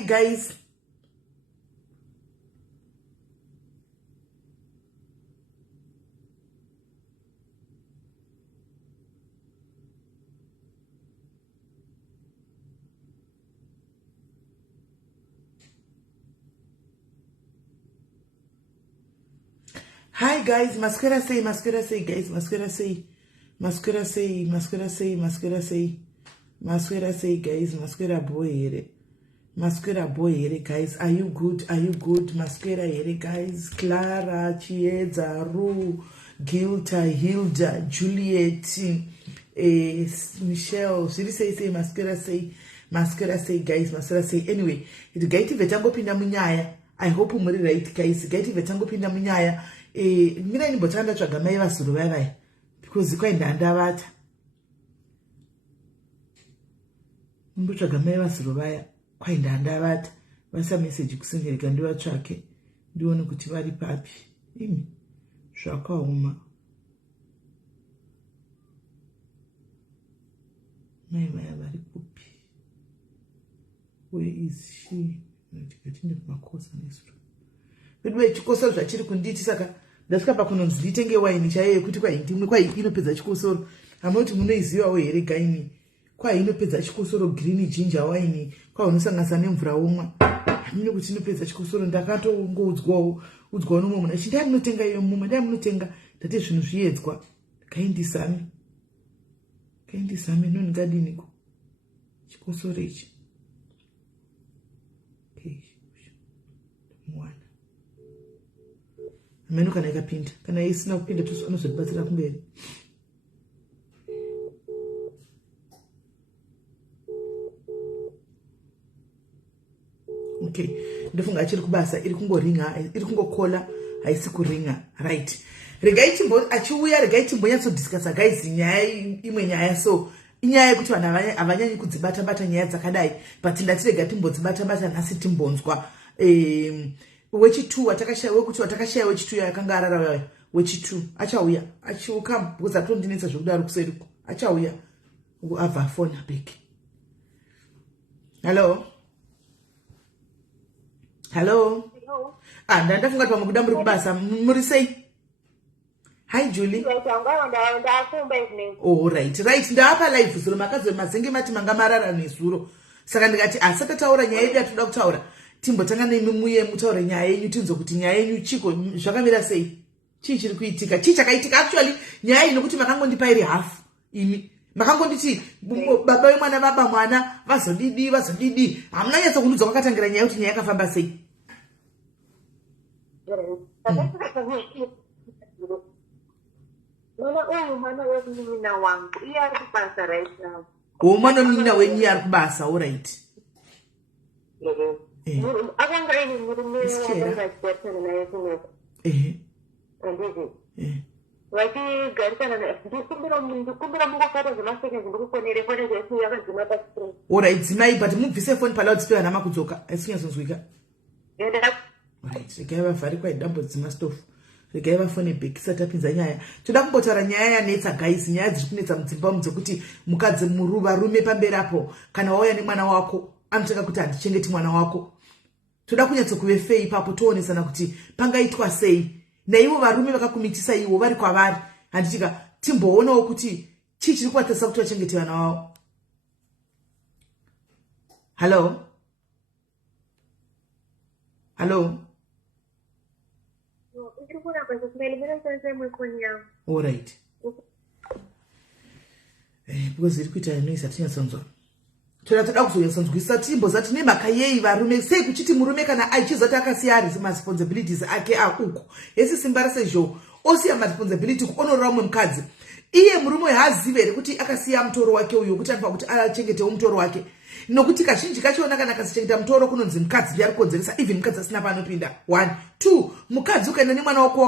Hi guys. Hi guys, masquera say, guys, masquera say, guys, masquera boy here, guys. Are you good? Masquera here, guys. Clara, Chieza, Ru, Gilta, Hilda, Juliet, Michelle. Should you say masquera say, guys, masquera say. Anyway, it's gaiti vetango pinda munyaya. I hope umuri right, guys. Gaiti vetango pinda munyaya. Mina ni botanda chwaga mai vasuru vai because kwaenda ndavata mbotsvaga mai vasuru vaya kwaenda ndavata vasa message kusengereka ndivatsvake ndione kuti vari papi imi zvakaoma mai vaya vari kupi where is she ndikatinde kumakosa nesuru vedu chikosoro zvachiri kunditi saka ndasvika pakunonzi nditenge waini chaiyo yekuti kwaindimwe kwainopedza chikosoro hamunoti munoizivawo here gaini kwainopedza chikosoro green ginger waini kwaunosanganisa nemvura womwa hamine kuti inopedza chikosoro ndakatongoudzwawo nomwe munhu achi ndai munotenga iyo mumwe ndai munotenga ndati zvinhu zviedzwa kaindisame nongadiniko chikosoro ichi mwana ameno kana ikapinda kana isina kupinda anozvibatsira kumberi okay ndofunga achiri kubasa iri kungoringa iri kungokola haisi kuringa right regai chimbonyatsodiscussa guys nyaya imwe nyaya so inyaya yekuti vanhu havanyanyi kudzibata nyaya dzakadai but ndatirega timbodzibata nhasi timbonzwa wechitu watakashaya wechitu yakanga arara wechitu achauya achiuka because atondinetsa zvekudaro kuseriko achauya abva fona beki hello ndandafunga kuti pamwe kuda muri kubasa muri sei hi Julie right ndaapa live zuro makazo mazenge mati manga marara nezuro saka ndikati asatataura nyaya yedu yatoda kutaura timbotanga nemi muye mutaure nyaya yenyu tinzo kuti nyaya yenyu chiko zvakamira sei chii chiri kuitika chii chakaitika actually nyaya inokuti makangondipa iri hafu imi makangonditi baba wemwana baba mwana vazodidi hamuna nyatso kunudza kwakatangira nyaya kuti nyaya yakafamba sei mwana munyina wenyu ari kubasa alright ora idzimai but mubvise foni palaudispeaker namakudzoka asinyazonzwika right regai vavhari kwaidambo dzima stofu regai vafone bheki isati apinza nyaya toda kumbotaura nyaya yanetsa guys nyaya dziri kunetsa mudzimba umu dzekuti mukadzi varume pamberi apo kana wauya nemwana wako anotanga kuti handichengeti mwana wako toda kunyatsokuve fei ipapo toonesana kuti pangaitwa sei naivo varume vakakumitisa ivo vari kwavari handitika timboonawo kuti chii chiri kuvatasa kuti vachengete vana vavo hallo alright because iri kuita noise hatinyatsonzwa toda kuzonyatsanzwisa timbozati nemhaka yei varume sei kuchiti murume kana aichizoti akasiya responsibilities ake akuko esi simba rasezho osiya maresponsibility kuonorora umwe mukadzi iye murume haazive here kuti akasiya mutoro wake uyo kuti anofanira kuti achengetewo mutoro wake nokuti kazhinji kachiona kana akasichengeta mutoro kunonzi mukadzi ndiye ari kukonzeresa even mukadzi asina paanopinda 1 2 mukadzi ukaenda nemwana wako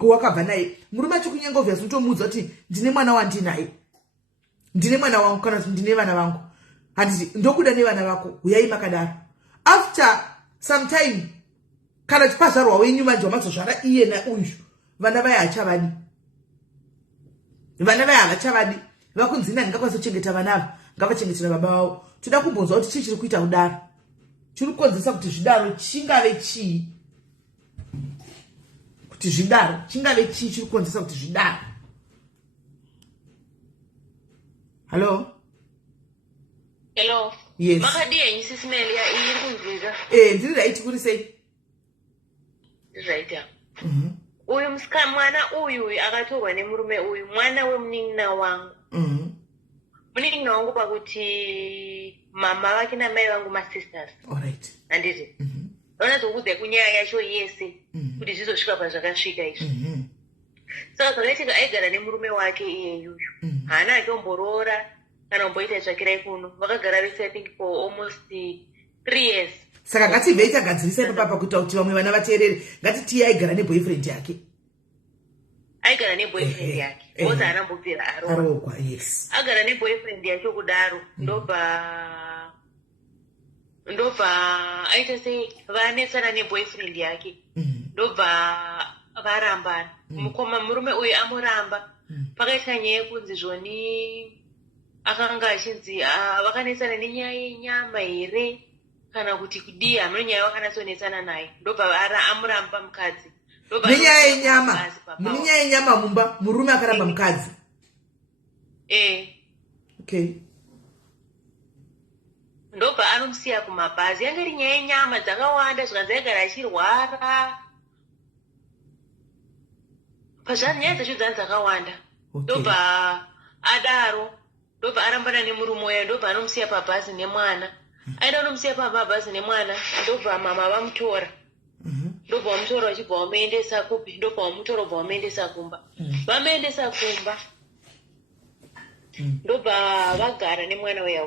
wakabva naye murume achikunyenga obviously unotomuudza kuti ndine mwana wandinaye ndine mwana wangu kana kuti ndine vana vangu handiti ndokuda nevana vako uyai makadaro after some time kana chipazvarwa wenyu manje wamazozvara iye nauyu vana vaya havachavadi vakunzi nani ngakwanisa kuchengeta vana ava ngavachengetera baba vavo toda kumbonzwa kuti chii chiri kuita kudaro chiri kukonzesa kuti zvidaro chingave chii, kuti zvidaro chingave chii chiri kukonzesa kuti zvidaro. Hello. Hello. Yes. Makadiye SIS MELLY iri kunzwika. Ndiri right kuri sei? Right ya. Uyu mwana uyu akatorwa nemurume uyu mwana wemunin'ina wangu. Munin'ina wangu pakuti mama vake namai vangu sisters. All right. Anditi. Vanazokudza kunyaya yacho yese kuti zvizosvika pazvakasvika izvi. Saka zvakaitika aigara nemurume wake iyeyuyu. Haana atomborora kana kumboita tsvakirai kuno. Vakagara vese I think for almost 3 years. Saka ngatibvei tagadzirisa papa kuita kuti vamwe vana vateerere. Ngatiti aigara neboyfriend yake. Aigara neboyfriend yake. Boza haana mbobvira arogwa. Yes. Agara neboyfriend yake kudaro. Ndobva aita sei vanetsana neboyfriend yake. Ndobva varambana. Murume uyu amuramba. Pakaita nyaya yekunzi zvoni akanga achinzi vakanetsana nenyaya yenyama here kana kuti kudii, hamuna nyaya vakanatsonetsana naye. Ndobva amuramba mukadzi. Nenyaya yenyama. Nenyaya yenyama mumba murume akaramba mukadzi. Okay. Ndobva anomusiya kumabhazi. Yanga iri nyaya yenyama dzakawanda zvikanzi aigara achirwara. Nyaya dzacho dzanga dzakawanda. Ndobva adaro. Ndobva arambana nemurume uya. Ndobva anomusiya pabhazi nemwana. Aida unomusiya pabhazi nemwana. Ndobva mama vamutora. Ndobva vamutora vachibva vamuendesa kupi. Ndobva vamutora vobva vamuendesa kumba. Vamuendesa kumba. Ndobva vagara nemwana uya.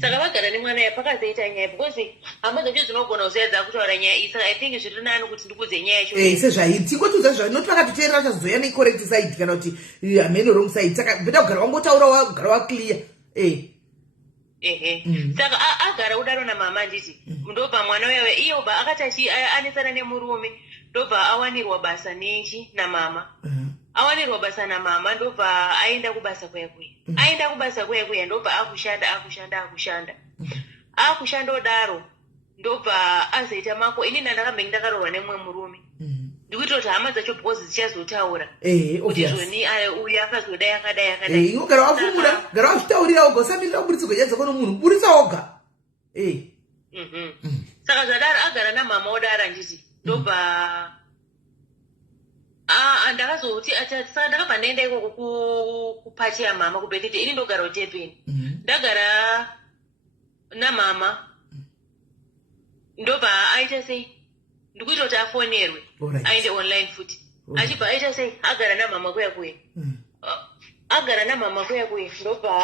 Saka vagara nemwana uya pakazoita nyaya because hama dzacho dzinogona kusaedza kutaura nyaya iyi. Saka I think zviri nani kuti ndikudze nyaya yacho. Sezvaiti kotudza zvai noti vakatiteerera vachazozoya necorrect side kana kuti hameno wrong side. Saka bveda kugara wangotaura wagara waclear. Saka agara udaro namama nditi. Ndobva mwana uya iye ubva akati anetsana nemurume. Ndobva awanirwa basa namama. Awanirwa basa namama. Ndobva aenda kubasa kuya. Ndobva akushanda udaro. Ndobva azoita mako ini ndakambe ndakarorwa nemumwe murume. Ndikuita kuti hama dzacho because dzichazotaura. Kuti zvoni uyu akazoda yakadai. Gara wafumura, gara wazvitaurira oga usamirira kuburitsigwa nyaya dzako nomunhu. Buritsa oga. Saka zvadaro agara namama odara nditi. Ndobva ndakazoti saka ndakabva ndaenda ikoko kupati yamama kubhekete ini ndogara utepeni. Ndagara namama. Ndobva aita sei ndikuita kuti afonerwe aende online futi. Achibva aita sei agara namama kuya. Agara namama kuya. Ndobva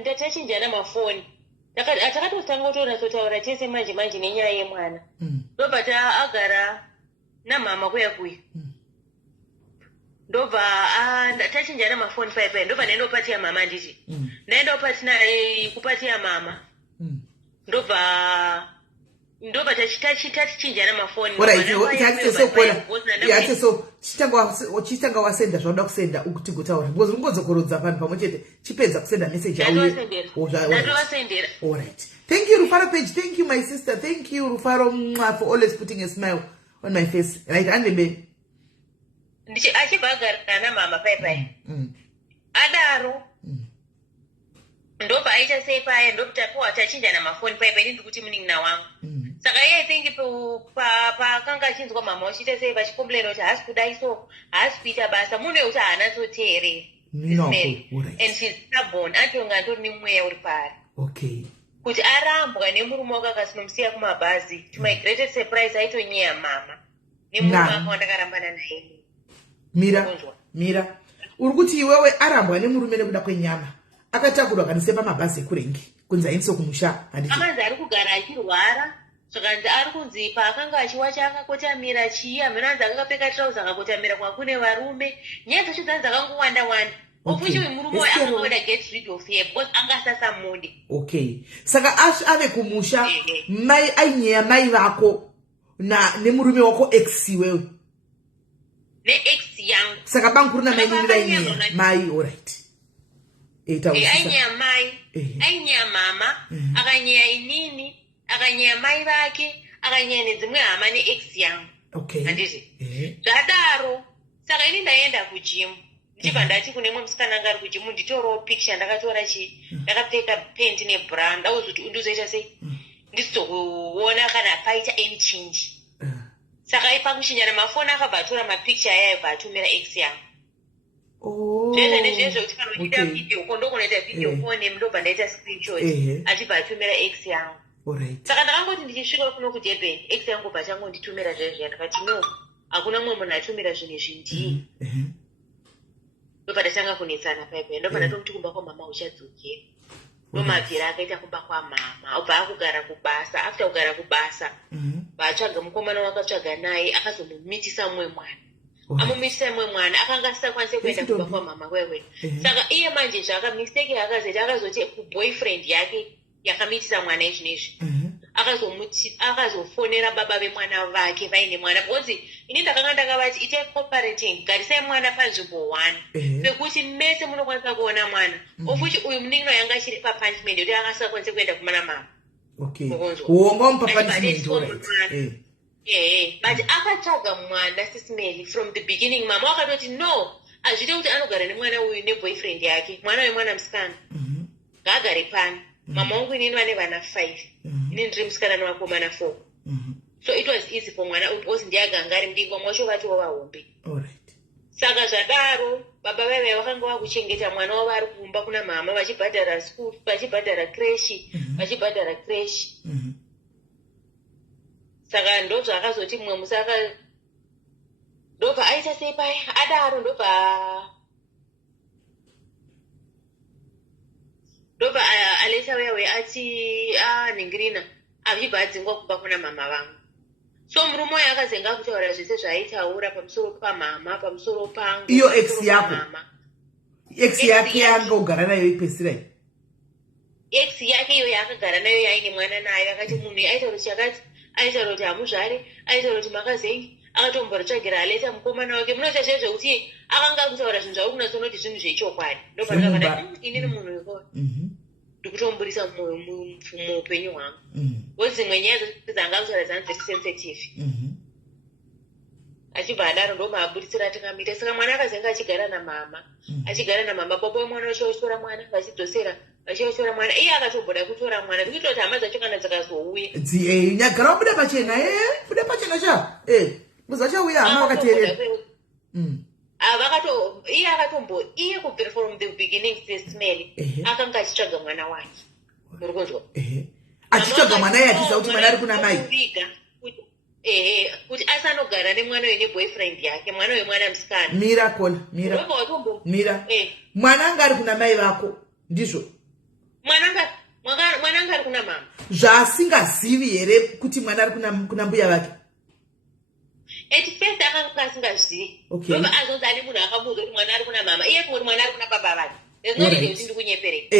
ndatachinja namafoni. Takatotanga kutonasotaura tese manje nenyaya yemwana. Ndobva agara namama kuya. Ndobva tachinja namafoni paipai. Ndobva ndaenda kupati yamama nditi. Ndaenda kupati yamama. Ndobva tachinja namafoni. So chitanga wasenda zvaoda kusenda ukutigotaura because ungozokorodza vanhu pamwe chete chipedza kusenda message yauyendovasendera. All right. Thank you Rufaro Page. Thank you my sister. Thank you Rufaro for always putting a smile on my face. Right, andebe. Achibva agara namama paipai. Adaro. Ndobva aita sei paya ndobva tachinja namafoni paipai ndikuti munin'ina wangu. Saka iye think pakanga achinzwa mama vachiita sei vachikomplaina kuti haasi kudai so haasi kuita basa munhu wekuti haana toteerera. And she's stubborn. Atonga andori nemweya uri pari. Okay. Kuti arambwa nemurume wake akasinomusiya kumabhazi. To my greatest surprise aitonyeya mama nemurume wake wandakarambana naye. Mira. Uri kuti iwewe arambwa nemurume nekuda kwenyama. Akatakurwa kanise pamabhazi ekurengi. Kunzi aendese kumusha. Amanzi ari kugara achirwara. Zvakanzi ari kunzi paakanga achiwacha akakotamira chiya mhenanzi akapfeka trouser akakotamira kwakune varume. Nyaya dzacho dzanzi dzakangowanda. Ofuchi murume waye akangoda get rid of her because angasasamude. Okay. Saka ave kumusha mai ainyeya mai vako nemurume wako ex wewe. Ne-ex yangu. Saka banguruna mai nimira ainyeya mai. All right. Ainyeya mai. Ainyeya mama. Akanyeya inini. akanyaya mai vake akanyaya nedzimwe hama neex yangu handiti zvadaro saka ini ndaenda kujimu ndichibva ndati kune mwe musikana anga ari kujimu nditorawo picture ndakatora ndakapfeka pendi nebra ndauti kuti undizoita sei ndisizokuona kana paita any change saka ipa kushinyana mafoni akabva atora mapicture ayayo bva atumira ex yangu zvezvo nezvezvo kuti kana uchida video ko ndokunoita video phone ndobva ndaita screenshot achibva atumira ex yangu saka ndakangoti ndichisvika kuno kudurban ex yangu bva changonditumira zvezvo ndakati no hakuna mumwe munhu atumira zvinhu zvindii ndobva ndatanga kunetsana paipai ndobva ndatomuti kumba kwamama uchadzokera nomabviri akaita kumba kwamama obva akugara kubasa after kugara kubasa baatsvaga mukomana wakatsvaga naye akazomumitisa mumwe mwana amumitisa mumwe mwana akanga asisakwanise kuenda kumba kwamama kwekwene saka iye manje zvakamistake akazoita akazoti kuboyfriend yake yakamitisa mwana izvinezvi akazofonera baba vemwana vake vaine mwana because ini ndakanga ndakavati itai cooperating garisai mwana panzvimbo 1 pekuti mese munokwanisa kuona mwana ofuti uyu munin'ino yanga achiri papunishment yekuti akasakwanise kuenda kumana mama but akatsvaga mwana sisimeli from the beginning mama wakatoti no hazvite kuti anogara nemwana uyu neboyfriend yake mwana wemwana musikana ngaagare pano mama wangu inini vane vana 5 ini ndiri musikana nevakomana 4 so it was easy for mwana because ndiyaganga ari mudingwa mwacho vatiwo vahombe saka zvadaro baba vaive vakanga vakuchengeta mwana wavo ari kumba kuna mama vachibhadhara school vachibhadhara kreshi vachibhadhara kreshi saka ndozvaakazoti mumwe musi ndobva aita sei pai adaro ndobva aleta wewe ati ningirina achibva adzingwa kumba kuna mama vangu so murume uyo akazenga kutaura zvese zvaaitaura pamusoro pamama pamusoro pangu iyo ex yako ex yake yanga ugara nayo ipesirai ex yake iyo yaakagara nayo yaine mwana nayo akati munhu aitaura chakati aitaura kuti hamuzvari aitaura kuti makazengi akatomboratsvagira aleta mukomana wake munoita zvezvekuti akanga kutaura zvinhu zvauri kunasonoti zvinhu zvechokwadi ndopandakavada inini munhu wekona ndikutomburisa muupenyu hwangu because dzimwe nyaya dzanga kutaura dzanzi dziri sensitive achibva adaro ndomaabuditsira tikamita saka mwana akazenga achigara namama baba wemwana vachiosora mwana vachidzosera vachiosora mwana iye akatomboda kutora mwana tikutoti hama dzacho kana dzakazouya nyagara wabuda pachena buda pachena cha muzachauya hama vakateerera iye kubvira from the beginning SIS MELLY akanga achitsvaga mwana wake muri kunzwa achitsvaga mwana iye achiziva kuti mwana ari kuna mai kuti asanogara nemwana uyu neboyfriend yake mwana uyu mwana musikana mira kona mira mwana anga ari kuna mai vako ndizvo mwana anga ari kuna mama zvaasingazivi here kuti mwana ari kuna mbuya vake at first akanga asingazivi ndoba azonzi ane munhu akamuudza kuti mwana ari kuna mama iye kuti mwana ari kuna baba vake kuti ndikunyepereka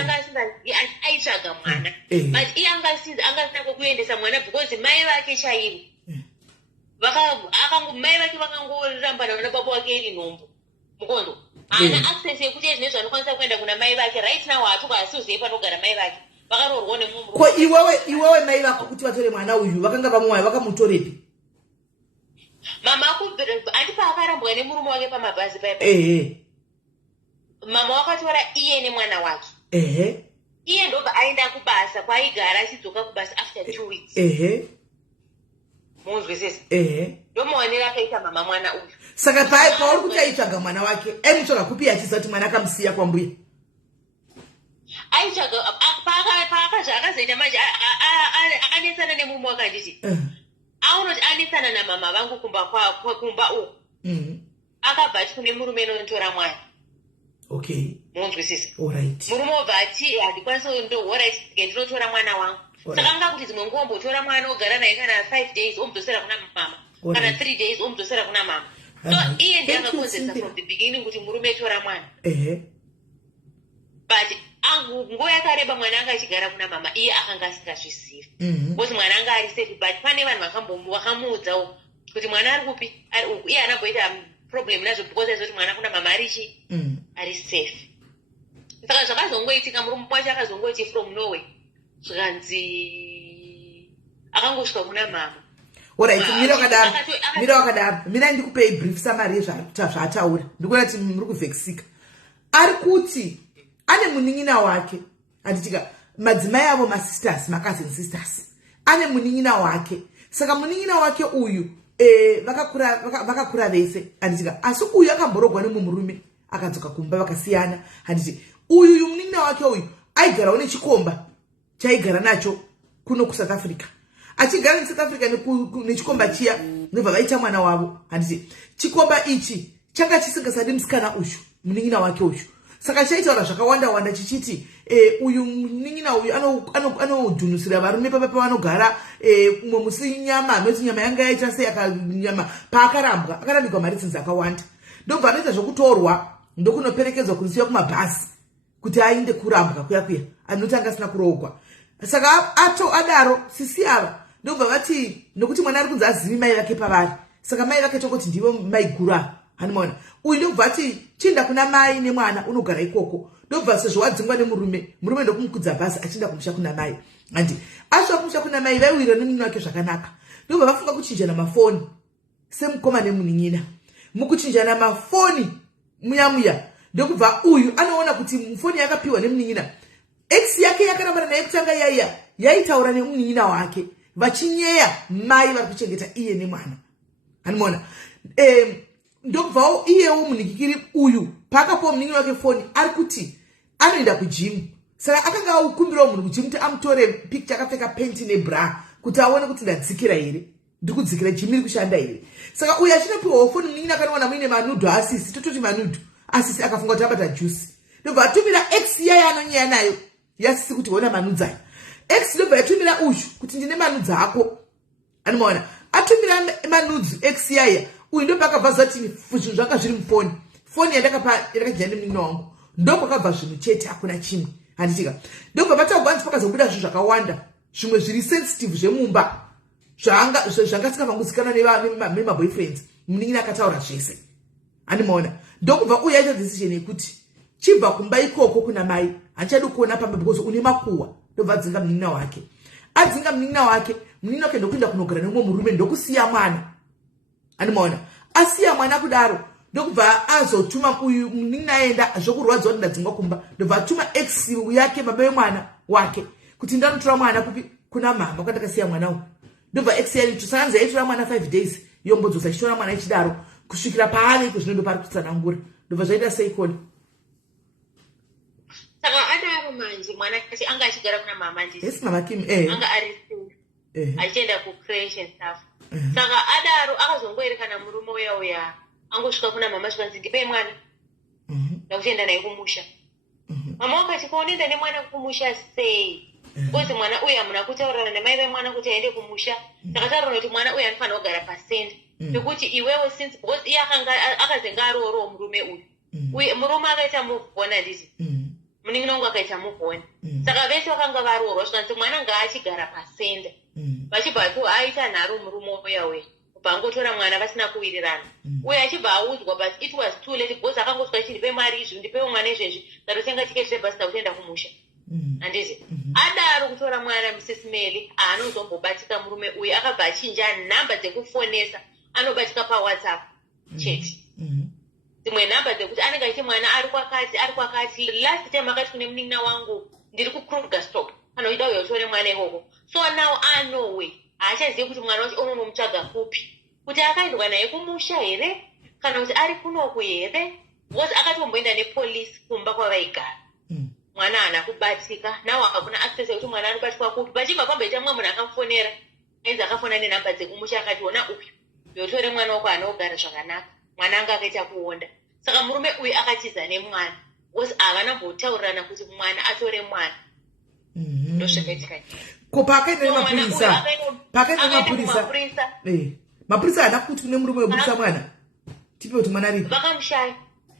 anga asingazivi aitsvaga mwana but iye angasina kwekuendesa mwana because mai vake chaivo mai vake vakangorambana nababa wake iri nhombo mukondo haana access yekuti ezvinezvi anokwanisa kuenda kuna mai vake right now hatuka asiuzive panogara mai vake vakarorwa nemumwe ko iwewe mai vako kuti vatore mwana uyu vakanga vamumwaya vakamutorepi mama akubvira andipa akarambwa nemurume wake pamabhazi paipa mama wakatora iye nemwana wake iye ndobva aenda kubasa kwaaigara achidzoka kubasa after 2 weeks munzwisisa ndomuonera akaita mama mwana uyu saka pauri kuti aitsvaga mwana wake aimutsvaga kupi achiziva kuti mwana akamusiya kwambuya aitsvaga paakazvaakazoita manje anetsana nemurume wake anditi aunoti anetsana namama vangu kumba uku akabva ati kune murume notora mwana munzwisisa murume wobva ati handikwanisa ndinotora mwana wangu saka anga kuti dzimwe nguva ombotora mwana ogara naye kana 5 days omudzosera kuna mama kana 3 days omudzosera kuna mama so iye ndiangakonzesa from the beginning kuti murume tora mwana but nguva yakareba mwana anga achigara kuna mama iye akanga asingazvizivi because mwana anga ari safe but pane vanhu vakamuudzawo kuti mwana ari kupi ari uku iye anamboita problem nazvo because aizoti mwana kuna mama arichi ari safe saka zvakazongoitika murume wacho akazongoti from norway zvikanzi akangosvika kuna mama. Alright, mira wakadaro. Mina ndikupei brief summary yezvaataura. Ndikuona kuti muri kuvhekisika. Ari kuti ane munin'ina wake, handitika madzimai avo masisters, cousin sisters. Ane munin'ina wake. Saka munin'ina wake uyu vakakura vese, handitika asi uyu akamborogwa nemumurume akadzoka kumba vakasiyana. Handiti uyu munin'ina wake uyu aigarawo nechikomba chaigara nacho kuno kuSouth Africa. Achigara neSouth Africa nechikomba chiya ndobva vaita mwana wavo. Handiti chikomba ichi changa chisingasadi musikana uyu munin'ina wake uyu. Saka chaitaura zvakawanda chichiti uyu munin'ina uyu anodhunusira varume papa pavanogara. Umwe musi nyama anoti nyama yanga yaita sei akanyama akarambirwa mari dzinzi akawanda. Ndobva anoita zvokutorwa ndokunoperekedzwa kunisiwa kumabhasi kuti ainde kurambwa kuya anoti anga asina kurogwa. Saka adaro sisi ava ndobva vati nokuti mwana ari kunzi azivi mai vake pavari. Saka mai vake tokoti ndivo mai gura. Hanimona uyu ndobva ati chienda kuna mai nemwana unogara ikoko. Ndobva sezvo wadzingwa nemurume ndokumukudza bhasi achienda kumusha kuna mai. Handi asvika kumusha kuna mai vaiwira nemunhu wake zvakanaka. Ndobva vafunga kuchinjana mafoni semukoma nemunin'ina. Mukuchinjana mafoni muya ndokubva uyu anoona kuti foni yakapiwa nemunin'ina. Ex yake yakarambana naye kutanga yaitaura nemunin'ina wake vachinyeya mai vari kuchengeta iye nemwana. Hanimona ndobvawo iyewo munikikiri uyu paakapiwa munin'ina wake foni ari kuti anoenda kujimu. Saka akanga aukumbirawo munhu kujimu kuti amutore picture akapfeka penti nebra kuti aone kuti ndadzikira here, ndikudzikira jimu iri kushanda here. Saka uyu achinopiwawo foni munin'ina akanowana muine manudhu asisi, tototi manudhu asisi, akafunga kuti abata juice. Ndobva atumira ex iya yaanonyeya nayo yasisi kuti ona manudzi aya. Ex ndobva yatumira uyu kuti ndine manudzi ako. Anomaona atumira manudzi ex yaya uyu ndobva akabva zati zvinhu zvanga zviri mufoni. Foni yandakajira nemunin'ina wangu ndokwakabva zvinhu chete, hakuna chimwe. Handitika ndobva pataugwa nzi pakazobuda zvinhu zvakawanda, zvimwe zviri sensitive zvemumba zvanga sikavanguzikanwa nemaboyfriends. Munin'ina akataura zvese. Handimaona ndokubva uyu aita decision yekuti chibva kumba ikoko kuna mai handichadi kuona pamba because une makuhwa. Ndobva adzinga munin'ina wake. Adzinga munin'ina wake ndokuenda kunogara nemumwe murume ndokusiya mwana. Handimaona asiya mwana kudaro ndokubva azotuma uyu munin'ina aenda zvokurwadza kuti ndadzingwa kumba. Ndobva atuma ex yake baba vemwana wake kuti ndanotora mwana kupi kuna mama kwandakasiya mwana uyu. Ndobva ex yake tusanzi yaitora mwana 5 days yombodzosa ichitora mwana ichidaro kusvikira paari iko zvino ndopari kutsanangura. Ndobva zvaita sei koni. Saka adaro manje mwana kasi anga achigara kuna mama ndisi. Yes mama Kim anga ari achienda kucreche and stuff. Saka adaro akazongoerekana murume uya angosvika kuna mama zvikanzi ndipei mwana ndakuchienda naye kumusha. Mama wakati kuonenda nemwana kumusha sei kuti mwana uyu hamuna kutaurana nemai vemwana kuti aende kumusha. Saka taurana kuti mwana uyu anofanira kugara pasende nekuti iwewo since because iye akazenga aroro murume uyu murume akaita muvhona handiti munin'ina wangu akaita muvhona. Saka vese vakanga varorwa zvikanzi mwana ngaachigara pasende vachibva aita nharo murume uya kubva angotora mwana vasina kuwirirana. Uye achibva audzwa but it was too late because akangosvika ichi ndipe mari izvi ndipewo mwana izvezvi ndatotenga tiketi rebhasi ndakutoenda kumusha. Handiti adaro kutora mwana Mrs. Melly aanozombobatika murume uyu akabva achinja nhamba dzekufonesa, anobatika paWhatsApp chete. Dzimwe nhamba dzekuti anenge achiti mwana ari kwakati last time akati kune munin'ina wangu ndiri kuKrugerstop anoida uyo utore mwana ikoko. So now anowe haachazivi kuti mwana wacho unonomutsvaga kupi, kuti akaendwa naye kumusha here kana kuti ari kunoku here because akatomboenda nepolisi kumba kwavaigara. Mwana haana kubatika nawo hakuna access yekuti mwana anobatikwa kupi. Pachibva pamboita mumwe munhu akamufonera ainzi akafona nenhamba dzekumusha akati ona uyu yotore mwana wako anogara zvakanaka, mwana anga akaita kuonda. Saka murume uyu akachiza nemwana because havana mbotaurirana kuti mwana atore mwana. Ndozvakaitika ko paakaenda nemapurisa mapurisa haana kuti kune murume webudisa mwana tipe kuti mwana ripi vakamushaya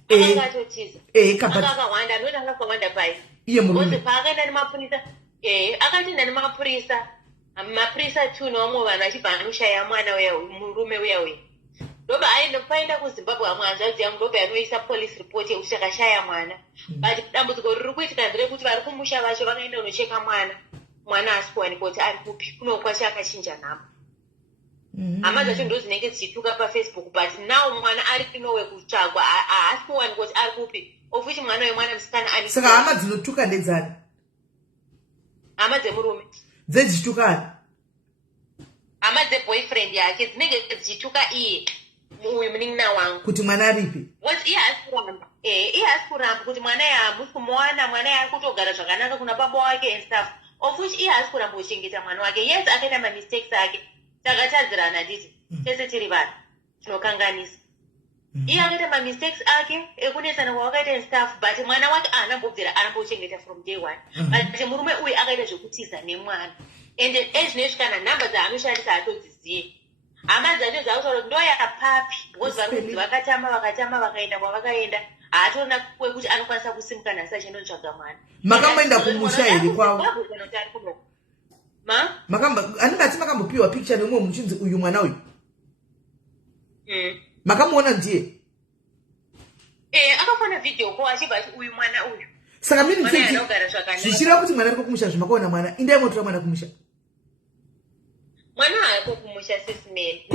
akanga atotiza akawanda anoti anga kawanda pai iye murume paakaenda nemapurisa akatoenda nemapurisa mapurisa 2 nevamwe vanhu achibva anoshaya mwana murume uya ndobva paenda kuZimbabwe amwe hanzvadzi yangu ndobva anoisa police report yekuti akashaya mwana but dambudziko riri kuitika nderekuti vari kumusha vacho vakaenda kunocheka mwana mwana asikuwanikwa kuti ari kupi kunokwasha akachinja nhamba. Hama dzacho ndo dzinenge dzichituka paFacebook, but now mwana ari kunowe kutsvagwa haasi kuwanikwa kuti ari kupi, of which mwana wemwana musikana ani. Saka hama dzinotuka ndedzani? Hama dzemurume dzedzitukana, hama dzeboyfriend yake dzinenge dzichituka iye uyu munin'ina wangu kuti mwana aripi. iye haasi kuramba kuti mwana hamusi kumuwana, mwana yaari kutogara zvakanaka kuna baba wake and stuff, of which iye haasi kuramba kuchengeta mwana wake. Yes, akaita mamistakes ake, takatadzirana nditi tese tiri vanhu tinokanganisa. Iye akaita mamistakes ake ekunesana kwawakaita and stuff, but mwana wake anambobvira anambochengeta from day one. But murume uyu akaita zvekutiza nemwana, and ezvinesvikana nhamba dzaanoshandisa hatodzizivi. Hama dzacho dzautaura kuti ndo yakapapi, because varudzi vakatama vakaenda kwavakaenda, haatoona kwekuti anokwanisa kusimuka nhasi achinotsvaga mwana. Makamboenda kumusha here kwavo? Handingati makambopiwa picture nemumwe muchinzi uyu mwana uyu? Makamuona ndiye? Akafana video ko achibva ati uyu mwana uyu. Saka mimi zvichireva kuti mwana ari kumusha zvimakaona mwana, indai motora mwana kumusha. Mwana haako kumusha SIS MELLY.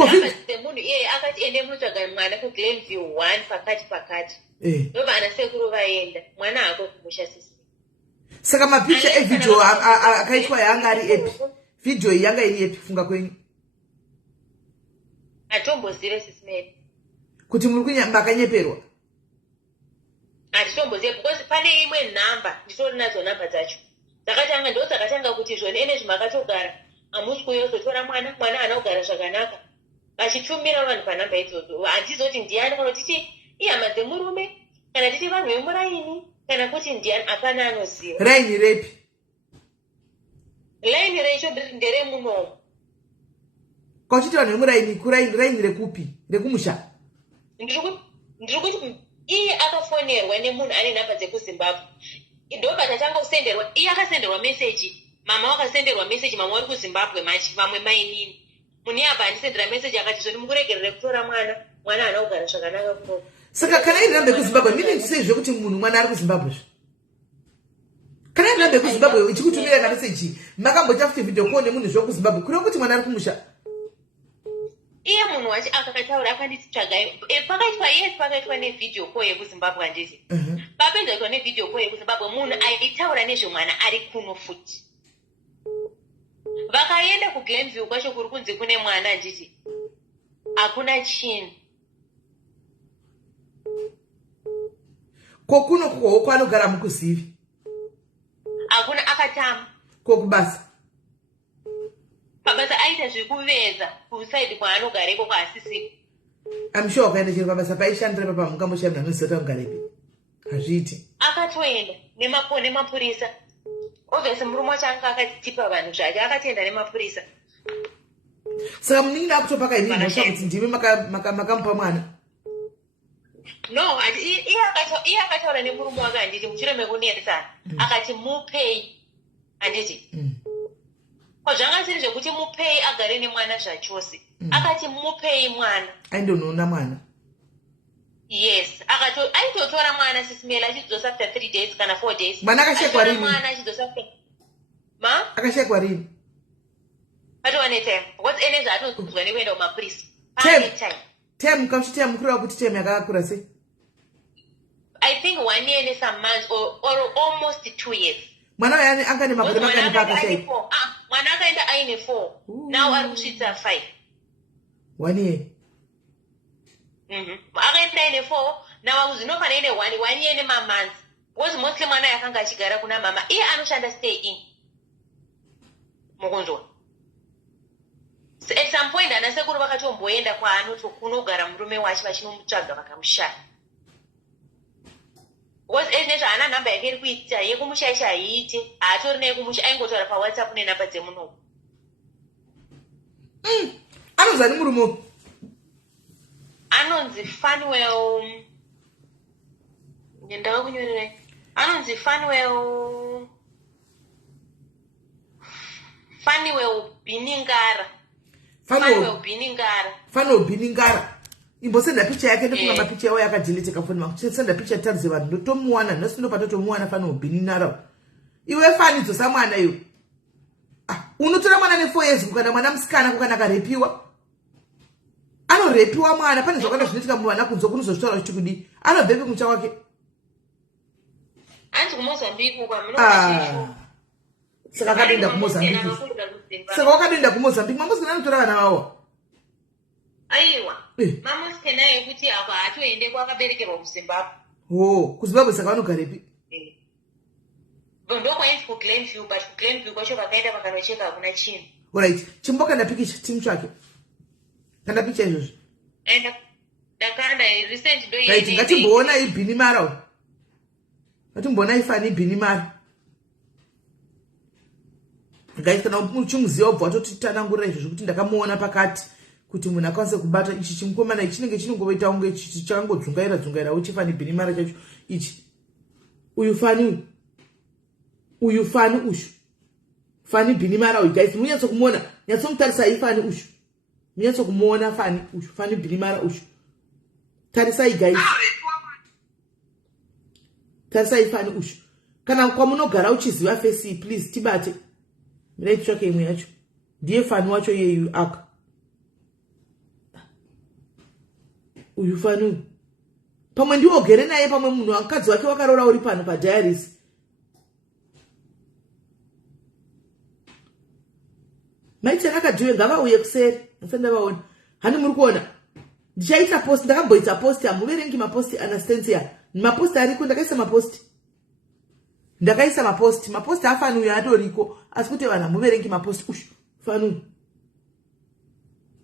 Munhu iye akati ende munotsvaga mwana kuGlenview 1 pakati. Ndobva ana sekuru vaenda. Mwana haako kumusha SIS MELLY. Saka mapicha evidhio akaitwa yanga ari epi? Video yanga iri epi funga kwenyu? Hatombozive SIS MELLY. Kuti muri makanyeperwa? Hatitombozive, because pane imwe nhamba, nditori nadzo nhamba dzacho. Dzakatanga ndo dzakatanga kuti zvoni ene zvimakatogara. Hamusi kuyozotora mwana hana kugara zvakanaka. Vachitumira vanhu panhamba idzodzo. Handizoti ndiani kana titi ihama dzemurume, kana titi vanhu vemuraini, kana kuti ndiani, hapana anoziva. Raini repi? Raini recho nderemunomo. Kwachiti vanhu vemuraini, raini rekupi? Rekumusha? Ndiri kuti iye akafonerwa nemunhu ane nhamba dzekuZimbabwe. Ndobva tatanga kusenderwa, iye akasenderwa meseji. Mama wakasenderwa message, mama wari kuZimbabwe machi, vamwe mainini. Muni abva andisendera message akati zvoni mukuregerere kutora mwana hana kugara zvakanaka kuno. Saka kana iri rambe kuZimbabwe, mimi ndisezve kuti munhu mwana ari kuZimbabwe zvo. Kana iri rambe kuZimbabwe ichikutumira ka message, makambota futi video call nemunhu zvo kuZimbabwe, kuri kuti mwana ari kumusha. Iye munhu wacho akataura akanditi tsvagai. Pakaitwa nevideo call yekuZimbabwe handiti. Papedza kuitwa nevideo call yekuZimbabwe, munhu aitaura nezvemwana ari kuno futi. Vakaenda kuGlenview kwacho kuri kunzi kune mwana handiti. Hakuna chinhu. Kokuno kuko anogara mukuzivi? Hakuna, akatama. Kokubasa? Pabasa aita zvekuveza kusaidi kwaanogareko kwaasisipo. I'm sure wakaenda chiri pabasa paishandira papa mukamboshanda nezota mugarepi. Hazviti. Akatoenda nemapurisa. Obviously murume wacho anga akatipa vanhu zvake, akatoenda nemapurisa. Saka muningi akutopaka ini mhosva kuti ndimi makamupa mwana? No, iye akataura nemurume wake handiti mushure mekunesana. Akati mupei handiti. Zvanga zviri zvekuti mupei agare nemwana zvachose. Akati mupei mwana. Aindonoona mwana? Yes, aitotora mwana SIS MELLY achidzosa after 3 days kana 4 days. Mwana akashekwa rini? Mwana achidzosa after akashekwa rini? Patova netime. Because ene zvaatozwa nekuenda kumapurisa. Time kamuchitea mukureva kuti time yakakura sei? I think 1 year and some months or almost 2 years. Mwana wayani anga nemakore makani paakashekwa? Mwana akaenda aine 4. Now ari kusvitsa 5. 1 year. Akaenda aine 4. Now zvinofana ine 1 year nemamonths. Because mostly mwana yakanga achigara kuna mama. Iye anoshanda stay in. Mukunzwa. At some point ana sekuru vakatomboenda kwaanoto kunogara murume wacho vachinomutsvaga vakamushaya. Because ezvinezvo haana nhamba yake iri kuita yekumushaisha haiiti, haatori neyekumusha, aingotaura paWhatsApp nenhamba dzemunomu. Anonzi murume? Anonzi Funwell. Ndaka kunyorera. Anonzi Funwell Biningara. Funwell Biningara. Imbosenda picha yake ndokunga mapicha yao yakadelete kafoni mangu. Senda picha tadze vanhu ndotomuwana, nosinopa totomuwana Funwell Biningara. Iwe fani dzosa mwana iyo. unotora mwana ne 4 years kukana mwana musikana kukana karepiwa anorepiwa mwana pane zvakanda zvinoitika muvana kunze kunozozvitaura kuti kudi anobvepi kumucha wake anzi kumozambique kwamunoa saka akaenda kumozambique saka wakaenda kumozambique mamusikana anotora vana vavo aiwa mamusikana yekuti apa hatoende kwakaberekerwa kuzimbabwe kuzimbabwe saka vanogarepi ndokwainzi kuglenview but kuglenview kwacho vakaenda vakanocheka hakuna chinhu right chimbokanda pikicha timu chake kanda picha izvozvo ndakanda recent ndo right ngatimboona ibhini mara ngatimboona ifani ibhini mara guys kana uchimuziva ubva watotitanangurira izvozvo kuti ndakamuona pakati kuti munhu akwanise kubata ichi chimukomana ichi chinenge chinongoita unge chakangodzungaira dzungairawo chifani ibhini mara chacho ichi uyu fani ushu fani bhini mara uyu guys munyatso kumuona nyatso mutarisai fani ushu munyatso kumuona fani ushu fani bhini mara ushu tarisai guys tarisai fani ushu kana kwamunogara uchiziva face please tibate mirai titsvake imwe yacho ndiye fani wacho yeyu aka uyu fani uyu pamwe ndiwo gere naye pamwe munhu akadzi wake wakarora uri pano padiaris maiti akadhiwe ngavauye kuseri asandavaona hani muri kuona ndichaita post ndakamboita post hamuverengi maposti anastensia maposti ariko ndakaisa maposti afani uyo adoriko asi kuti vanhu hamuverengi maposti ushu fani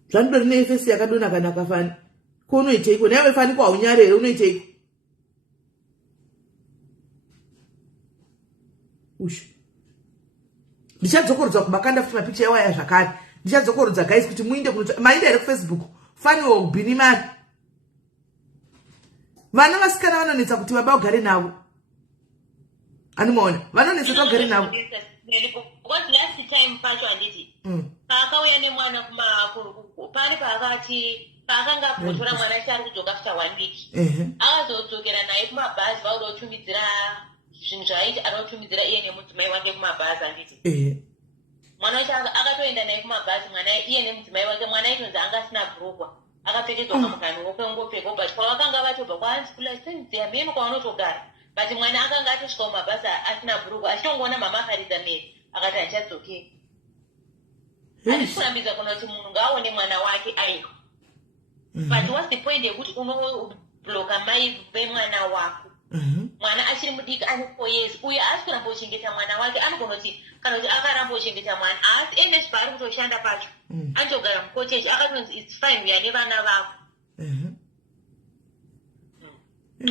zvandori neefesi yakadonaka fani ko unoiteiko naiwe fani ko haunyarere unoiteiko ushu ndichadzokorodza kumakanda futi mapicha ewaya zvakare ndichadzokorodza guys kuti muinde mainde here kufacebook faniwo kubhini mari vana vasikana vanonetsa kuti baba ugare navo animaona vanonetsa kuti ugare navo last time pacho handiti paakauya nemwana pane paakati paakanga kutora mwana acho ari kudzoka after 1 week akazodzokera naye kumabhazi vauda kutumidzira zvinhu zvaaiti anotumidzira iye nemudzimai wake kumabhazi handiti mwana wacho akatoenda naye kumabhazi mwana iye nemudzimai wake mwana aitonzi anga asina bhurukwa akapfekedzwa kamukani wokengopfeka but kwavakanga vatobva kwaanzi kulasenziya meno kwavanotogara but mwana akanga atosvika kumabhazi asina bhurukwa achitongoona mama akaridza meri akati hachadzokeri handisi kurambidza kuna kuti munhu ngaaone mwana wake aiko but what's the point yekuti unobloka mai vemwana wako mwana achiri mudiki ane 4 years uye asi kurambochengeta mwana wake anogona kuti kana kuti akarambochengeta mwana asi ene zvaari kutoshanda pacho anotogara mukoteji akatonzi its fine uya nevana vako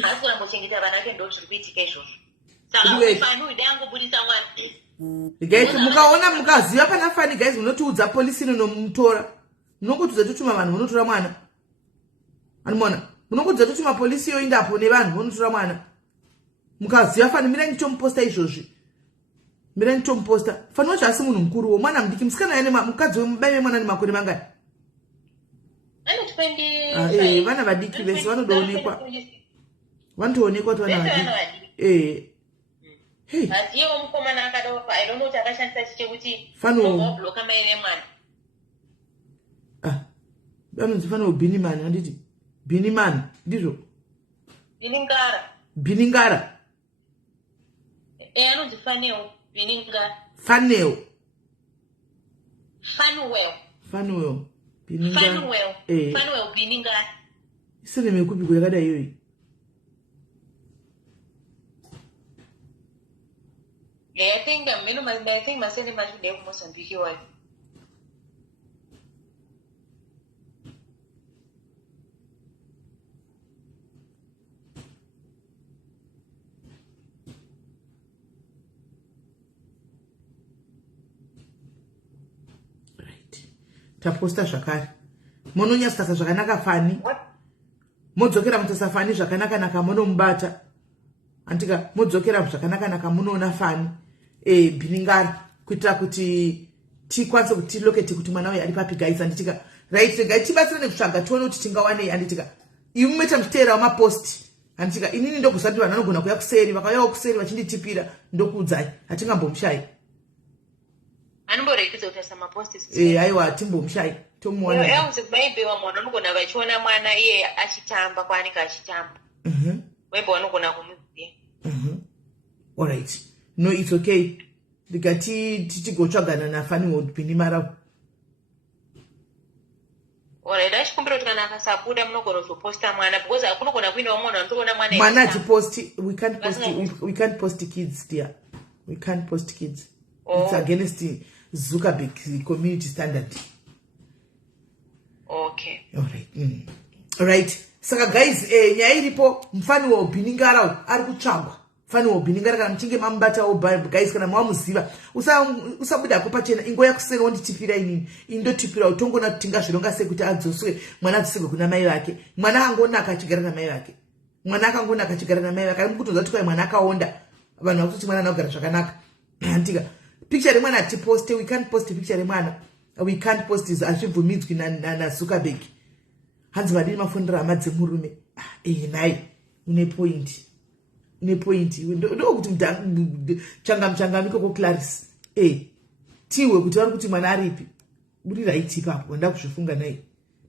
asi kurambochengeta vana vake ndo zviri kuitika izvozvo saka fani uyu dai angobudisa mwana guys mukaona mukaziva pana fani guys munotiudza polisi inonomutora munongotiudza totuma vanhu munotora mwana animona munongotiudza totuma polisi yoindapo nevanhu munotora mwana mukaziva fani mirai nitomuposta izvozvi mirai nitomuposta fani wacho asi munhu mukuruwo mwana mudiki musikana yane mukadzi wemubai vemwana nemakore mangani vana vadiki vese vanodoonekwa vanotoonekwa kuti vana vadiki hatiyewo mukomana akadopa I don't know kuti akashandisa chichekuti fanobloka mai vemwana anonzi faniwo bhinimani handiti bhinimani ndizvo bhiningara anonzi fanewo bhiningara fanewo fanuwell bhiningara isene mekupiko yakadai iyoyi I think masende macho ndekuMozambique wayo taposta zvakare munonyasasa zvakanaka fani modzokera mutasa fani zvakanaka munomubata antika modzokera zvakanaka munoona fani bhiningari kuitira kuti tikwanise kuti tilokete kuti mwana uyu ari papi guys anditika right regai tibatsire nekutsvaga tione kuti tingawanei anditika iwe muita muchiteera wamaposti anditika inini ndokuzati vanhu vanogona kuya kuseri vakauyawo kuseri vachinditipira ndokuudzai hatingambomushai Anomborekeza kuti asamaposti. Aiwa timbomshayi tomuona. Yauzi maybe wamwana unogona vachiona mwana iye achitamba kwaanenge achitamba. Maybe vanogona kumuziya. Alright. No, it's okay. Ndikati tichigotsvagana nafaniwo pini mara. Alright, achikumbira kuti kana akasabuda munogona kuzoposta mwana because akunogona kuinda mwana anotoona mwana. Mwana achiposti, we can't post kids dear. We can't post kids. It's against Zuckerberg community standard. Okay. Alright. Alright. Saka guys, nyaya iripo mfani wa ubiningara ari kutsvagwa. Mfani wa ubiningara kana mchinge mambata wa Bible guys kana mwamuziva. Usabuda kupachena ingo yakusena wanditipira inini. Indotipira utongona kutinga zvironga sekuti adzoswe mwana adzoswe kuna mai vake. Mwana angona akachigara na mai vake. Mwana akangona akachigara na mai vake. Ari mukutonza kuti mwana akaonda. Vanhu vakuti mwana anogara zvakanaka. Antika picture remwana atiposte, we can't post picture remwana. We can't post is azvibvumidzwi na Zuckerberg. Hanzi vadini mafundira hama dzemurume. Nai une point. Une point. Ndokuti changamiko ko Clarice. Tiwe kuti vari kuti mwana aripi. Buri right ipapo nda kuzvifunga nai.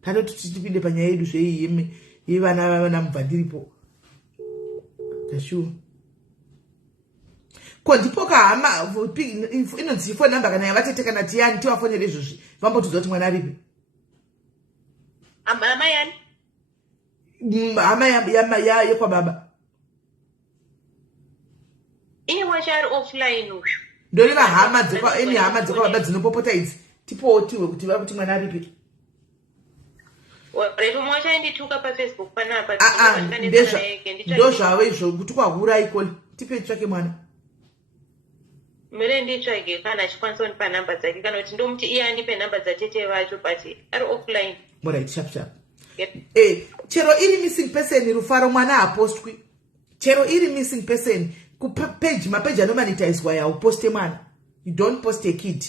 Tano tutipinde panyaya yedu zvei yevana Mubvandiripo. Tashuwa. Ko ndipoka hama inonzi phone number kana yavatete kana tiyani tiwafonere izvozvi vambotudza kuti mwana aripi. Hama yani? Hama yekwa baba. Ini wachari offline usho. Ndoreva hama dzekwa baba dzinopopota idzi tipotiwe kuti vakuti mwana aripi. Reto mwacha ndituka pa Facebook panapa. Ndozvavo izvo kuti kwahura ikoni tipe tsvake mwana. Mere nditsvage kana achikwanisa kunipa namba dzake kana kuti ndomuti iye andipe namba dzatete vacho but ari offline. Alright, sharp. Chero iri missing person rufaro mwana apostwi. Chero iri missing person kupage mapage anomonetizwa ya uposte mwana. You don't post a kid.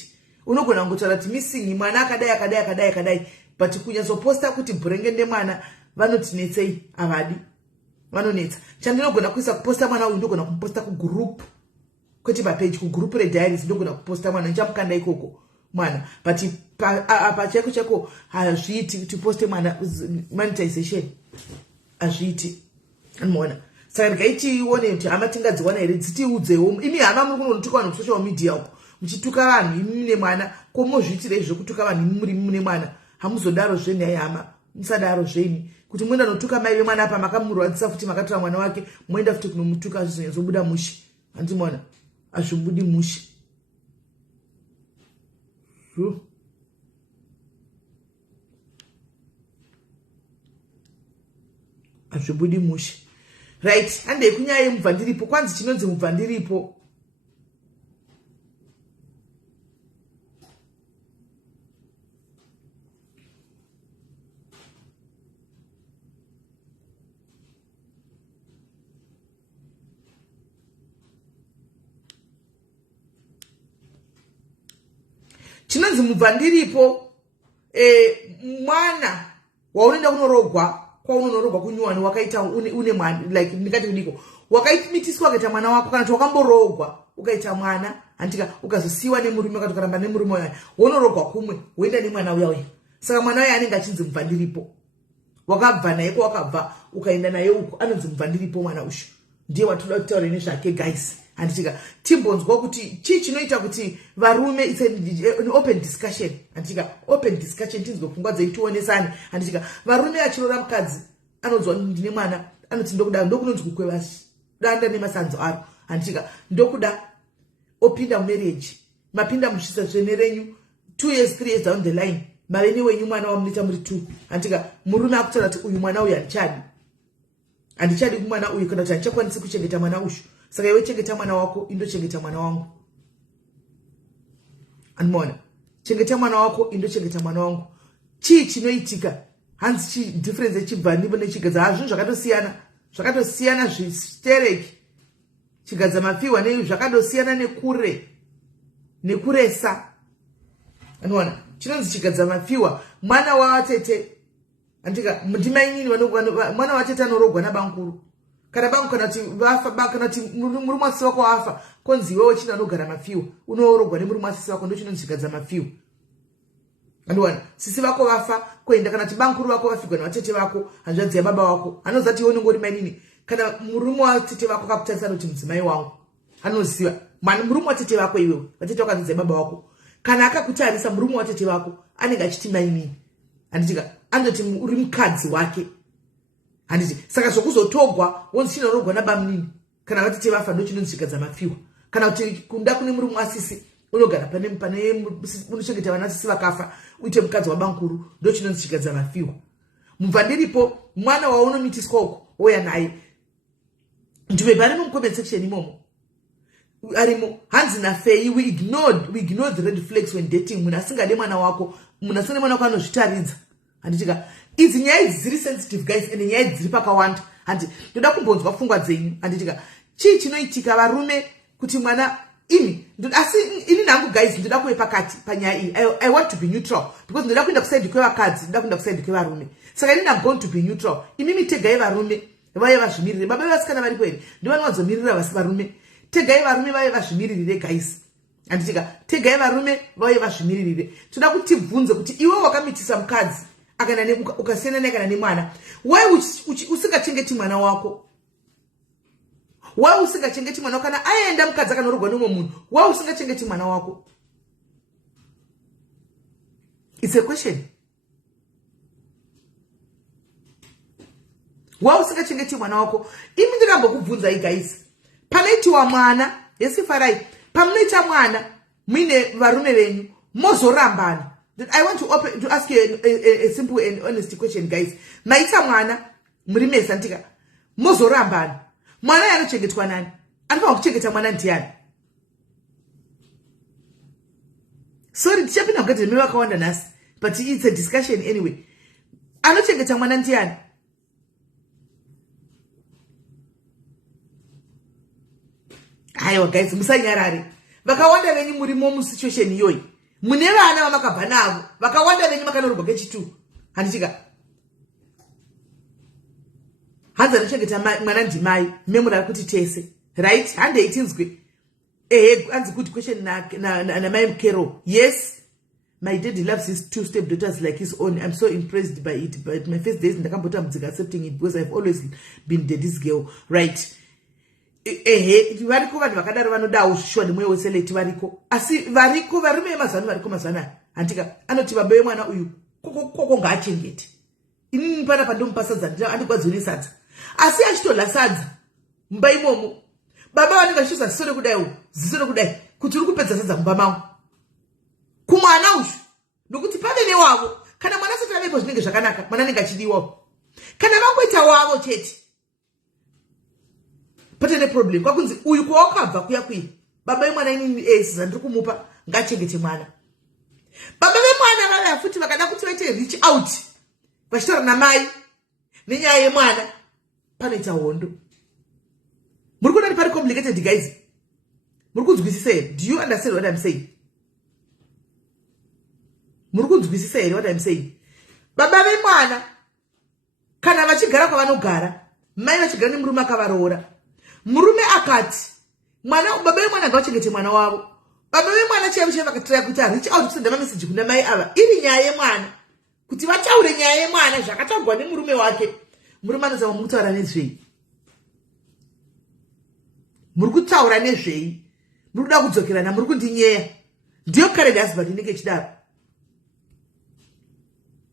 Unogona ngotaura kuti missing mwana akadai but kunyazoposta kuti burengende mwana vanotinetsei avadi. Vanonetsa. Chandinogona kuisa kuposta mwana uyu ndogona kumuposta kugroup. Kwete page ku group re diaries ndogona kuposta mwana nchamukanda ikoko mwana but apa chako hazviiti kuti poste mwana monetization hazviiti anoona saka ndikaitione kuti hama tingadziwana here dzitiudzewo imi hama muri kunotuka vanhu social media uko muchituka vanhu imi mune mwana ko mozviitire zvokutuka vanhu imi muri mune mwana hamuzodaro zveni hai hama musadaro zveni kuti muenda notuka mai vemwana apa makamurwadzisa futi makatora mwana wake moenda futi kunomutuka azvizonyazobuda mushi handimona azvibudi mushi. Azvibudi mushi. Right, ande kunyaya yemubvandiripo kwanzi chinonzi mubvandiripo. Chinonzi Mubvandiripo mwana waunenda kunorogwa kwa unonorogwa kunyuwani wakaita une mwana like ndikati kudiko wakaimitiswa wakaita mwana wako kana kuti wakamborogwa ukaita mwana antika ukazosiwa nemurume kana ukaramba nemurume uya wonorogwa kumwe woenda nemwana uya saka mwana uya anenge achinzi Mubvandiripo wakabva naye ko wakabva ukaenda naye uko anonzi Mubvandiripo mwana usho ndiye watoda kutaura nezvake guys anditika timbonzwa kuti chinoita kuti varume it's an open discussion anditika open discussion tinzwe pfungwa dzeituonesana anditika varume achirora mukadzi anonzwa ndine mwana anoti ndokuda ndokunonzi kukwevasi danda nemasanzo aro anditika ndokuda opinda marriage mapinda mushisa zvene renyu 2 years 3 years down the line maveni wenyu mwana wamunita muri 2 anditika murume akutaura kuti uyu mwana uyu handichadi kumwana uyu kana kuti handichakwanisi kuchengeta mwana ushu saka iwe chengeta mwana wako indochengeta mwana wangu andimona chengeta mwana wako indochengeta mwana wangu chinoitika hanzi difference echibva ndipo nechigadza hazvinhu zvakatosiyana zvistereki chigadza mafiwa neyu zvakatosiyana nekuresa andimona chinonzi chigadza mafiwa mwana watete andika ndimainini mwana watete anorogwa nabankuru kana bangu kana ti vafa kana ti murume wako wafa konzi iwewe china unogara mafiwa unoorogwa nemurume wasisi wako ndochinonzvikadza mafiwa. Andiwana sisi vako vafa kuenda kana tibankuru vako vafikwa navatete vako hanzvadzi yababa vako anozati iwe unongori mainini kana murume watete vako akakutarisa kuti mudzimai wangu anoziva murume watete vako iwewe vatete vako hanzvadzi yababa vako kana akakutarisa murume watete vako anenge achiti mainini handitika andoti uri mukadzi wake handiti saka zvokuzotogwa wonzi chinorogwa nabamunini kana vatete vafa ndochinonzvikadza mafiwa kana kuti kunda kune murume wasisi unogara pane unochengeta vana sisi vakafa uite mukadzi wabankuru ndochinonzvikadza mafiwa. Mubvandiripo mwana waunomitiswa uko woya naye ndiwe pari mumucomment section imomo arimo hanzi nafei we ignored the red flags when dating. Munhu asingade mwana wako anozvitaridza handitika idzi nyaya idzi dziri sensitive guys ende nyaya idzi dziri pakawanda handi ndoda kumbonzwa pfungwa dzenyu handitika chii chinoitika varume kuti mwana asi ini nangu guys ndoda kuve pakati panyaya iyi. I want to be neutral because ndoda kuenda kusaidi kwevakadzi ndoda kuenda kusaidi kwevarume saka ini I'm going to be neutral. Imimi tegai varume vaya vazvimirire baba vevasikana vari kweri ndivanowadzomirira vasi varume tegai varume vaya vazvimiririre guys handitika tegai varume vaya vazvimiririre. Toda kuti bvunze kuti iwe wakamitisa mukadzi akana ukasiyana naye kana nemwana why usingachengeti mwana wako why usingachengeti mwana wako kana aenda mukadzi akanorogwa nomwe munhu why usingachengeti mwana wako. It's a question. Why usingachengeti mwana wako. Imi ndikambokubvunzai guys panoitiwa mwana yesifarai pamunoita mwana muine varume venyu mozorambana. I want to ask you a simple and honest question guys. Maita mwana muri mesa ntika mozorambana mwana yanochengetwa nani? Anofanira kuchengeta mwana ndiani? Sorry tichapinda mukati mimi vakawanda nhasi but it's a discussion anyway. Anochengeta mwana ndiani? Aiwa guys musanyarare vakawanda venyu murimo musituation iyoyi mune vana vamakabva navo vakawanda venyu makanorogwa kechitu handitika hanzi anochengeta mwana ndimai memurari kuti tese right handei tinzwe hanzi good question namai mukero. Yes my daddy loves his 2 stepdaughters like his own. I'm so impressed by it but my first days ndakambotambudzika accepting it because I've always been daddy's girl right. Variko vanhu vakadaro vanodawo zvishwa nemweya wese leti variko asi variko varume vemazano variko mazana handika anoti baba vemwana uyu koko ngaachengete inini pana pandomupa sadza andikwadziwe nesadza asi achitola sadza mumba imomo baba vanenge vachiisa ziso rekudai kuti uri kupedza sadza mumba mangu kumwana uyu nokuti pave newavo kana mwana asati avepo zvinenge zvakanaka mwana anenge achidiwawo kana vangoita wavo chete patene problem kwakunzi uyu kwawakabva kuya baba vemwana inini zandiri kumupa ngachengete mwana. Baba vemwana vaya futi vakada kuti vaite reach out vachitaura namai nenyaya yemwana panoita hondo. Muri kuona pari complicated guys. Muri kunzwisisa here? Do you understand what I'm saying? Muri kunzwisisa here what I'm saying? Baba vemwana kana vachigara kwavanogara mai vachigara nemurume akavaroora murume akati mwana baba vemwana ngavachengete mwana wavo baba vemwana chaivo vakatira kuti reach out kusenda mameseji kuna mai ava iri nyaya yemwana kuti vataure nyaya yemwana zvakataurwa nemurume wake. Murume anozama muri kutaura nezvei? Muri kutaura nezvei? Muri kuda kudzokerana? Muri kundinyeya? Ndiyo current husband inenge ichidaro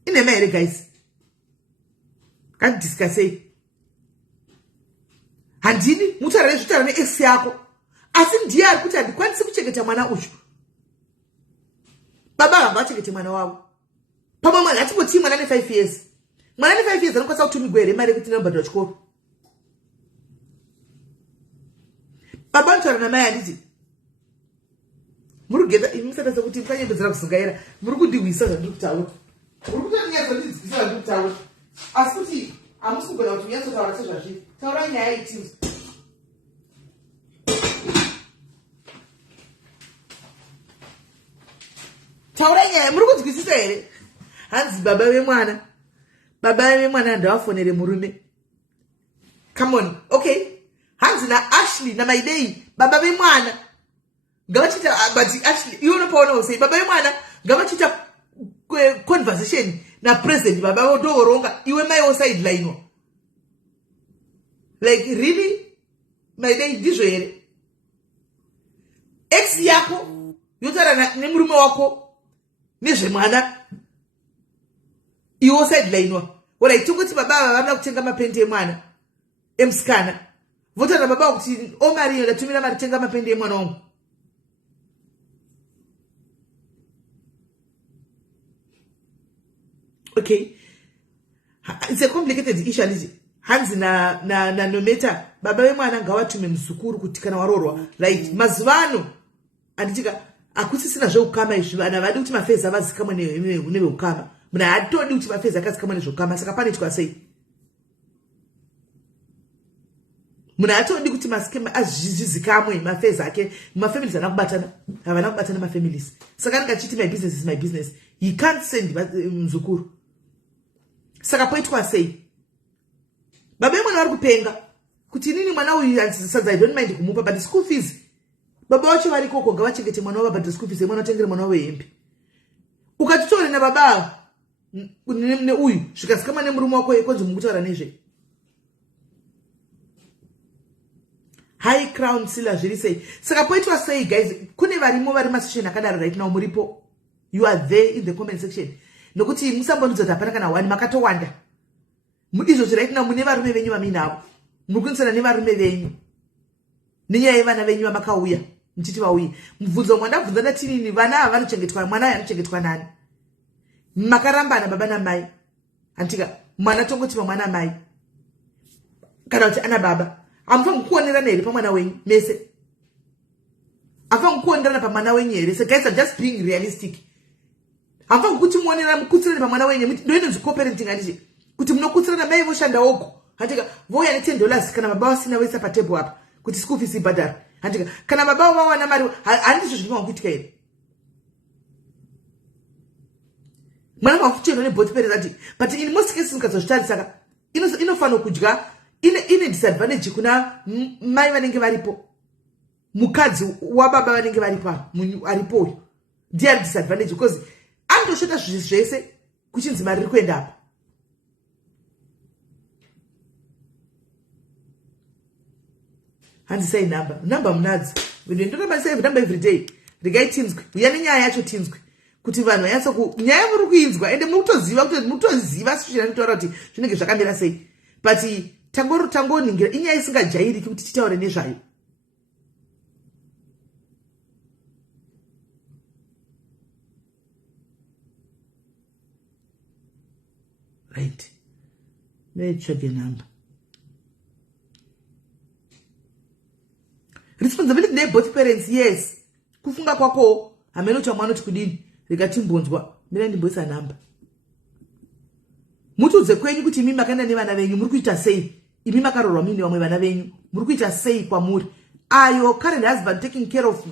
inema here guys? Kandidiscussei handini mutaura nezvitaura neex yako asi ndiye ari kuti handikwanisi kuchengeta mwana uyu. Baba vanga vachengete mwana wavo pamwe mwana atiboti mwana ne5 years mwana ne5 years anokwanisa kutumigwa here mari yekuti nobhadhara chikoro. Baba anotaura namai handiti muri kugeza imi musatasa kuti mukanyembedzera kusungaira muri kundiwisa zvandiri kutaura muri kutonyatsa kundidzivisa zvandiri kutaura asi kuti hamusi kugona kuti munyatsotaura sezvazviri. Taurai nyaya itinzwe. Taurai nyaya muri kunzwisisa here? Hanzi baba vemwana ndavafonere murume. Come on. Okay. Hanzi hanzi naAshley naMaidei baba vemwana ngavachita but Ashley iwe unopaona usei baba vemwana ngavachita conversation napresident baba votovoronga iwe mai wosideline like really Maidei ndizvo here ex yako yotaura nemurume wako nezvemwana iwe sideline ora tongoti baba vavana kutenga mapendi emwana emusikana votaura baba kuti omari ndatumira mari tenga mapendi emwana wangu okay it's a complicated issue anditi hanzi na nometa baba vemwana ngavatume muzukuru kuti kana warorwa right mazuvano anditika akusisina zveukama izvi vana vadi kuti mafezi avazikamwa neveukama munhu haatodi kuti mafezi akazikamwa nezveukama saka panoitwa sei munhu haatodi kuti azvizikamwe mafezi ake mafamilies havana kubatana mafamilies saka ndingachiti my business is my business he can't send muzukuru saka poitwa sei baba vemwana vari kupenga kuti inini mwana uyu anzisadza I don't mind kumupa but school fees baba vacho vari koko ngavachengete mwana wavo but school fees mwana atengere mwana wavo hembe ukatitaure nababa neuyu zvikazikama nemurume wako yekonzi mukutaura nezve high crown sila zviri sei saka poitwa sei guys kune varimo vari masession akadaro right now muripo you are there in the comment section nokuti musambonudza kuti hapana kana 1 makatowanda izvo right now mune varume venyu vaminavo muri kunisana nevarume venyu nenyaya yevana venyu vamakauya muchiti vauya mubvunzo mwandabvunza ndatinini vana ava vanochengetwa mwana aya anochengetwa nani makarambana baba namai antika mwana tongoti pamwana mai kana kuti ana baba amufaniri kuonerana here pamwana wenyu mese amufaniri kuonerana pamwana wenyu here so guys are just being realistic amufaniri kuti muonerana mukutsirane pamwana wenyu ndoinonzi co-parenting anditi kuti munokutsirana mai voshanda oko handika vouya ne$10 kana baba vasina vesa patebho apa kuti school fees ibhadhara handika kana baba vawana mari handizvo zvinofanira kuitika here mwana mafucheno nebot parents ati but in most cases ukazozvitarisaka inofanira kudya ine disadvantage kuna mai vanenge varipo mukadzi wababa vanenge aripo uyu ndiye ari disadvantage because anotoshota zvinhu zvese kuchinzi mari riri kuenda apa handisai namba munadzo ndotomasai namba every day regai tinzwi uya nenyaya yacho tinzwi kuti vanhu vanyatsa nyaya muri kuinzwa ende mutoziva situation anotaura kuti zvinenge zvakamira sei but tangoningira inyaya isingajairiki kuti titaure nezvayo right netsvage namba responsibility neboth parents yes kufunga kwako hamene kuti mwana uti kudini rikatimbonzwa mira ndimboisa namba mutiudze kwenyu kuti imi makaenda nevana venyu muri kuita sei imi makarorwa mini vamwe vana venyu muri kuita sei kwamuri are your current husband taking care of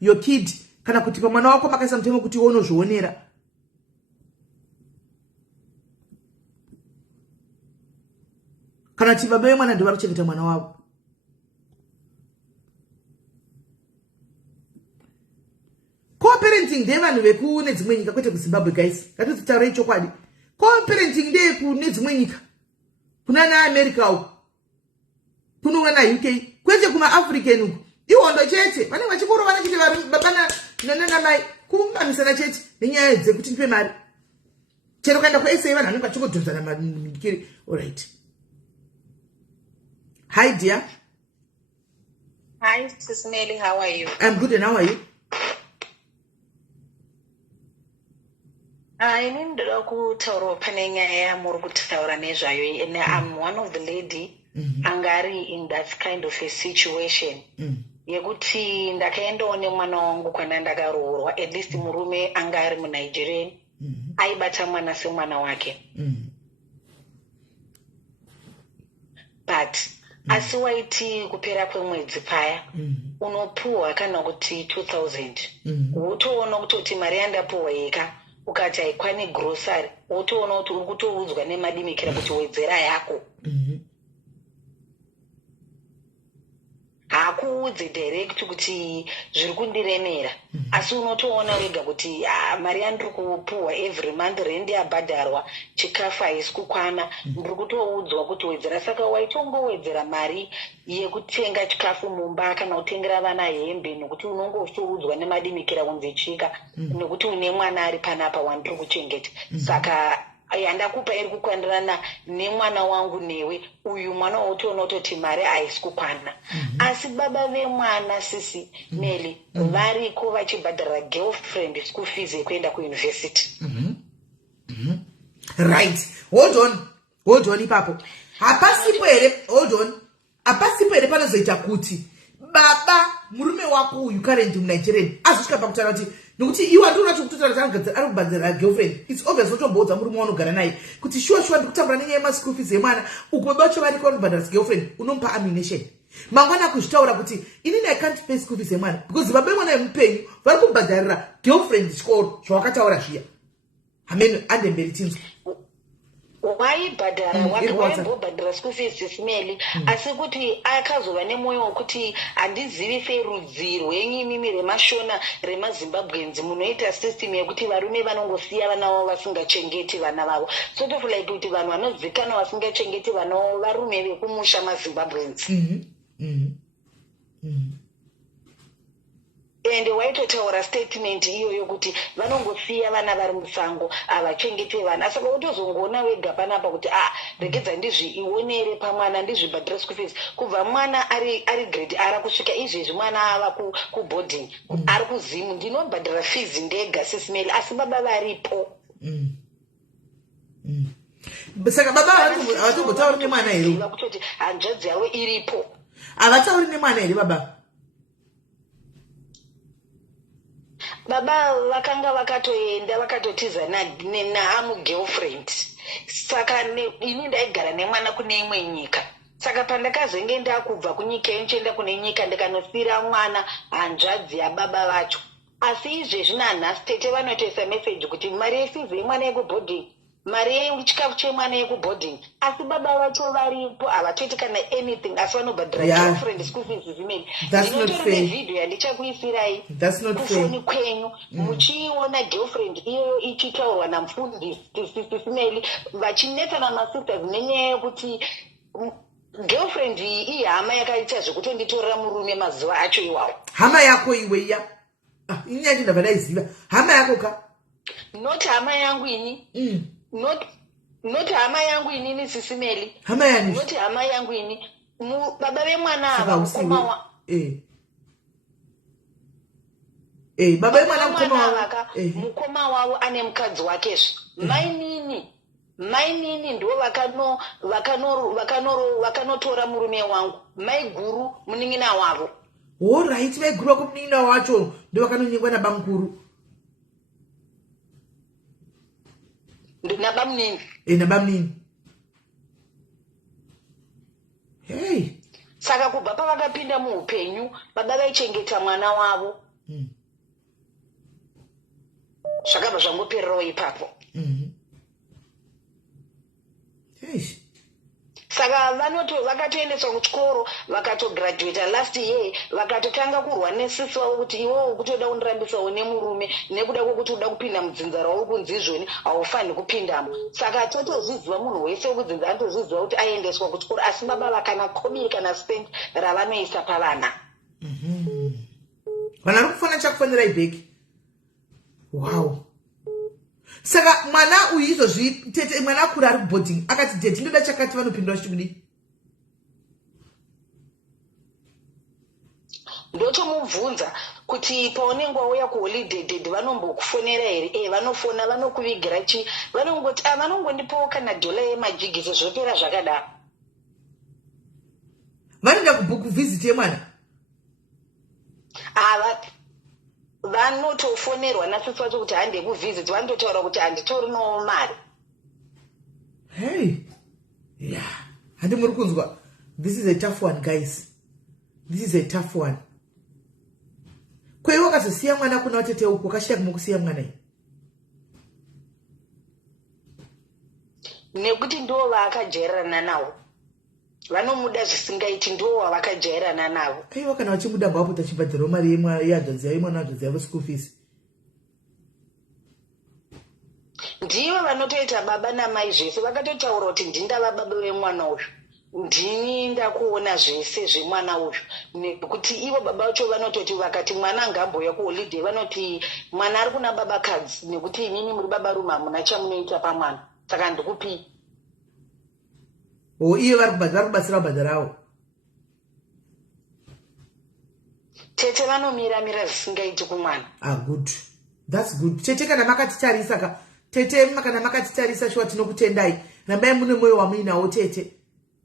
your kid kana kuti pamwana wako makaisa mutemo kuti unozvionera kana kuti baba vemwana ndo vari kuchengeta mwana wavo co-parenting ndevanhu vekune dzimwe nyika kwete kuZimbabwe guys ngatotitaurei chokwadi co-parenting ndeyekune dzimwe nyika kuna naAmerica uko kuno na UK kwete kumaafrican uko ihondo chete vanenge vachikurovana chete baba nanamai kumamisana chete nenyaya dzekuti ndipe mari chero kaenda kuSA vanhu vanenge vachikodhonzana mamikiri alright hi dear Hi SIS MELLY, how are you? I'm good and how are you? Ini ndoda kutaura pane nyaya muri kutaura nezvayo and I'm one of the lady angari in that kind of a situation yekuti ndakaendawo nemwana wangu kana ndakaroorwa at least murume angari muNigerian aibata mwana semwana wake but asi waiti kupera kwemwedzi paya unopuhwa kana kuti 2000 utoona kutoti mari yandapuhwa yeka ukati haikwani grocery utoona kuti uri kutoudzwa nemadimikira kuti wedzera yako hakuudze direct kuti zviri kundiremera asi unotoona wega kuti mari yandiri kupuhwa every month rent yabhadharwa chikafu haisi kukwana ndiri kutoudzwa kuti wedzera saka waitongowedzera mari yekutenga chikafu mumba kana kutengera vana hembe nokuti unongosoudzwa nemadimikira kunzi chika nekuti une mwana ari panapa wandiri kuchengeta saka yandakupa iri kukwandirana nemwana wangu newe uyu mwana wautoona utoti mari haisi kukwana asi baba vemwana sisi Melly variko vachibhadhara girlfriend school fees yekuenda kuuniversity. Right, hold on ipapo hapasipo here panozoita kuti baba murume wako uyu current muNigerian azosvika pakutaura kuti nokuti iwe andinoona chokutotara ari kubhadhara girlfriend it's obvious utomboudza murume waunogara naye kuti shuwa ndiri kutambura nenyaya yemaschool fees yemwana uko baba vacho variko vanobhadhara girlfriend unomupa ammunition mangwana kuzvitaura kuti inini I can't pay school fees yemwana because baba vemwana yemupenyu vari kubhadharira girlfriend chikoro zvawakataura zviya hameno andemberi tinzwa waibhadhara waimbobhadhara school fees Melly asi kuti akazova nemwoyo wekuti handizivi ferudzii rwenyu mimi remashona remazimbabwenzi munoita system yekuti varume vanongosiya vana vavo vasingachengeti vana vavo sort of like kuti vanhu vanozikanwa vasingachengeti vana vavo varume vekumusha mazimbabwenzi ende waitotaura statement iyoyo kuti vanongosiya vana vari musango havachengete vana saka utozongoona wega panapa kuti regedza ndizviionere pamwana ndizvibhadhira school fees kubva mwana ari grade ara kusvika izvezvi mwana ava kuboarding ari kuzimu ndinobhadhira fees ndega sisi Melly asi baba varipo saka baba havatombotsauri nemwana here kutoti hanzvadzi yavo iripo havatsauri nemwana here baba vakanga vakatoenda vakatotiza naamu girlfriend saka ini ndaigara nemwana kune imwe nyika saka pandakazenge ndakubva kunyika nchienda kune nyika ndikanosira mwana hanzvadzi yababa vacho asi izvezvi nanhasi tete vanotoisa meseji kuti mari yefees yemwana yekuboarding mari yechikafu chemwana yekuboarding asi baba vacho varipo havatoti kana anything asi vanobhadhira girlfriend school fees Melly ndinotori nevidhio yandichakuisirai kufoni kwenyu muchiona girlfriend iyoyo ichitaurwa namufundisi Melly vachinetsana nasisters nenyaya yekuti girlfriend iyi ihama yakaita zvekutonditorera murume mazuva acho iwawo hama yako iwe iya ini yacho ndabva ndaiziva hama yako ka not hama yangu ini not hama yangu inini sisi Melly hama yani not hama yangu ini baba vemwana ava mukoma baba vemwana mukoma wavo ane mukadzi wakezve mainini ndo vakanotora murume wangu maiguru munin'ina wavo allright maiguru wako munin'ina wacho ndo vakanonyengwa nabamukuru nabamnini nabamnini hey saka kubva pavakapinda muupenyu baba vaichengeta mwana wavo zvakabva zvangopererawo ipapo saka vakatoendeswa kuchikoro vakatograduata last year vakatotanga kurwa nesisi wavo kuti iwowo kutoda kundirambisawo nemurume nekuda kwokuti uda kupinda mudzinza rauri kunzi izvoni haufaniri kupindamo saka totozviziva munhu wese wekudzinza anotozviziva kuti aendeswa kuchikoro asi baba vakana kobiri kana spend ravanoisa pavana vana ri kufanira chakufanirai bheki wow saka mwana uyu izvozvi tete mwana akura ari kuboarding akati deti ndoda chakati vanopindura chikudi ndotomubvunza kuti paunenge wauya kuholiday dedi vanombokufonera here vanofona vanokuvigira chi vanongoti vanongondipawo kana dola yemajigiso zvopera zvakadaro vanoenda kubhuku vhiziti yemwana vanotofonerwa nasisi vacho kuti hande kuvhiziti vanototaura kuti handitorinawo mari hey handi muri kunzwa this is a tough one guys this is a tough one kwaiwa wakazosiya mwana kuna watete uko kashita kumukusiya mwana iyi nekuti ndo vaakajererana nawo vanomuda zvisingaiti ndo wavakajairana navo. Aiwa kana vachimuda ngapo tachibhadhirawo mari yehanzvadzi yavo imwana hanzvadzi yavo school fees. Ndivo vanotoita baba namai zvese, vakatotaura kuti ndindava baba vemwana uyu, ndini ndakuona zvese zvemwana uyu, nekuti ivo baba vacho vanototi vakati mwana ngambouya kuholiday vanoti mwana ari kuna baba kadzi, nekuti inini muri baba rume hamuna chamunoita pamwana, saka ndikupi. Iye vari kubatsira kubhadharawo. Tete vanomira zvisingaiti kumwana. Good. That's good. Tete kana makatitarisa ka. Tete kana makatitarisa shuwa tinokutendai. Rambai mune moyo wamuinawo tete.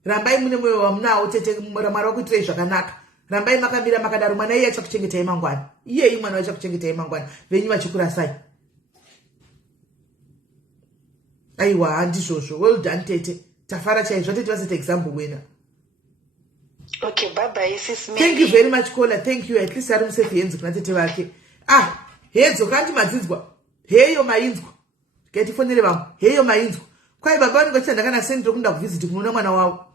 Rambai mune moyo wamunawo tete, mwari wakuitirei zvakanaka. Rambai makamira makadaro mwana iye achakuchengetai mangwana. Iye mwana achakuchengetai mangwana. Venyu vachikurasai. Aiwa handizvozvo. Well done tete. Tafara chaizvo tete vasete example winner. Okay, bye-bye, SIS MELLY. Thank you very much, caller. Thank you. At least I don't say henzo kuna tete vake. Henzo kanti madzidzwa. Heyo mainzwa. Kati fonere vamwe. Heyo mainzwa. Kwai baba vangu vachanda kana sendro kunda kuvisit kunoona mwana wavo.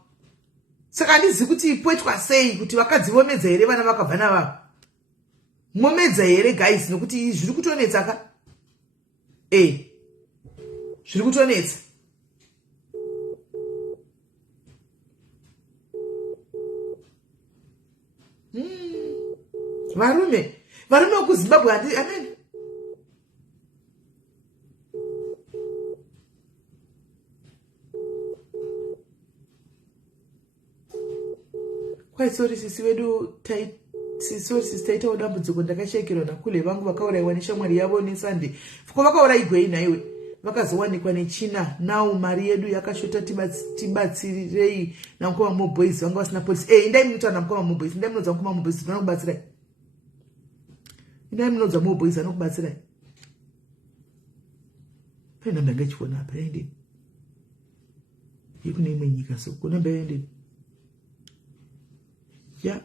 Saka handizivi kuti ipoitwa sei kuti vakadzi vomedza here vana vakabva navavo. Momedza here guys nokuti zviri kutonetsa ka. Zviri kutonetsa. Varume wekuZimbabwe amen. Kwai sorry sisi wedu taitawo dambudziko ndakashekerwa nakule vangu vakaurayiwa neshamwari yavo neSunday. Fuko vakaurayigwei naiwe? Vakazowanikwa nechina. Now mari yedu yakashota, tibatsirei namukoma muboys vanga vasina polisi. Indai munoti namukoma muboys, indai munodza mukoma muboys vanokubatsirai. Indai munodza muboys vanokubatsirai. Pane namba ngachiona apa ende. Ikune imwe nyika so kuna namba ende. Yeah.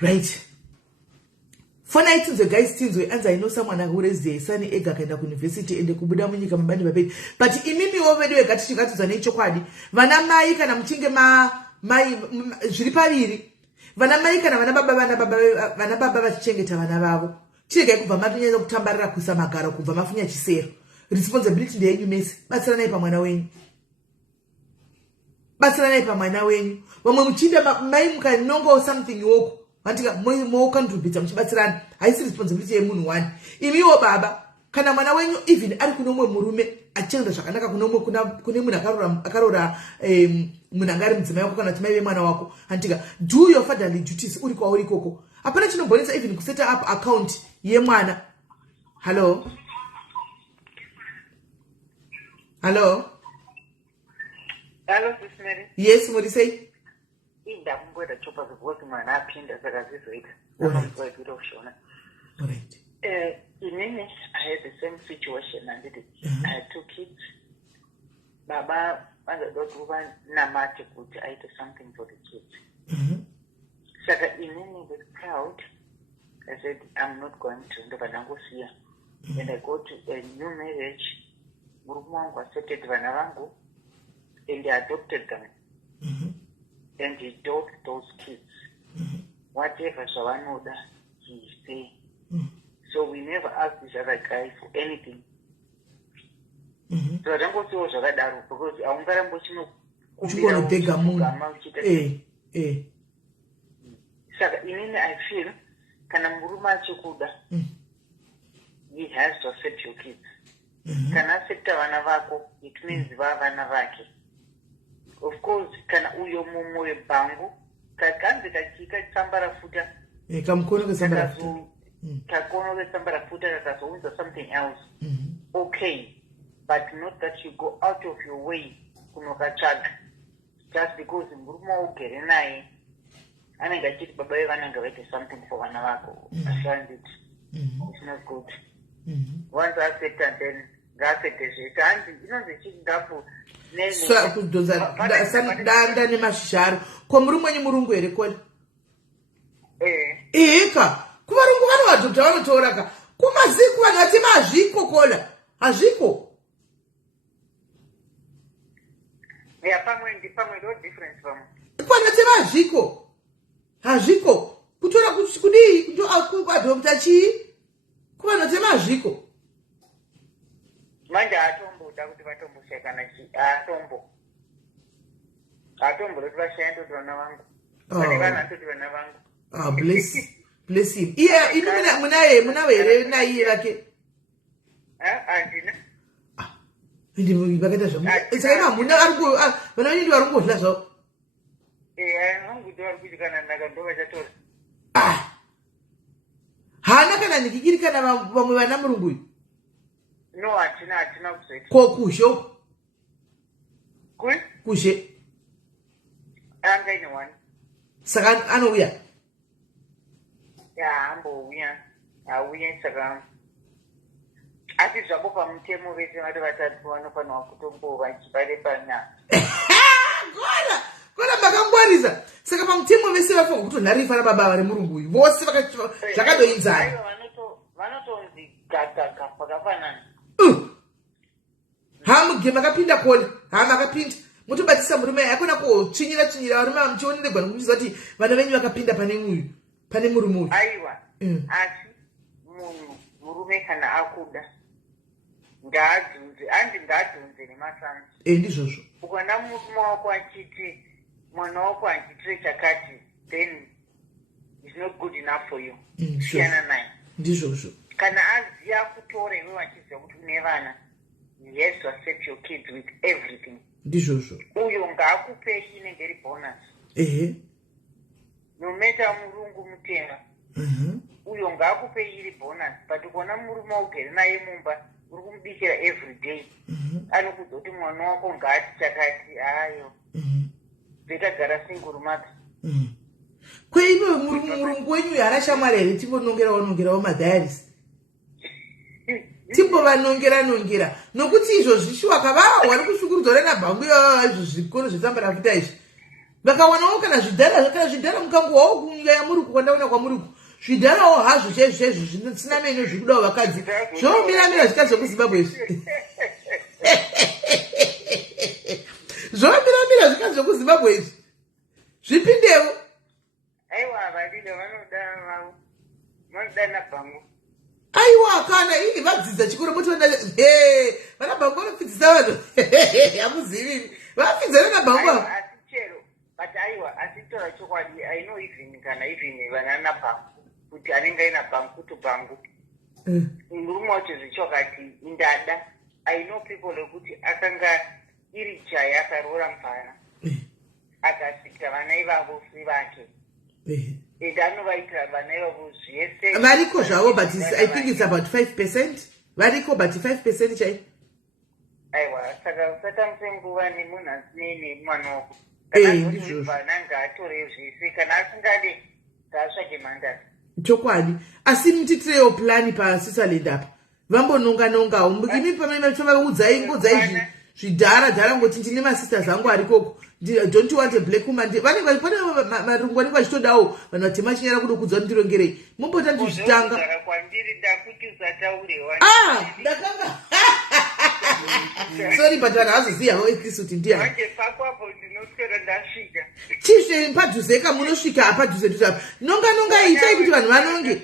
Right. Fona itunzwe guys tinzwe anza ino someone who raised their son ega kaenda ku university ende kubuda munyika mabandi babedi. But imimi wovedu egati chikatuza nechokwadi. Vana mai kana muchinge mai zviri paviri. Vana mai kana vana baba vachichengeta vana vavo. Chirega kubva mapinyeza kutambarira kuisa magaro kubva mafunya chisero. Responsibility ndeyenyu mese. Batsiranai pamwana wenyu. Batsiranai pamwana wenyu. Vamwe muchinda mai mukanongo something woko. Vantika mocontribute muchibatsirana. Haisi responsibility yemunhu wani. Imiwo baba kana mwana wenyu even ari kuno mumwe murume achenda zvakanaka kuno munhu akarora munhu angari mudzimai wako kana timai vemwana wako. Antika do your fatherly duties uri kwauri ikoko. Hapana chinombonesa even kuseta up account yemwana. Hello. Hello, SIS MELLY. Yes, what do you say? Ndamboda chopa zvokuti mwana apinda saka zvizoita. Alright. Inini, I had the same situation and I had 2 kids. Baba vandoda kuva namati kuti aite something for the kids. Saka inini was proud. I said, I'm not going to ndoba ndangosiya. And I go to a new marriage. Murume wangu accepted vana vangu and they adopted them. And he taught those kids whatever Savanoda he say. So we never asked each other guy for anything. So I don't go to Zavadaro because I won't go to beg a moon. So I feel Kanamuruma Chikuda, he has to accept your kids. Can accept Vanavako, it means Vavanavaki. Of course, kana uyo mumu bangu kakanzi kachika sambara futa kamkono ke sambara futa kakono ke sambara futa kakazounza something else. Okay, but not that you go out of your way kunokatsvaga just because muruma ugere naye anenge achiti baba vanenge vaite something for vana vako. I find it it's not good. Once I accept and then ngapete zvete handi inonzi chingapo danda nemashisharo ko muri mwenyu murungu here kola ka kuvarungu vano vadhokta vanotora ka kumaziku vanhu vati mazviko kola hazviko pamwe ndo difference pamwe panotema hazviko kutora kudii ndo akukwadhokta chii kuvanotema zviko manje atomboda kuti vatomboshekana atomboroti vashaya ndoti vana vangu vane vana ndoti vana vangu bless him iye inu munawe here naiye vake handina vakaita saka hamuna vana venyu ndi vari kungodla zvavo vangu ndo vari kuitikana naka ndo vachatora haana kana nikikiri kana vamwe vana murungu uyu no hatina kuzoita ko kusho kui kushe anga ine wani saka anouya ambouya auya saka asi zvako pamutemo vese vati vatatu vanofanirwa kutombova chipare panya kona makangwarisa saka pamutemo vese vafanirwa kutonharifa rababa vari murungu uyu vose zvakadoinzana vanotonzi gagaga pakafanana hamuge makapinda kona hamakapinda mutobatisa murume akona kotsvinyira varume muchioneregwa nokuchiza kuti vana venyu vakapinda pane murume uyu aiwa asi munhu murume kana akuda ngaadzunze nemasanzi ndizvozvo ukana murume wako achiti mwana wako anditire chakati then is not good enough for you siyana naye ndizvozvo kana aziya kutore iwe wachiziva kuti une vana you have to accept your kids with everything ndizvozvo uyo ngaakupei inenge iri bonus nometa murungu mutema uyo ngaakupei iri bonus but ukona murume ugere naye mumba uri kumubikira every day anokuudza kuti mwana wako ngaati chakati ayo zvetagara single mother kweive murungu wenyu haana shamwari here timbonongerawo madhayaris timbovanongera nokuti izvo zvishuwaka vavo vari kushukurudzwa renabhangu izvo zvikoro zvetsambara futa izvi vakawanawo kana zvidhara mukangowawo kunyika yamuri kukwandaona kwamuriku zvidharawo hazvo chaizvo zvisina menyo zviri kudawo vakadzi zvomiramira zvikazi zvokuzimbabwe izvi zvomiramira zvikazi zvokuzimbabwe izvi zvipindewo aiwa vadide vanoda nabhangu aiwa kana ini vadzidza chikoro motoona vana bhangu vanofidzisa vanhu hamuzivi vafidza renabhangu avo asi chero but aiwa asi tora chokwadi aino even kana even vana nabhangu kuti anenge aina bhangu kuto bhangu murume wacho zvichokati ndada I know people ekuti akanga iri chaya akaroora mvana akasvika vana ivavo si vake and anovaitira vana ivavo zvese variko zvavo but I think it's about 5% variko but 5% chai aiwa saka usatambise nguva nemunhu asinei mwana wako kana vana ngaatore zvese kana asingade ngaasvake mhandara chokwadi asi mutitirewo plani paswitzerland apa vambononga imi pamaiudzai ngodzai zvidhara ngoti ndine masisters angu arikoko don't you want a black woman pane marungu anenge vachitodawo vanhu vatema chinyara kuda kudza kuti ndirongerei mumbota ndizvitanga ndakanga sorry but vanhu hazozivawo ekristu kuti ndiani chizve padhuzeka munosvika hapadhuze apa nonga itai kuti vanhu vanonge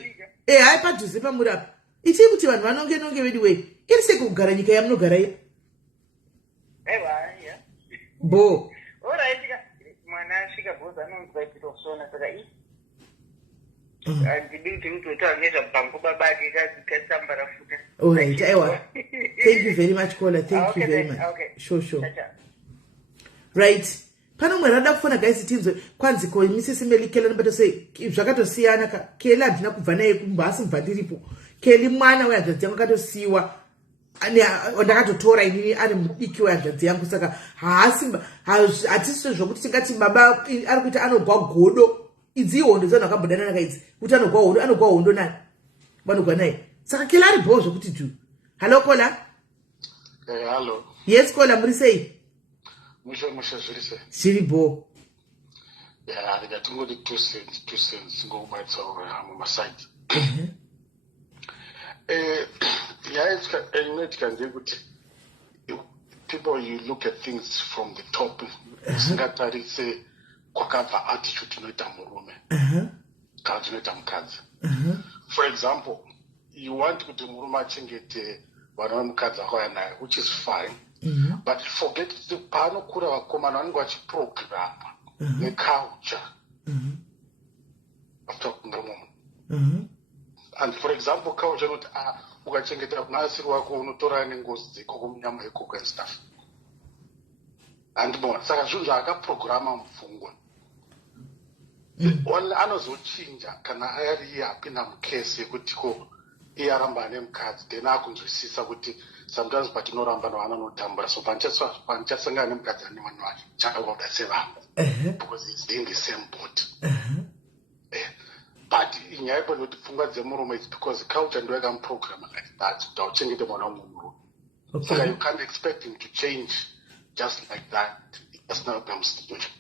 hai padhuze pamuri apa itai kuti vanhu vanonge vedi wei iri seko kugara nyika yamunogara iya bo mwana asvika bhoza anonzwa pitosona saka handidi kuti utotaura nezvabhangu baba ake kasambara futa alright aiwa thank you very much caller thank you very much sure right pano mwe rada kufona guys tinzwe kwanzi ko Mrs Melly Kela nobato sei zvakatosiyana ka Kela handina kubva naye kumba asi Mubvandiripo Keli mwana wehanzvadzi yangu akatosiyiwa ndakatotora inini ari mudiki wehanzvadzi yangu saka hatisi zvokuti tingati baba ari kuita anogwa godo idzi ihondo dzanhu akambodana nakaidzi kuti anogwa hondo nani vanogwa naye saka Kela ari bho zvokuti tu hallo kola hallo yes kola muri sei musha zvirise zviri bho ndingatingoti 2 cents ngokubaitsawo mumasaidi inoitika ndeyekuti people, you look at things from the top. Singatari say, kwakabva attitude inoita murume. Kana inoita mukadzi. For example, you want kuti murume achengete vana vemukadzi akauya naye, which is fine. But forget kuti paanokura vakomana vanenge vachiprograma neculture. And for example, culture not ukachengeta kunasiri wako unotora nengozi dzeko kumunyama ikoko and stuff. And more, saka zvinhu zvaakaprograma mupfungwa. Anozochinja kana ayari apinda mukesi yekuti ko iye aramba nemukadzi then akunzwisisa kuti sometimes patinoramba navana notambura so panchasangana nemukadzi ane vanhu vacho chakauda sevamwe because it's in the same boat. But inyaya ipo noti pfungwa dzemurume is because culture ndo yakamuprograma like that kuti auchengete mwana umwe murume. So you can't expect him to change just like that. That's not the situation.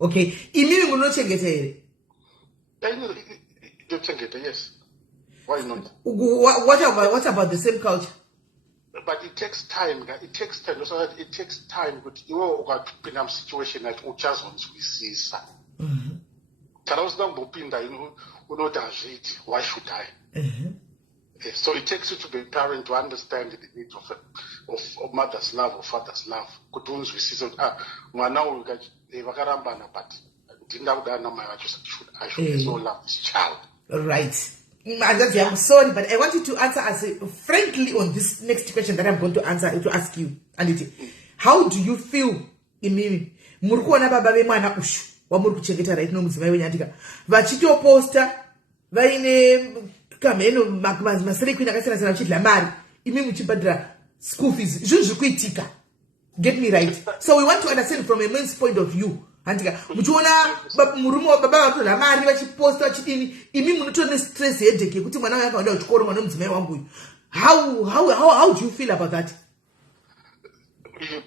Okay, imimi munochengeta here? Yes. Why not? What about the same culture? But it takes time. It takes time. So that it takes time. But you are in a situation like uchazonzwisisa. Kana usingambopinda unodazviti, why should I? So it takes you to be a parent to understand the needs of mother's love or father's love. Kuti unzwisisa mwana uyu vakarambana but ndinda kudana mai vacho I should so love this child. Right. I'm sorry, but I want you to answer us frankly on this next question that I'm going to ask you. Anditi, how do you feel imimi? Murikuona baba vemwana ushu wamuri kuchengeta right now mudzimai wenyandika vachitoposta vaine kamheno maserekwini akasiyana siyana vachidla mari imi muchibhadhira school fees. Zvinhu zviri kuitika. Get me right? So we want to understand from a man's point of view. Andika muchiona murume wababa vatorha mari vachiposta vachidini imi munotora stress headache yekuti mwana wangu akaenda kuchikoro mwana mudzimai wangu uyu. How do you feel about that? You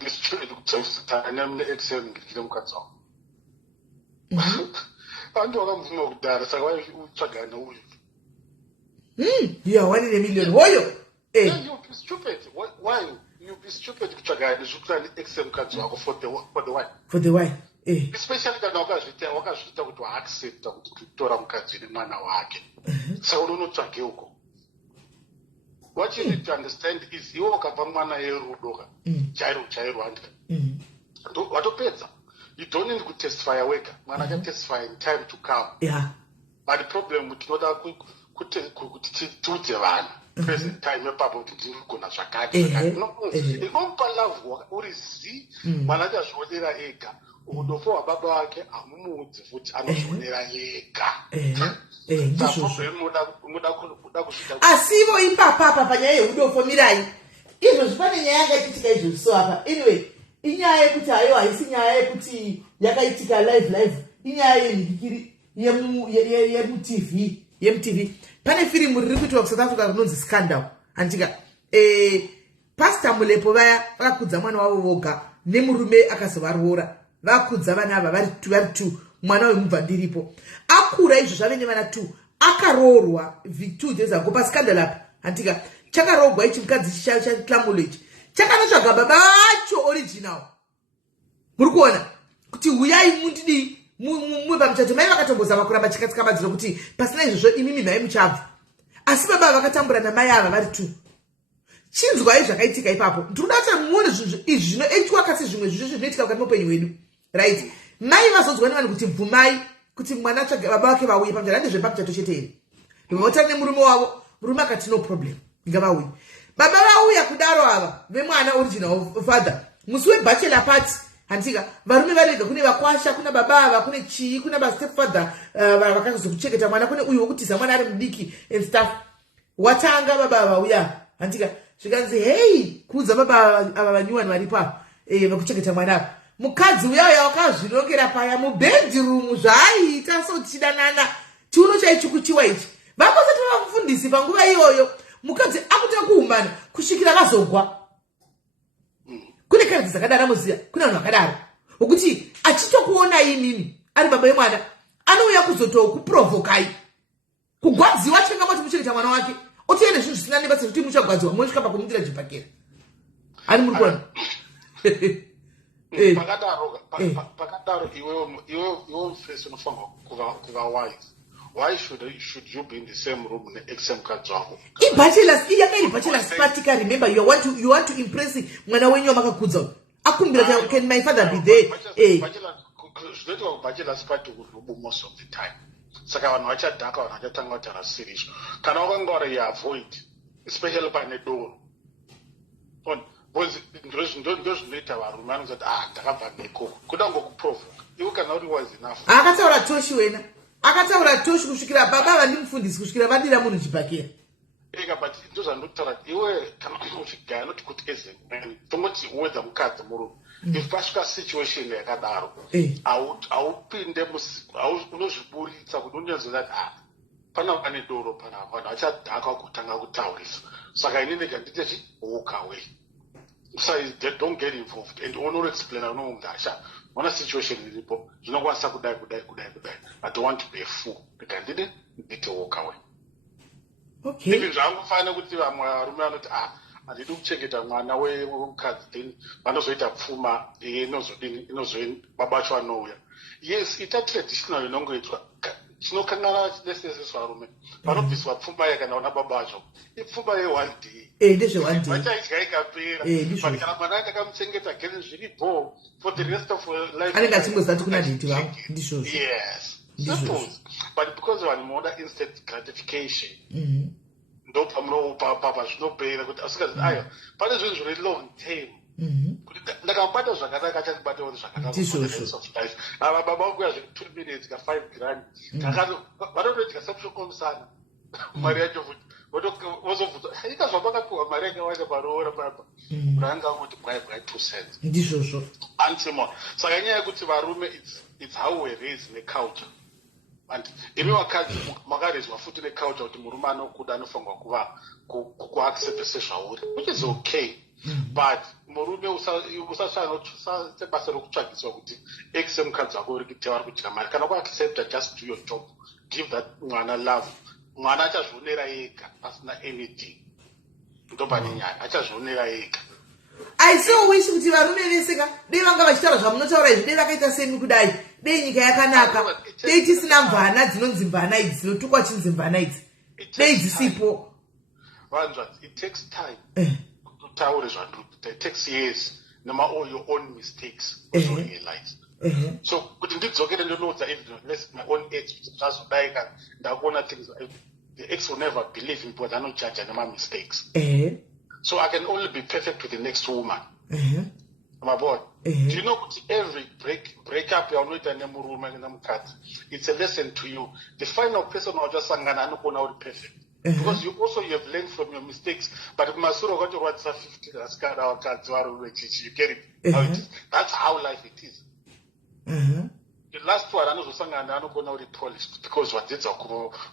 are 1 in a million. Hoyo. You'll be stupid. Why? You'll be stupid for the wife. For the wife. Especially kana wakazvita kuti waaccepta kuti kutora mukadzi nemwana wake. Saka unotsvage uko. What you need to understand is iwe ukabva mwana yerudo chairo andika. Watopedza. You don't need to testify weka. Mwana can testify in time to come. Yeah. But the problem with not kuti tudze vanhu. Present time epapo kuti ndikugona zvakati. Ikompa love uri zi mwana achazvionera ega. Udofo wababa wake amumuudzi futi anozvionera ega. Asivo ipapa panyaya yeudofo mirai. Izvo zvipane nyaya yakaitika izvo so apa. Anyway, inyaya yekuti hayo haisi nyaya yekuti yakaitika live. Inyaya yemhikiri yeMTV. Pane firimu riri kuitwa kuSouth Africa rinonzi Scandal. Andika Pastor Mulepo vaya vakakudza mwana wavo voga nemurume akazovaroora. Vakudza vana ava vari 2 mwana weMubvandiripo. Akura izvo zvave nevana 2 akaroorwa 2 days ago paScandal apa. Andika chakaroorwa ichi mukadzi chaClamulo ichi chakanotsvaga baba vacho original. Muri kuona kuti huyai mundidi pamuchato mai vakatombozama kuramba chikatsika madziro kuti pasina izvozvo imimi nhai muchabva. Asi baba vakatambura namai ava vari 2. Chinzwai zvakaitika ipapo. Ndinoda kuti muone zvinhu izvi zvinoitwa kasi zvimwe zvinhu zvinoitika mukati meupenyu hwedu. Right? Mai vazodzwa nevanhu kuti bvumai kuti mwana tsvage baba vake vauye pamuchato ndezvepamuchato chete here. Vautana nemurume wavo, murume akati no problem. Ngavauye. Baba vauya kudaro ava vemwana original father. Musi webachelor party handika varume varega kune vakwasha kuna baba ava kune chii kuna ba stepfather vakazokuchengeta mwana kune uyu wokutiza mwana ari mudiki and stuff. Watanga baba vauya handika zvikanzi hey kudza baba ava vanyuwani vari pa vakuchengeta mwana apa. Mukadzi uya wakazvirongera paya mubedroom zvaiita so tichidanana chiuno chaichukuchiwa ichi. Vakosati vamufundisi panguva iyoyo mukadzi akuta kuumana kusvikira vazogwa. Kune karidzi dzakadaro muziya kuna vanhu vakadaro wokuti achitokuona imimi ari baba vemwana anouya kuzotokuprovokai kugwadziwa chenga moti muchengeta mwana wake otiende zvinhu zvisina nebasa kuti muchagwadziwa mosvika pakumundira chibhakera. Ani muri kuona pakadaro iwe mfesi unofanira kuva wise. Why should you be in the same room next mukadzi wako? Bachelors iyakairi bachelors party ka remember you want to impress mwana wenyu wamakakudza. Akumbira can my father be there? Zvinoitwa kubachelors party kurubu most of the time. Saka vanhu vachadhaka vanhu vachatanga kutaura serious. Kana wakanga vari avoid especially pane doro. Ndo zvinoita varume vanozati ndakabva nekoko kuda ngokuprovoka. Iwe kana uri was enough. Akataura toshi wena. Akataura toshi kusvikira baba vandimufundisi kusvikira vadira munhu chibhakera. Ega but ndozvandokutaura iwe kana uchigaya noti kuti as a man tongoti uwedza mukadzi murume. If pasvika situation yakadaro haupinde unozviburitsa kuti unyazoti pana pane doro pana vanhu vachadhaka kutanga kutaurisa. Saka inini ndikanditi walk away. So don't get involved and explain one situation iripo zvinokwanisa kudai. I don't want to be a fool. Ndikandidi nditi walk away. Okay. Even zvangofanira kuti vamwe varume vanoti handidi kuchengeta mwana wemukadzi then vanozoita pfuma inozodini baba vacho vanouya. Yes, ita traditional inongoitwa chinokangana chinesese varume vanobviswa pfuma kana una baba vacho ipfuma ye1 day. Ndezve 1 day. Vachaidya ikapera. But kana mwana akamuchengeta gezi zviripo for the rest of life. Anenge achingozati kuna diti vangu ndizvozvo. Yes. Suppose. But because vanhu moda instant gratification. Ndo pamunopa zvinopera kuti asikazi ayo pane zvinhu zviri long term. Kuti ndakamubata zvakanaka achandibatawo zvakanaka. Ava baba vanguya 2 minutes ka 5 grand. Vanotodya semushokomusana. Mari yacho futi. Vozobvunza ikazvapakapiwa mari yakawanda paroora papa. Uranga kuti bwai 2 cents. Ndizvozvo. Antimon. Saka nyaya yekuti varume it's how we raise neculture. And imi wakadzi makarezwa futi neculture kuti murume anokuda anofanirwa kuaccepta sezvauri, which is okay. But murume usasebasa rokutsvagiswa kuti ex mukadzi wako uri kuite vari kudya mari. Kana kuaccepta, just do your job. Give that mwana love. Mwana achazvionera ega pasina anything. Ndo pane nyaya achazvionera ega. I so wish kuti varume vese dei vanga vachitaura zvamunotaura izvi dei vakaita semi kudai dei nyika yakanaka dei tisina mvana dzinonzi mvana idzi dzinotukwa chinzi mvana idzi dei dzisipo. Vanzvati it takes time kutaure zvandiri. It takes years all your own mistakes to realize. So kuti ndidzokere ndinoudza my own ex kuti zvazodai kana ndakuona things the ex will never believe in because anojudge nema mistakes. So I can only be perfect with the next woman. My boy. Do you know every breakup you are not it's a lesson to you. The final person will just sangana anokona perfect. Because you have learned from your mistakes. But Masuro got to what's 50 you get it. That's how life it is. The last one I know sangana anokona polished because what did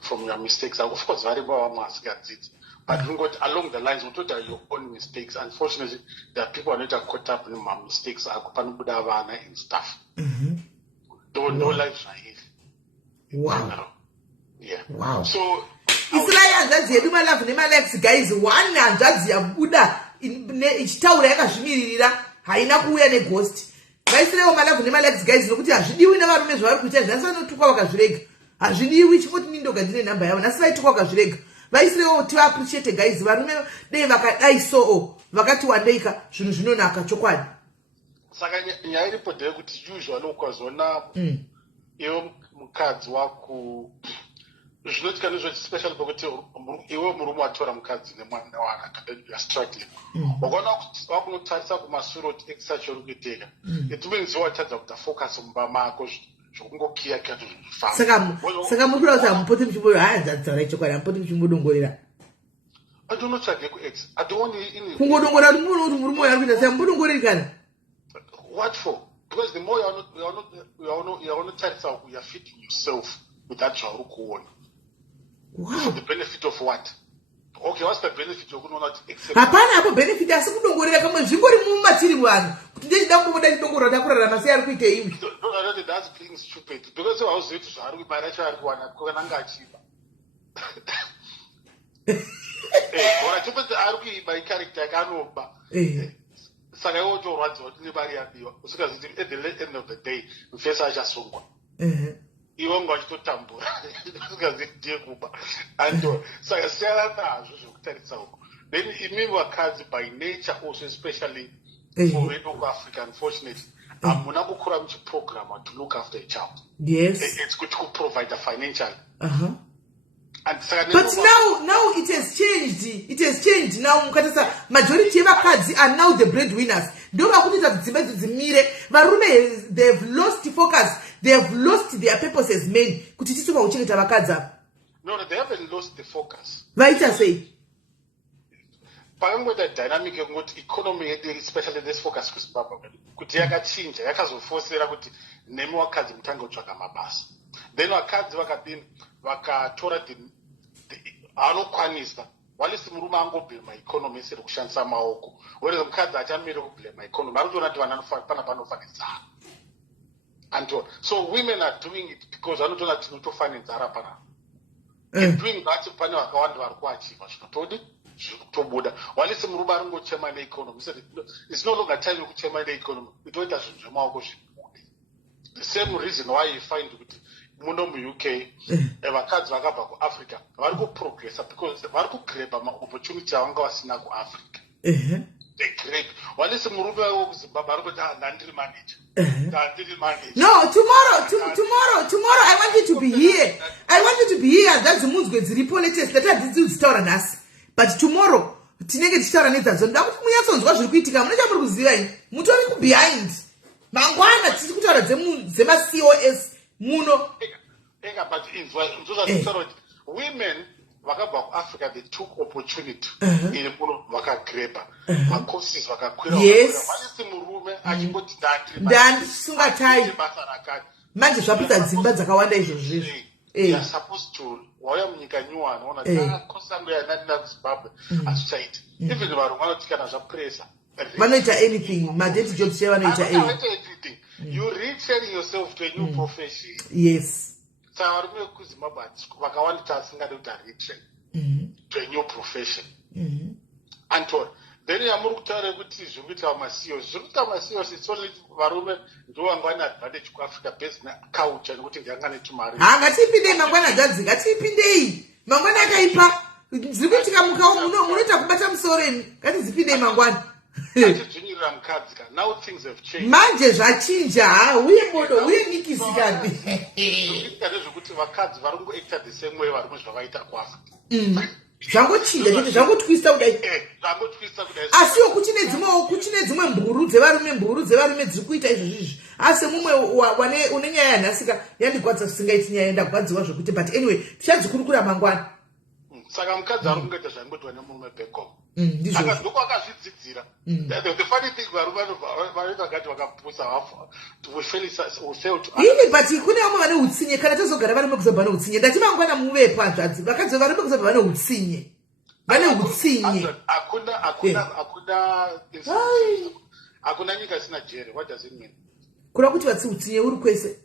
from your mistakes. Of course, very well must get it. But along the lines, we told your own mistakes. Unfortunately, there are people who are not caught up in my mistakes and stuff. Don't know life is wow. Yeah. Wow. So Israel that's the my love name Alex guys one and that's the Buddha in ichitaura yakazvimirira haina kuuya neghost. Vaisirewo malavu nemaLex guys nokuti hazvidiwi navarume zvavari kuita zvasi vanotukwa vakazvirega. Hazvidiwi chingoti nindoga ndine namba yavo nasi vaitukwa vakazvirega. Vaisirewo tiva appreciate guys varume dei vakadai so vakati wandeika zvinhu zvinonaka chokwadi. Saka nyaya iripo ndeyekuti usually ukazona iwe mukadzi wako zvinoitika ndezvoti special pekuti iwe murume watora mukadzi nemwana wako kana you are struggling. Wakaona kuti wakunotarisa kumashure kuti ekisacho uri kuiteka. It means watadza kuta focus mumba mako zvokungokiya kiya zvifamba. Saka muri kuda kuti hamupoti muchimboyo haanzadzara chokwadi hamupoti muchimbodongorera. I don't know chake ku ex. I don't want you in. Kungodongora kuti munhu kuti murume waari kuita sambodongoreri kana. What for? Because the more you are not tarisa you are fitting yourself with that zvauri kuona. Wow. For the benefit of what? Okay, what's the benefit of kuona kuti accept? Hapana hapo benefit asi kudongorera kamwe zvingori mumatiri vanhu kuti ndechida kumboda chidongorera takurarama sei ari kuita iwi. No, that's being stupid. Because I was waiting zvaari kuibara chaari kuwana kana ngachiba. Ora chopedza ari kuiba character yakanoba. saka iwo utorwadziwa kuti nemari yadiwa usikazivi at the end of the day mufesa achasungwa iwo ngo achitotambura usikazivi ndiye kuba and saka siyana nazvo zvekutarisa uko. Then imimi vakadzi by nature also especially for North Africa unfortunately hamuna kukura muchiprogram to look after a child. Yes. It's good to provide a financial. And but now it has changed. It has changed now. Mukatasa majority of vakadzi are now the breadwinners. Ndoba kuti tadzimba dzimire varume they've lost focus. They have lost their purpose as men. Kuti tisuba uchengeta vakadzi. No, they haven't lost the focus. Vaita say pakangoita dynamic yekungoti economy yedu especially this focus kuzimbabwe kuti yakachinja yakazofosera kuti nemi wakadzi mutange kutsvaka mabasa. Then vakadzi vakadini vakatora anokwanisa walisi murume angobhema economy isiri kushandisa maoko whereas mukadzi achamire kubhema economy ari kutoona kuti vanhu pana panofanidzana antona. So women are doing it because vanotoona kuti tinotofanidzara panapa. Doing that pane vakawanda vari kuachiva zvinotodi zvikutobuda walisi murume ari ngochema neeconomy. It's no longer time yekuchema neeconomy itoita zvinhu zvemaoko zvibude. The same reason why you find kuti muno muuk vakadzi vakabva kuafrica vari kuprogressa because vari kugreba maopportunity avanga vasina kuafrica. They grab walisi murume wekuzimbabwe ari kuti ndandiri manager. No, tomorrow I want you to be here. I want you to be here. That's the munzwe dziripo latest that dzitaura nhasi. But tomorrow tinenge tichitaura nedzadzo. Ndakuti munyatsonzwa zviri kuitika munocha muri kuziva ini. Mutori ku behind. Mangwana tiri kutaura dzema COS muno. But women vakabva kuafrica they took opportunity iri muno vakagreba macourses vakakwira. Yes. Walisi murume achingoti ndandisungatai basa rakati manje zvapedza dzimba dzakawanda izvozvo. They are supposed to wauya munyika nyuwani ona kosango yanandina kuzimbabwe hazvichaiti. Even varungu vanotikana zvapresa vanoita anything madeti jobs che vanoita everything. You retraining yourself to a new profession. Yes. Saka varume vekuzimbabwe vakawandita asingade kuti aretrain to a new profession. Anton then yamuri kutaura kuti zviri kuita masios it's only varume ndo vanga vane advantage kuafrica based naculture nekuti ndanga netumari. Ngatipindei mangwana dzadzi ngatipindei mangwana akaipa zviri kuitika mukawo munoita kubata musoreni ngatizipindei mangwana. Atidzvinyirira mukadzi ka now things have changed. Manje zvachinja uye modo uye nikisikadi. Zvikuita nezvekuti vakadzi vari kungoacta the same way varume zvavaita kuafrica. Zvangochinja chete zvangotwista kudai. Asiwo kuchine dzimwe mburu dzevarume dziri kuita izvozvizvi. Asi mumwe une nyaya yanhasika yandigwadza kusingaiti nyaya ndagwadziwa zvokuti but anyway tichadzikurukura mangwana. Saka mukadzi ari kungoita zvaingoitwa nemurume back home. Ndoko akazvidzidzira. The funny thing varume vakati vakapusa ini but kune vamwe vane utsinye kana tazogara varume kuzobva neutsinye ndati mangwana muvepo hanzvadzi vakadzi varume kuzobva vane utsinye. Vane utsinye. Hakuna nyika isina jere. What does it mean? Kura kuti vatsi utsinye uri kwese.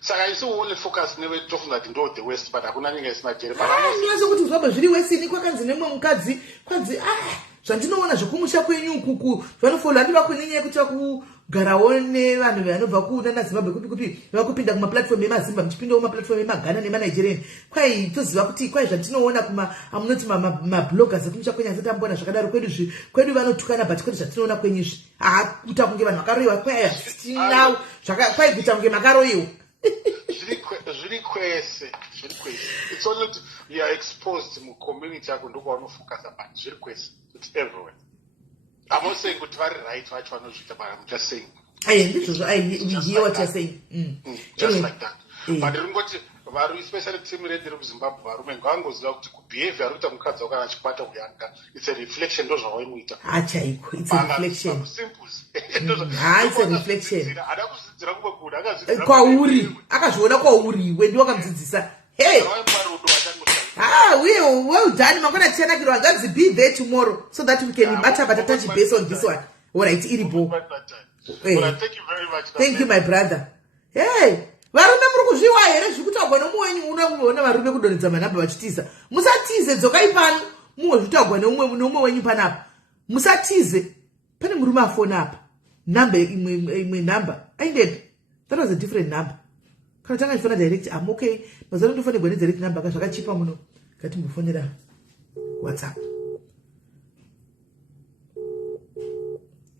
Saka isi only focus never tofunga kuti ndo the west but hakuna nyika isina jere. Ndinozo kuti zvaba zviri westini kwakanzi nemwe mukadzi kwanzi zvandinoona zvokumusha kwenyu ukuku zvanofolwa ndi vakunenyaya kuti vakugarawo nevanhu vanobva kunana Zimbabwe kupi vakupinda kumaplatform emazimba muchipindawo maplatform emagana nemanigerian kwai toziva kuti kwai zvandinoona amunoti mabloggers ekumusha kwenyu asi tambona zvakadaro kwedu vanotukana but kwete zvatinoona kwenyuzvi kuita kunge vanhu vakaroyiwa kwai hatinawo kwai kuita kunge makaroyiwa. Zviri kwese. It's only you are exposed mu community yako ndoko vanofocusa but zviri kwese. It's everywhere. I'm not saying kuti vari right vacho vanozviita but I'm just saying. We hear what you're saying. Just like that. But ringoti varu especially team red iri kuZimbabwe varume ngavangoziva kuti kubehavior arikuita mukadzi wakana achibata kuyanga it's a reflection ndo zvawaimuita. Achaiko it's a reflection. It's a reflection. Ada kudzidzira kumwe kuda akazvidzira kwauri akazviona kwauriwe ndiwo akamudzidzisa. Hey. Well done. Mangwana tiyanakirwa nganzi be there tomorrow so that we can touch base on this one. All right, iripo. Hey. Thank you very much. Thank you my brother. Hey. Varume muri kuzviwa here zvikutagwa nomumwe wenyu unoona varume kudonedza manhamba vachitiza. Musatize dzokai pano mumwe zvitagwa nomumwe wenyu panapa. musatize pane murume afona apa number imwe number ainded that was a different number kana tanga ifona direct I'm okay mazano ndofane gone direct number ka zvakachipa muno kati mufonera WhatsApp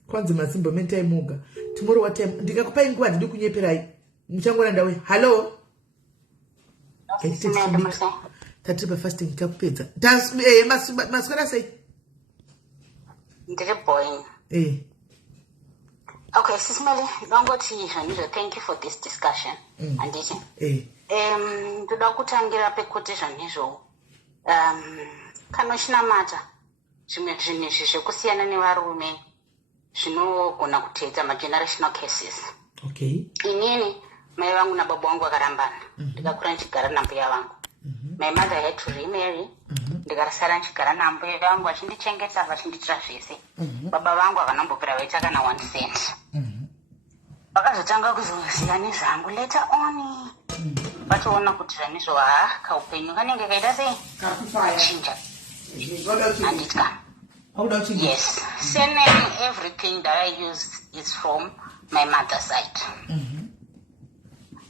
kwanzi masimbo mentai muga tomorrow what time ndikakupai nguva ndiri kunyeperai muchangona ndawe hello tatiri pafasting takupedza maswera sei ndiri boying okay SIS MELLY ndongoti izvonizvo thank you for this discussion handiti ndoda kutangira pekuti zvonizvo kana uchinamata zvimwe zvinhu izvi zvekusiyana nevarume zvinogona kuteedza magenerational cases. Okay. Inini mai vangu nababa vangu vakarambana ndikakura ndichigara nambuya vangu. My mother had to remarry ndikarasara ndichigara nambuya vangu vachindichengeta vachinditira zvese. Baba vangu havanambopera vaita kana 1 cent. Vakazotanga kuzoziva nezvangu later on vachiona kuti zvanizvo kaupenyu kanenge kaita sei kachinja handitya. Yes, surname, everything that I use is from my mother's side.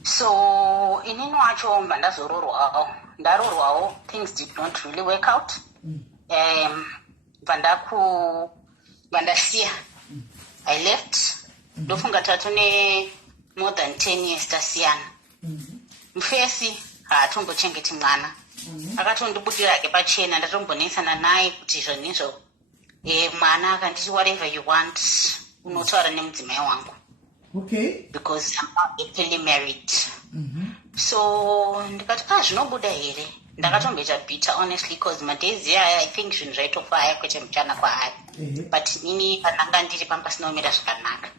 So, inini wacho ndarorwawo, things did not really work out. Vandasiya, I left. Ndofunga tatone more than 10 years tasiyana. Mfesi haatombochengeti mwana. Akatondibudira ke pachena ndatombonesana naye kuti zvonizvo mwana akanditi whatever you want unotaura nemudzimai wangu. Okay. Because I'm not happily married. So ndikati zvinobuda here ndakatomboita bitter honestly because madays here I think zvinhu zvaitofaya kwete muchana kwaari but inini pananga ndiri pambasina kumira zvakanaka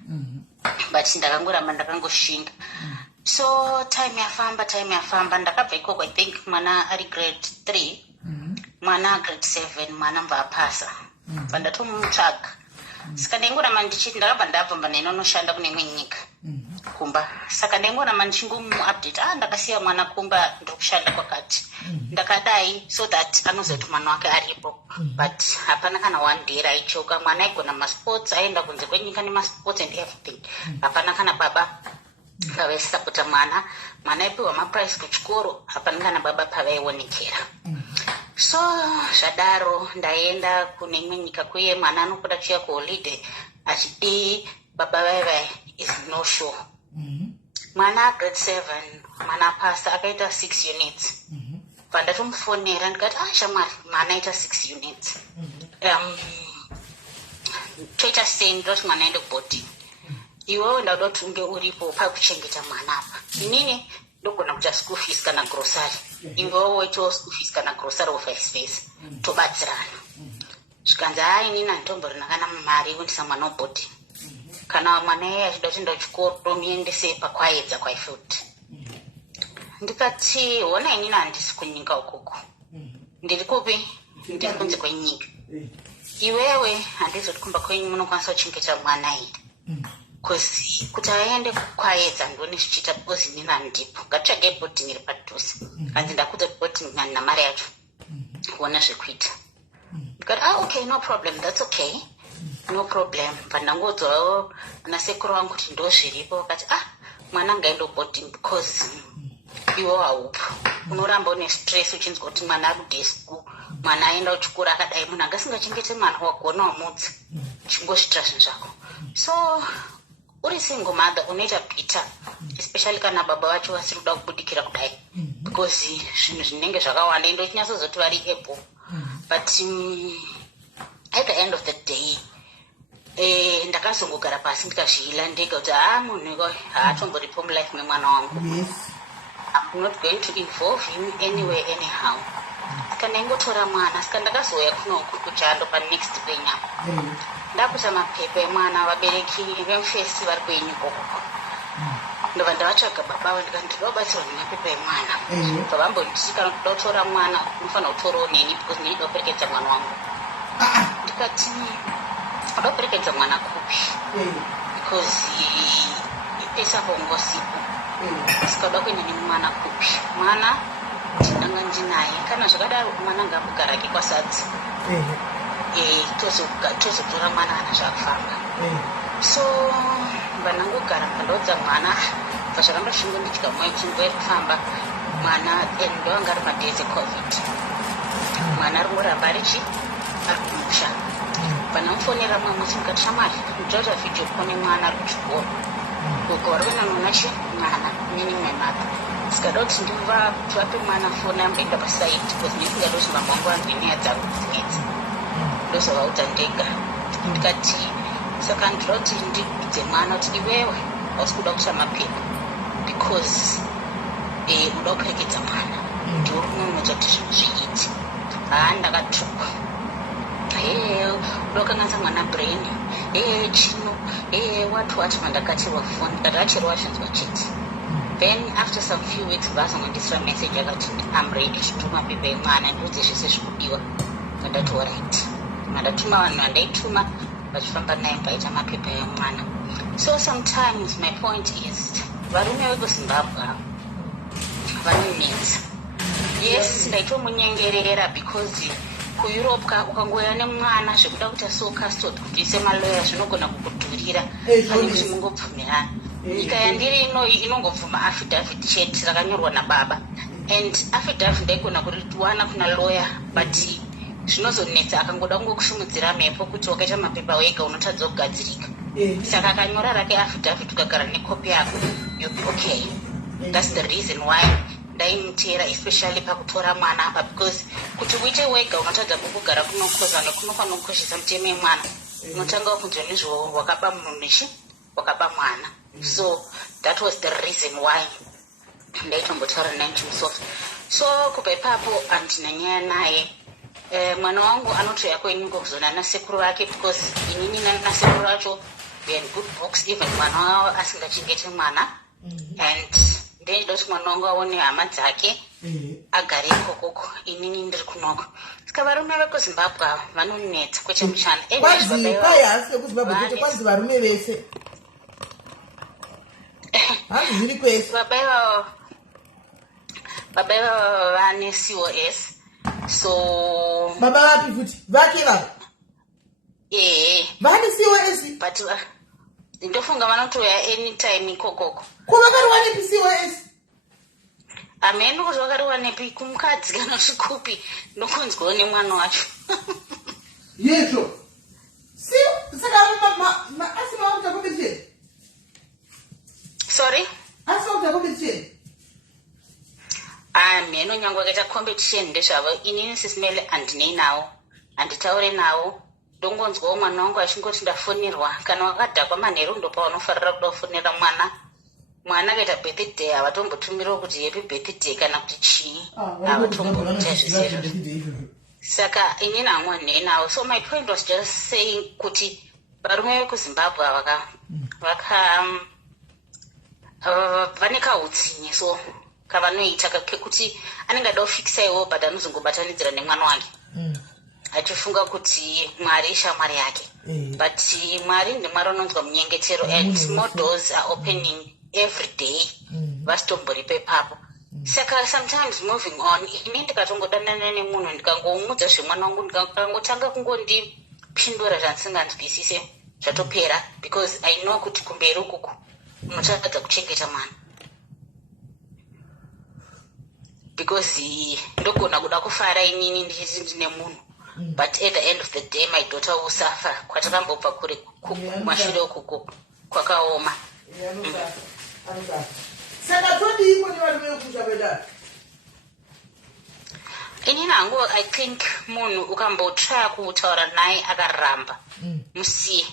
but ndakangoramba ndakangoshinga. So time yafamba ndakabva ikoko I think mwana ari grade 3 mwana grade 7 mwana mbapasa pandatomutsvaga saka ndaingoramba ndichiti ndakabva ndabva ndinonoshanda kune imwe nyika kumba saka ndaingoramba ndichingomuupdate ndakasiya mwana kumba ndiri kushanda kwakati ndakadai so that anozoti mwana wake aripo but hapana kana one day raichoka mwana aigona masports aenda kunze kwenyika nemasports and everything hapana kana baba pavaisapota mwana aipiwa maprice kuchikoro hapana kana baba pavaionekera. So zvadaro ndaenda kune imwe nyika kuye mwana anokuda kuchiya kuholiday achidi baba vai is no show. Mwana grade 7 mwana pasa akaita 6 units. Pandatomufonera ndikati shamwari mwana aita 6 units. Toita sei ndoti mwana aende kuboarding. Iwewe ndauda kuti unge uripo pakuchengeta mwana apa. Inini ndogona kuita school fees kana grocery. Iwewe woitawo school fees kana grocery of space. Tobatsirana. Zvikanzi inini handitombori nakana mari yekuendesa mwana kuboarding. Kana mwana iye achida kuenda kuchikoro tomuendese pakwaedza kwaifuti. Ndikati ona inini handisi kunyika ukoko. Ndiri kupi? Ndiri kunze kwenyika. Iwewe handizoti kumba kwenyu munokwanisa kuchengeta mwana iri. Kuti aende kwaedza ndoni zvichiita because inini handipo. Ngatichage boarding iri padhuze. Hanzi ndakudza boarding handina mari yacho. Kuona zvekuita. Ndikati okay, no problem, that's okay. No problem. Pandangodzawo nasekuru wangu kuti ndozviripo vakati mwana ngaende boarding because iwo haupo. Unoramba une stress uchinzwa kuti mwana ari school. Mwana aenda kuchikora akadai munhu angasingachengete mwana wagona wamudzi. Chingosvitra zvinhu zvako. So uri single mother unoita bitter especially kana baba vacho vasiri kuda kubudikira kudai because zvinhu zvinenge zvakawanda ndo chinyasozoti vari able but at the end of the day ndakazongogara pasi ndikazviila ndega kuti munhu haatomboripo mulife memwana wangu. I'm not going to involve him anywhere anyhow. Saka ndaingotora mwana saka ndakazouya kunoku kuchando panext kwenyama ndakuta mapepa emwana vabereki vemufesi vari kwenyu koko ndobva ndavatsvaga baba avo ndikati ndinobatsirwa nemapepa emwana pavambonditi kana kuda kutora mwana unofanira kutorawo neni because ndinoda kuperekedza mwana wangu. Ndikati uda kuperekedza mwana kupi because pesa pongosipo saka uda kuenda nemwana kupi mwana ndinanga ndinaye kana zvakadaro mwana ngamugarake kwasadzi tozotora mwana ana zvakufamba. So vanangogara pandaudza mwana zvakamba zvingonditya mwoyo kuti nguva yekufamba mwana ndovanga ari madezi ecovid. Mwana ari ngoramba ari kumusha. Vanamufonera mwe musi mukati shamwari nditaura vhidhiyo kone mwana ari kuchikoro. Uko vari kuinanona mwana nini mwenapa. Sikada kuti ndivape mwana foni amboenda pasaiti because ndisingada kuti mama wangu andinea dzangu dzinedzi. Ndozvavaudza ndega. Ndikati saka ndinoda kuti ndidze mwana kuti iwewe hausi kuda kuita mapepa because uda kupfekedza mwana. Ndiuri kumumudza kuti zvinhu zviiti. Ndakatukwa. Uda kukanganisa mwana brain. Chino. What mandakacherwa foni. Ndakacherwa zvinzwa chete. Then after some few weeks vasangondisira message akati I'm ready to tuma pepa yemwana ndudze zvese zvikudiwa. Ndati alright. Ndatuma vanhu vandaituma vachifamba naye paita mapepa emwana. So sometimes my point is varume vekuzimbabwe vanonetsa. Yes, ndaitomunyengerera because kueurope ukangoya nemwana zvekuda kuita so custody kuti ise maloya zvinogona kukudhurira pane kuti mungobvumirana. Nyika yandiri inoyi inongobvuma affidavit chete rakanyorwa nababa and affidavit ndaigona kuriwana kuna lawyer but zvinozonetsa akangoda kungokusumudzira mhepo kuti wakaita mapepa wega unotadza kugadzirika. Saka akanyora rake affidavit ukagara nekopi yako you'll be okay. That's the reason why ndaimutera especially pakutora mwana apa because kuti uite wega unotadza kugara kunokoza nekunofanira kukoshesa mutemo yemwana unotanga kunzwa nezvo wakaba mumeshi wakaba mwana. So that was the reason why ndaitombotaura naye chimusofa. So kubva ipapo handina nyaya naye. Mwana wangu anotoya kwenyuko kuzona nasekuru vake because inini nasekuru vacho we are in good books even mwana wavo asingachengete mwana and ndinoda kuti mwana wangu aone hama dzake agare ikokoko inini ndiri kunoko. Saka varume vekuzimbabwe ava vanonetsa kwechemushana. Kwai hasi vekuzimbabwe chete kwanzi varume vese. Zviri kwese. Baba ivava vane COS. So baba vapi futi vake vava vane COS but ndofunga vanotoya anytime ikokoko. Ko vakariwa nepi COS? Ameno kuti vakariwa nepi kumukadzi kana zvikupi nokunzwawo nemwana wacho. Yezvo saka asima vakuta competition. Sorry? Asima vakuta competition. Mheno nyange wakaita competition ndezvavo inini SIS MELLY handinei nawo handitaure nawo. Ndongonzwawo mwana wangu achingoti ndafonirwa kana wakadhakwa manheru ndopaunofarira kuda kufonera mwana akaita birthday havatombotumirawo kuti happy birthday kana kuti chii havatomboita zvisizvo. Saka inini hamwanei nawo. So my point was just saying kuti varume vekuzimbabwe vane kautsinye so kavanoita kekuti anenge ada kufikisa iwo but anozongobatanidzira nemwana wake achifunga kuti mwari ishamwari yake but mwari ndimwari unonzwa munyengetero and more doors are opening every day vasitomboripa ipapo. Saka sometimes moving on ini ndikatongodanana nemunhu ndikangoumudza zvemwana wangu ndikangotanga kungondipindura zvandisinganzwisise zvatopera because I know kuti kumberi ukuku unotadza kuchengeta mwana because ndogona kuda kufara inini ndichiti ndine munhu but at the end of the day my daughter will suffer kwatakambobva kure kumashure ukuku kwakaoma. Saka todiko nevarume vekusha kwedari. Inini hangu I think munhu ukambotraya kutaura naye akaramba musiye.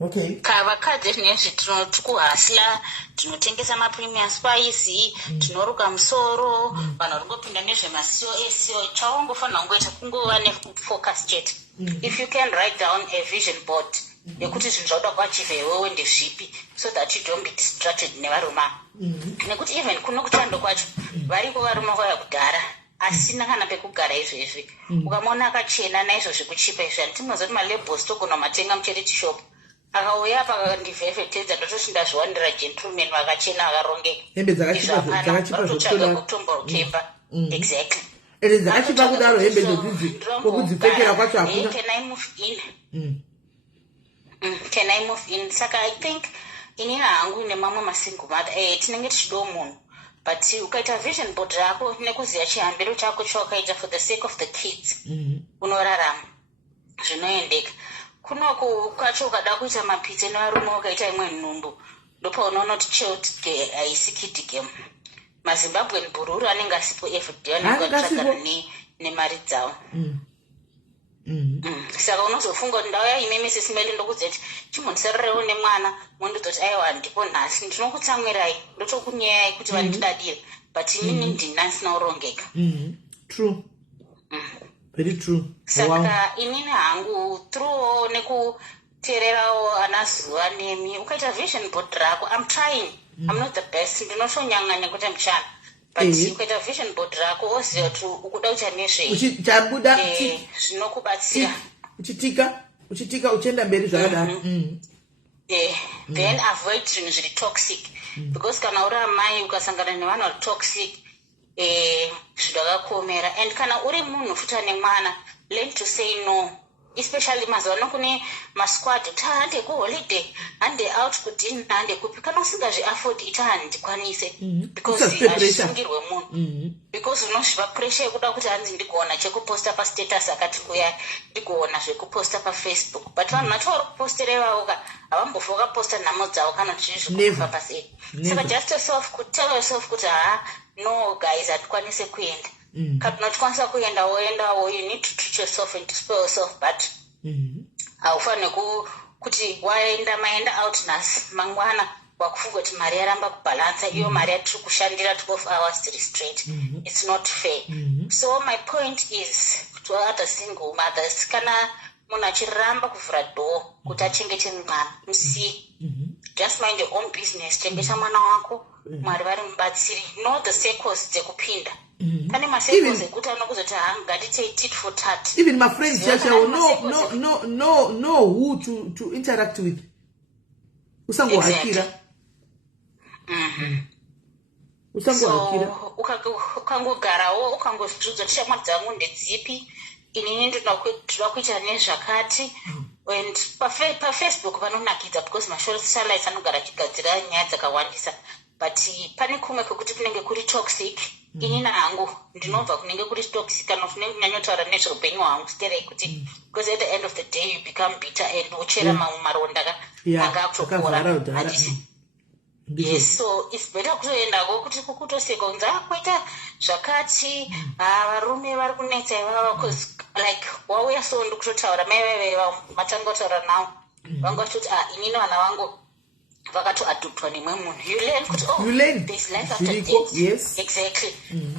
Okay. Kavakadzi nezvi tikuhasla tinotengesa mapremium spice tinoruka musoro vanhu vari ngopinda nezvemasio chaungofanira kungoita kungova nefocus chete. If you can write down a vision board yekuti zvinhu zvauda kuachieve iwewe ndezvipi so that you don't be distracted nevarume nekuti even kuno kuchando kwacho variko varume kwaya kudhara asina kana pekugara izvezvi ukamona akachena naizvozvi kuchipa izvi handimazoti malabels togona matenga mucharity shop akauya pakandivhevhetedza ndototi ndazviwanira gentleman vakachena vakarongeka hembe dzakachipa kutomborokemba exactly Eleza achipa kudaro hembe ndodzizi kokudzipfekera kwacho hakuna. Can I move in? Can I move in? Saka I think inini hangu nemamwe masingle mother tinenge tichidawo munhu, but ukaita vision board rako nekuziva chihambiro chako chawakaita for the sake of the kids, unorarama zvinoendeka. Kunoko kwacho ukada kuita mapizza nevarume ukaita imwe nhumbu, ndopaunoona kuti child haisi kid game. MaZimbabwean bururu anenge asipo everyday, anenge atsvagana nemari dzavo. Saka unozofunga kuti ndauya ime Mrs. Melly ndokuziva kuti chimbondisarirewo nemwana mondozoti aiwa ndipo nhasi ndinokutsamwirai ndotokunyayai kuti vandidadire, but inini ndina ndisina urongeka. True. Very true. Saka inini hangu through nekuteererawo ana zuva nemi ukaita vision board rako, I'm trying, I'm not the best, ndinotonyanganya kuti mushana, but ukaita vision board rako woziva kuti ukuda kuita nezvei chabuda zvinokubatsira uchitika uchienda mberi zvakadaro. Then avoid zvinhu zviri toxic, because kana uri amai ukasangana nevanhu vari toxic zvakakomera. And kana uri munhu futa nemwana, learn to say no, especially mazuva ano kune masquad kuti hande kuholiday, hande out kudini, hande kupi. Kana usingazviafford ita handikwanise, because hazvisungirwe munhu, because unosviva pressure yekuda kuti hanzi ndikuona chekuposta pastatus akati kuya, ndikuona zvekuposta pafacebook, but vanhu vacho vari kupostera ivavoka havambofa vakaposta nhamo dzavo kana kuti zvikufa pasei. Saka just tell yourself kuti no guys, hatikwanise kuenda. Kana unokwanisa kuenda woendawo, you need to treat yourself and to spare yourself, but haufaniri kuti waenda maenda out nhasi mangwana wakufunga kuti mari yaramba kubhalansa, iyo mari yatiri kushandira 12 hours tiri straight. It's not fair. So my point is to other single mothers, kana munhu achiramba kuvhura door kuti achengete mwana, musiye. Just mind your own business, chengeta mwana wako, Mwari vari mubatsiri. Know the circles dzekupinda. Pane masecles ekuti anokuzoti ngatitei tit for tat. Even my friends just know who to interact with. Usangohakira. Usangohakira. Ukangogarawo ukangozvudza kuti shamwari dzangu ndedzipi, inini ndinoda kuita nezvakati. And pafacebook vanonakidza because masocialites anogara achigadzira nyaya dzakawandisa, but pane kumwe kwekuti kunenge kuri toxic. Inini hangu ndinobva kunenge kuri toxic kana kunenge kunyanyotaura nezveupenyu hwangu sterei kuti, because at the end of the day you become bitter and uchera mamwe maronda anga akutopora. Yes, so it's better kutoendako kuti kukutoseka kunzi kwaita zvakati, varume vari kunetsa ivava, because like wauya so ndikutotaura mai matanga kutaura navo vanga vachitoti inini vana vangu vakatoadoptwa nemwe munhu. You learn kuti there's life after death. Yes, exactly.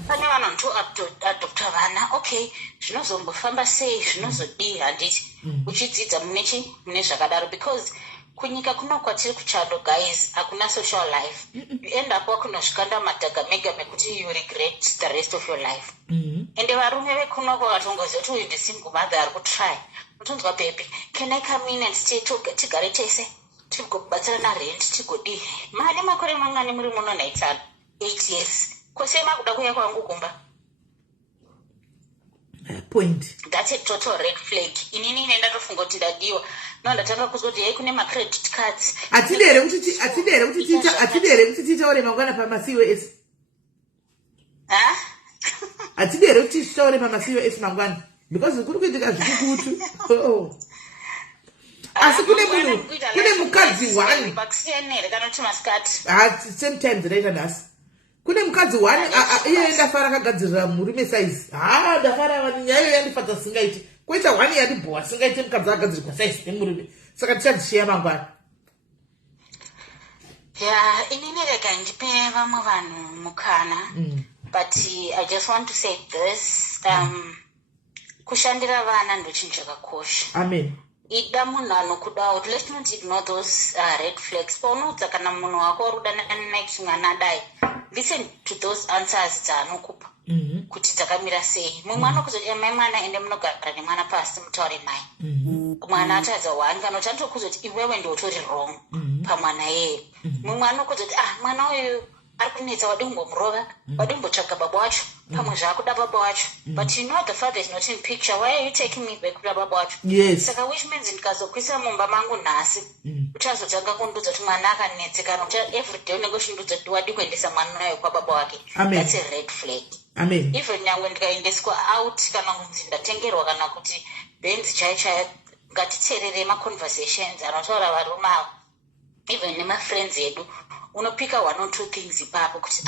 Pane vanhu vanotoadopta vana, okay, zvinozombofamba sei, zvinozodii, handiti uchidzidza mune zvakadaro, because kunyika kuno kwatiri kuchado guys hakuna social life. You end up wakunosvikanda madhagamega mekuti you regret the rest of your life. And varume vekunoko vakatongoziva kuti uyu ndisingle mother ari kutry, unotonzwa baby, can I come in and stay tigare tese tigobatsirana rent tigodii, mane makore mangani muri muno naitano 8 years, kwese makuda kuya kwangu kumba. Point. That's a total red flag. Inini nenda tofunga kuti ndadiwa. No, ndatanga kuzwa kuti kune ma credit cards. Atidere kuti titaure mangwana pamasiwe S. Atidere kuti titaure pamasiwe S mangwana, because kuri kuitika zvikukutu. Asi kune mukadzi wani vakusiyanere kana kuti maskati. Same time ziraita nhasi. Kune mukadzi wani iye ndafara akagadzirira murume size. Ndafara nyaya yandifadza singaiti. Koita wani yandibhowa singaiti mukadzi agadzirirwa size nemurume. Saka tichadzishiya mangwana. Inini rega ndipe vamwe vanhu mukana. But I just want to say this, kushandira vana ndo chinhu chakakosha. Amen. Ida munhu anokudawo, let's not ignore those red flags. Paunodza kana munhu wako warudana naye kuti mwana adai, listen to those answers dzaanokupa kuti dzakamira sei. Mumwe anokuzoti mai mwana ende munogara nemwana pasi mutaure naye, mwana atadza wani kana kuti anotokuzoti iwewe ndotori wrong pamwana yeye. Mumwe anokuzoti mwana uyu ari kunetsa, wadi kumbomurova, wadi kumbotsvaga baba wacho, pamwe zvakuda baba wacho. But you know the father is not in picture. Why are you taking me back kuda baba wacho? Yes. Saka which means ndikazokwisa mumba mangu nhasi. Uchazotanga kundudza kuti mwana akanetseka nokuti everyday unenge uchindudza kuti wadi kuendesa mwana nayo kwababa wake. That's a red flag. Amen. Even nyangwe ndikaendeswa out kana kunzi ndatengerwa kana kuti benzi chaiyo ngatitserere ma-conversations anotaura varume avo. Even nema-friends edu unopika 1 or 2 things ipapo kuti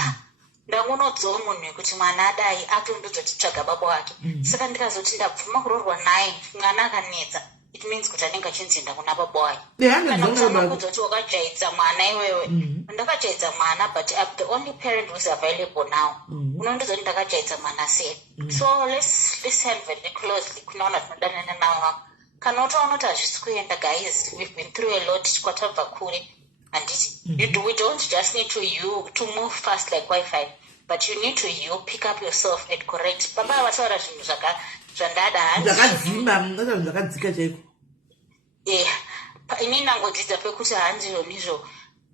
ndakunodzowo munhu wekuti mwana adai atondozotitsvaga baba wake. Saka ndikazoti ndabvuma kuroorwa naye mwana akanetsa, it means kuti anenge achinzinda kuna baba wake. Kana kusamakudza kuti wakajaidza mwana iwewe. Ndakajaidza mwana, but I'm the only parent who's available now. Unondozoti ndakajaidza mwana sei. So let's listen very closely kunaona tinodanana navo. Kana utaona kuti hazvisi kuenda, guys, we've been through a lot, kwatabva kure. And we don't just need to move fast like Wi-Fi, but you need to pick up yourself and correct. Baba vataura zvinhu zvandada zvakadzika chaiko. Inini nangodzidza pekuti handizvo ndizvo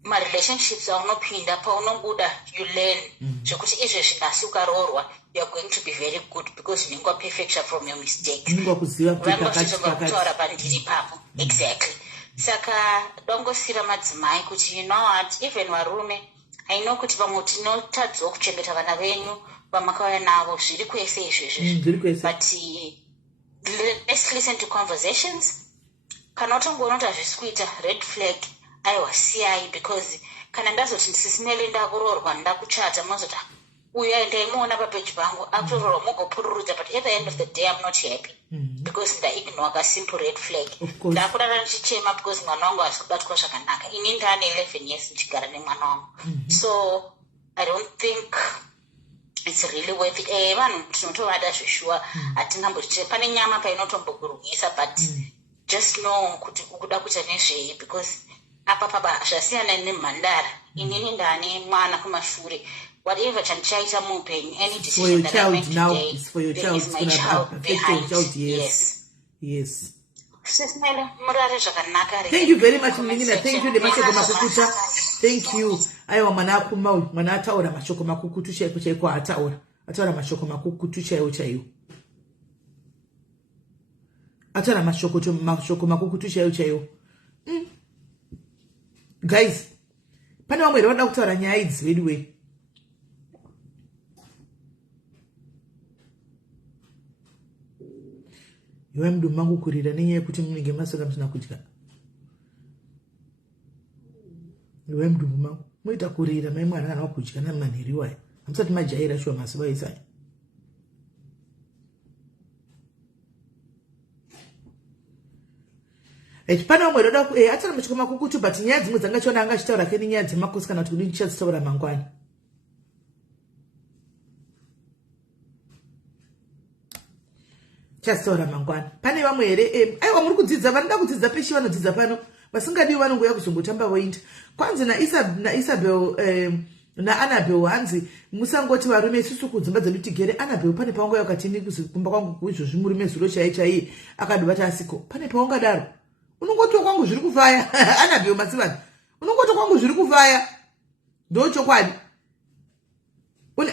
marelationships aunopinda paunobuda you learn zvekuti izvezvi nhasi ukaroorwa you are going to be very good because unenge waperfecta from your mistakes. Vangotizongakutaura pandiri papo. Exactly. Saka dongosira madzimai kuti you know what, even varume I know kuti vamwe tinotadzawo kuchengeta vana venyu vamakauya navo zviri kwese izvezvi, but let's listen to conversations. Kana utongoona kuti hazvisi kuita red flag, aiwa siyai, because kana ndazoti ndisismele ndakuroorwa ndakuchata mozoti uya ndaimuona papeji pangu akutoroorwa mogopururudza, but at the end of the day I'm not happy because ndaignore ka simple red flag. Ndakurara ndichichema because mwana wangu hasi kubatwa zvakanaka. Ini ndane 11 years ndichigara nemwana wangu. So I don't think it's really worth it. Vanhu tinotovada zveshuwa hatingambochite pane nyama painotombokurungisa, but just know kuti ukuda kuita nezvei, because apa paba zvasiyana nemhandara. Inini ndane mwana kumashure. Whatever chanchaita muupenyu, any decision that I make today, it's for your child. Is my child behind. Yes. Sis Melly, murare zvakanaka. Thank you very much, Mingina. Thank you, Demashoko Makukuta. Thank you. Aiwa mwana akumau, mwana ataura mashoko makukutu chaiko ataura. Ataura mashoko makukutu chaiyo. Ataura mashoko makukutu chaiyo. Guys, pane vamwe vanoda kutaura nyaya idzi anyway. Iwe mdumu mangu kurira nenyaya yekuti munenge masoka musina kudya. Iwe mdumu mangu muita kurira mai mwana kana wakudya namanheri wayo. Hamusati majaira shuwa masiva isaya. Pana vamwe vanoda atara mashoko makukutu, but nyaya dzimwe dzangachiona anga achitaura keni nyaya dzemakosi kana kuti ndichadzitaura mangwani. Chasora mangwana. Pane vamwe here aiwa muri kudzidza, vanoda kudzidza peshe vanodzidza pano, vasingadiwi vanongoya kuzombotamba voinda. Kwanzi na Isabel na Annabel hanzi musangoti varume isusu kudzimba dzedu tigere. Annabel pane paunga yakatini kumba kwangu kuizvo murume zuro chaiye akadubata asiko. Pane paungadaro unongoti kwangu zviri kuvaya. Annabel masivana unongoti kwangu zviri kuvaya ndo chokwadi.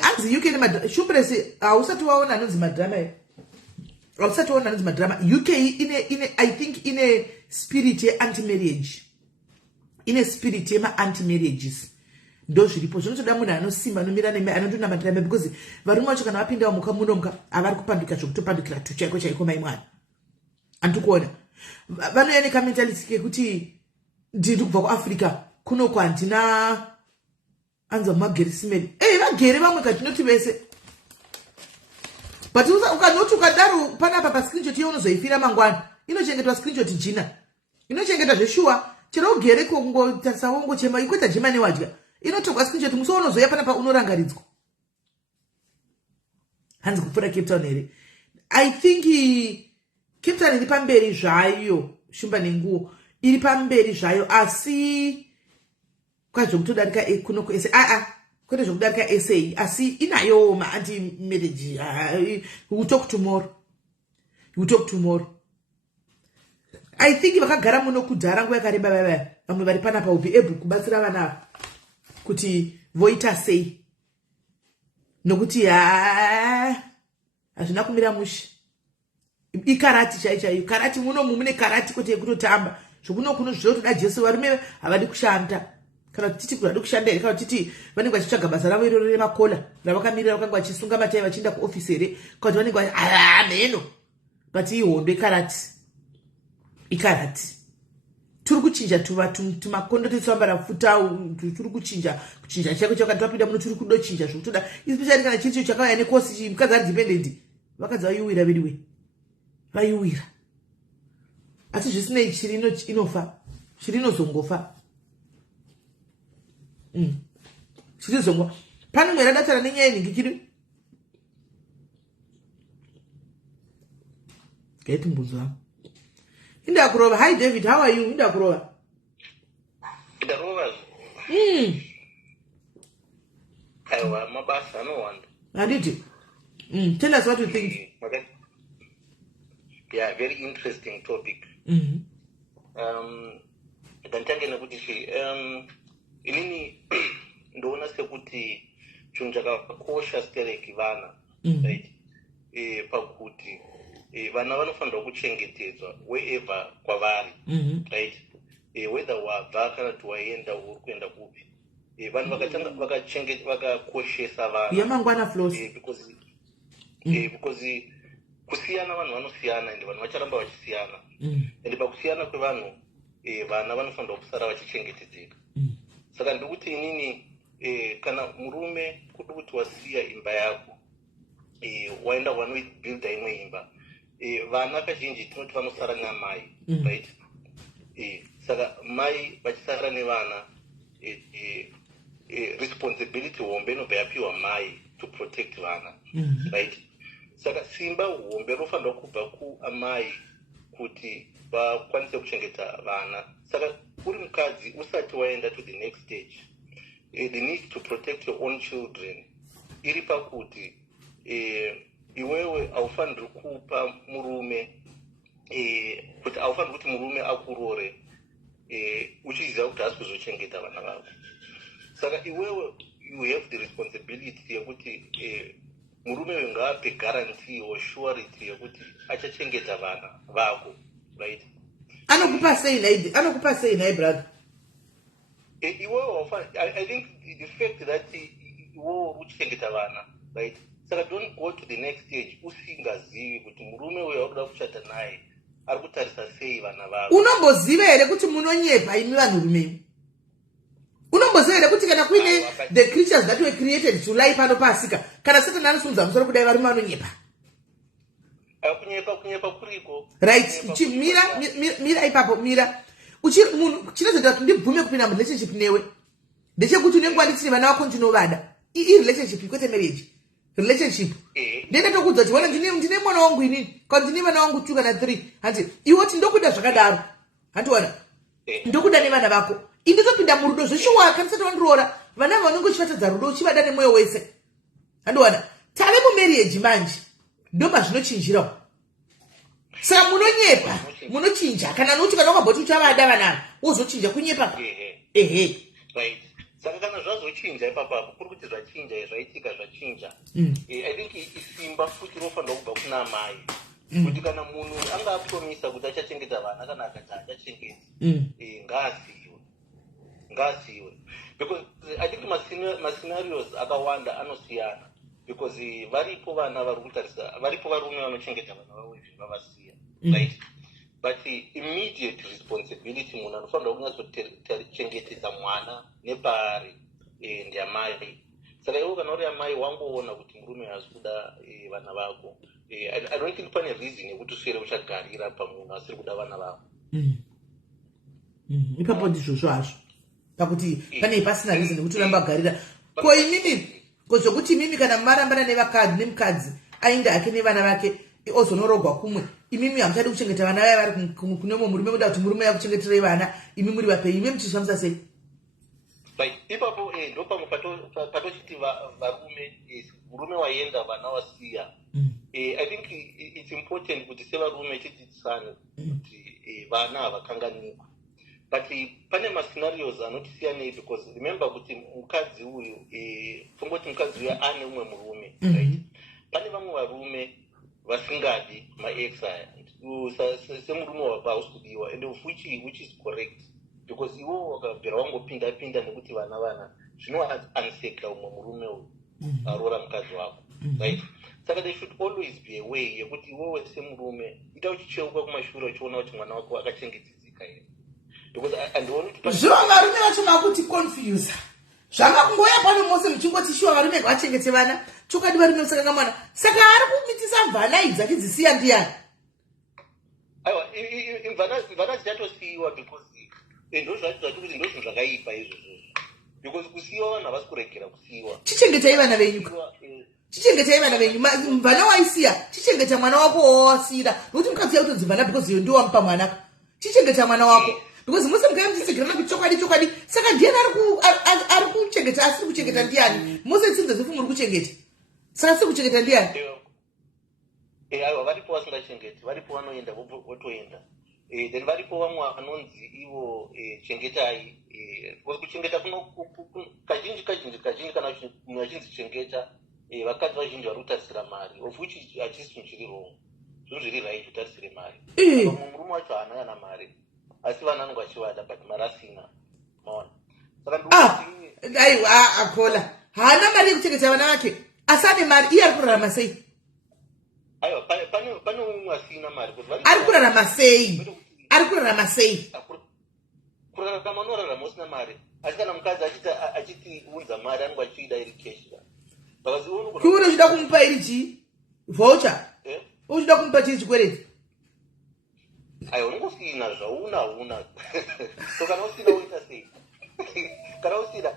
Hanzi UK shumpresi hausati waona anonzi madrama here. Also, UK I think in a spirit anti-marriage. In a spirit anti-marriages. Ndo zviripo zvinotoda munhu anosimba anomira anondona madrama, because varume vacho kana vapinda muka munomka avari kupandika zvokutopandikira chaiko mai mwana. Andikuona vanoya nekamentality kekuti ndiri kubva kuAfrica kunoko handina anza magere simeni. Vagere vamwe katinoti vese. But ukanoti ukadaro panapa pa screenshot iyo unozoifira mangwana. Inochengetwa screenshot jina. Inochengetwa zveshuwa. Chero ugere kungotarisa wongochema ikweta jema newadya. Inotogwa screenshot muso unozoya panapa unorangaridzwa. Hanzi kupfura Cape Town here. I think Cape Town iri pamberi zvayo, shumba nenguo iri pamberi zvayo, asi kwazvokutodarika kunoko ese kwete zvokudarika SA, asi inayo ma-anti-marriage. We'll talk tomorrow. I think vakagara muno kudhara nguva yakareba vamwe vari panapa will be able kubatsira vana kuti voita sei. nokuti hazvina kumira mushe. Ikarati chaichaiyo. Karati munomu mune karati kuti yekutotamba. Zvokuno kuno zvotoda Jesu varume havadi kushanda. Kana titi kurada kushanda here kana titi vanenge vachitsvaga basa ravo iroro remakola ravakamirira vakanga vachisunga matai vachienda kuofisi here kuti vanenge mheno. But ihondo ikarati. Turi kuchinja tumakondo tisambara futa turi kuchinja chako chakati wapinda muno turi kudochinja zvokutoda especially kana chiri chakauya nekosi mukadzi ari dependent vakadzi vaiuwira viriwe vaiuwira asi zvisinei chiri inofa chiri inozongofa chiri zongo pane mwera datara nenyaya yenhingikiri gaiti mbudzo wangu inda kurova. Hi David, how are you? Inda kurova. Aiwa mabasa anowanda. Anditi. Tell us what you think. Okay. Yeah, very interesting topic. Ndantange nekuti inini ndoona sekuti chinhu chakakosha stereki vana right pakuti vana vanofanirwa kuchengetedzwa wherever kwavari right whether wabva kana kuti waenda uri kuenda kupi vanhu vakakoshesa vana yamangwana flows because kusiyana vanhu vanosiyana ende vanhu vacharamba vachisiyana ende pakusiyana kwevanhu vana vanofanirwa kusara vachichengetedzeka saka ndikuti inini kana murume kuri kuti wasiya imba yako waenda wanobuilda imwe imba vana kazhinji tinoti vanosara namai right saka mai vachisara nevana responsibility hombe inobva yapiwa mai to protect vana right saka simba hombe rofanirwa kubva kuamai kuti vakwanise kuchengeta vana saka uri mukadzi usati waenda to the next stage the need to protect your own children iri pakuti iwewe haufaniri kupa murume kuti haufaniri kuti murume akurore uchiziva kuti hasi kuzochengeta vana vako saka iwewe you have the responsibility yekuti murume uyu ngaape guarantee or surety yekuti achachengeta vana vako right anokupa sei nai brother iwewe I think the fact that iwewe uchengeta vana right saka don't go to the next stage usingazivi kuti murume uyu akuda kuchata naye ari kutarisa sei vana vako unomboziva here kuti munonyepa imi vanhurume unomboziva here kuti kana kuine the creatures that were created to lie pano pasika kana satani anosunza musoro kudai varume vanonyepa kunyepa kuriko right mira ipapo mira munhu chinozoita kuti ndibvume kupinda murelationship newe ndechekuti unenge wanditini vana vako ndinovada irelationship kwete marriage relationship ndenda tokudza kuti wana ndine mwana wangu inini kana ndine vana vangu 2 kana 3 hanti iwe kuti ndokuda zvakadaro hanti wana ndokuda nevana vako inditopinda murudo zveshuwa kana sati wandiroora vana vanenge uchivatadza rudo uchivada nemwoyo wese hanti wana tave mumarriage manje ndomba zvinochinjirawo saka munonyepa munochinja kana nokuti kana wakabhoti uchavada vanava wozochinja kunyepa right saka kana zvazochinja ipapapo kuri kuti zvachinja zvaitika zvachinja I think isimba futi rofanirwa kubva kuna mai kuti kana munhu anga apromisa kuti achachengeta vana kana akati achachengeti ngaasiwe because I think mascenarios akawanda anosiyana because varipo vana vari kutarisa varipo varume vanochengeta vana vavo izvi vavasiya right but immediate responsibility munhu anofanirwa kunyatsochengetedza mwana nepaari ndiamai saka iwo kana uri amai wangoona kuti murume hasi kuda vana vako I don't think pane reason yekuti uswere uchagarira pamunhu asiri kuda vana vako ipapo ndizvozvo hazvo pakuti pane pasina reason yekuti uramba garira ko imimi kozvokuti imimi kana marambana nemukadzi ainda ake nevana vake ozonorogwa kumwe imimi hamuchadi kuchengeta vana vaya vari kune mumwe murume muda kuti murume yakuchengeterei vana imi muri vapei imi muchizvamisa sei ipapo ndo pamwe patochiti varume murume waenda vana wasiya I think it's important kuti sevarume tidzidzisane kuti vana havakanganikwa but pane mascenarios anotisiyanei, because remember kuti mukadzi uyu tongoti mukadzi uyu ane umwe murume, right? Pane vamwe varume vasingadi maex aya semurume wabva hausi kudiwa, and which is correct, because iwo wakabvira wangopinda nekuti vana zvinova unsekla umwe murume uyu arora mukadzi wako, right? Saka there should always be a way yekuti iwewe semurume ita uchicheuka kumashure uchiona kuti mwana wako akachengetedzeka here, because andioni kuti zviva varume vacho makuti confuse zvanga kungoya pano mose muchingoti shuwa varume vachengete vana chokadi varume musakanga mwana saka ari kumitisa mvana idzi achidzisiya ndiani. aiwa mvana dzichatosiyiwa because ndozvati kuti ndozvinhu zvakaipa izvozvo, because kusiyiwa vanhu havasi kuregera kusiyiwa. Chichengetai vana venyu, chichengetai vana venyu. Mvana waisiya chichengeta mwana wako wawasiyira, nokuti mukaziya kutonzi mvana because iyo ndiwampa mwanako. Chichengeta mwana wako because mose mukamuchisigirana kuti chokwadi saka ndiani ari kuchengeta asiri kuchengeta ndiani. Mose tsinza zofu muri kuchengeta saka asiri kuchengeta ndiani. aiwa varipo vasingachengeti, varipo vanoenda votoenda, then varipo vamwe vanonzi ivo chengetai, kuchengeta kazhinji kana munhu achinzi chengeta, vakadzi vazhinji vari kutarisira mari, of which hachisi chinhu chiri wrong, zvinhu zviri right kutarisire mari. Mumwe murume wacho haana mari asi vana anenge achivada but mari asina, maona. Saka aiwa akola haana mari yekuchengeta vana vake asi ane mari, iye ari kurarama sei? aiwa pane umwe asina mari, ari kurarama sei? Ari kurarama sei? kurarama unorarama usina mari, asi kana mukadzi achiti unza mari anenge achiida iri cash, kiuno uchida kumupa iri chii voucher, uchida kumupa chii chikwereti? aiwa unongosina zvauna so kana usina uita sei? Kana usina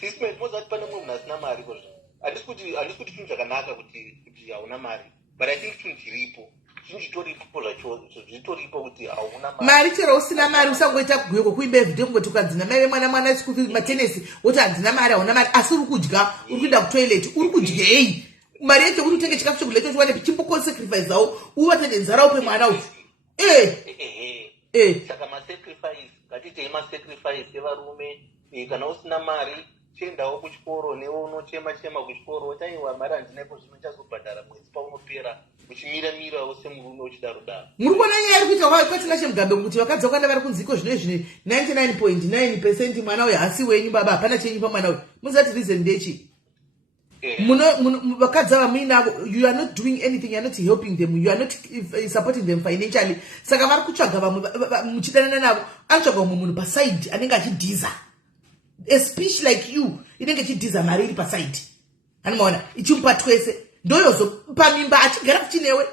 sismet mozati pane mumwe munhu asina mari kozvo, handisi kuti chinhu chakanaka kuti hauna mari, but I think chinhu chiripo, chinhu chitoripo zvacho, zvitoripo kuti hauna mari. Chero usina mari usangoita kugwiyo kokuimba evhidhiyo kungoti ukadzina mai vemwana school matenesi woti handina mari, hauna mari, asi uri kudya, uri kuenda kutoilet, uri kudyei? Mari yacho kuti utenge chikafu chekudya cho chiwane chimbokonsacrifice zawo uvatende nzara upe mwana uyu. Saka masacrifice, ngatitei masacrifice evarume, kana usina mari chiendawo kuchikoro, newo unochema kuchikoro otaiwa mari handinaipo zvino chazobhadhara mwedzi paunopera, uchimira-mirawo semurume uchidaro. Muri kuona nyaya iri kuita kwatina chemugambe kuti vakadzi vakanda vari kunziko zvino 99.9% mwana uyu hasi wenyu baba, hapana chenyu pamwana uyu. Muzati reason ndechi vakadzi ava muinavo, you are not doing anything, you are not helping them, you are not supporting them financially. Saka vari kutsvaga vamwe muchidanana navo, anotsvaga umwe munhu pasaidi anenge achidhiza. A speech like you inenge chidhiza mari iri paside, hanimaona ichimupa twese, ndoyozopa mimba achigara kuchinewe,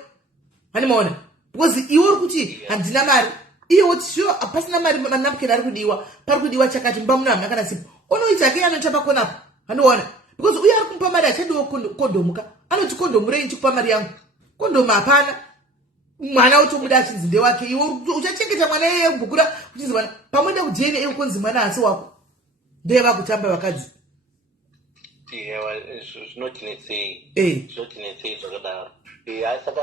hanimaona, because iwe uri kuti handina mari, iye woti sure pasina mari manapukeni ari kudiwa, pari kudiwa chakati mba muno hamuna kana sipo, unoita ke anoita pakonapo, haniona, because uye ari kumupa mari achadiwa kondomuka, anoti kondomu rei chikupa mari yangu, kondomu hapana, mwana utomuda achinzi ndewake, iwe uchachengeta mwana yeye bhukura kuchinzi mwana pamwenda kudziene iwe kunzi mwana asi wako ndeye vakutamba vakadzi. Zvinotinetsei zvakadaro. Saka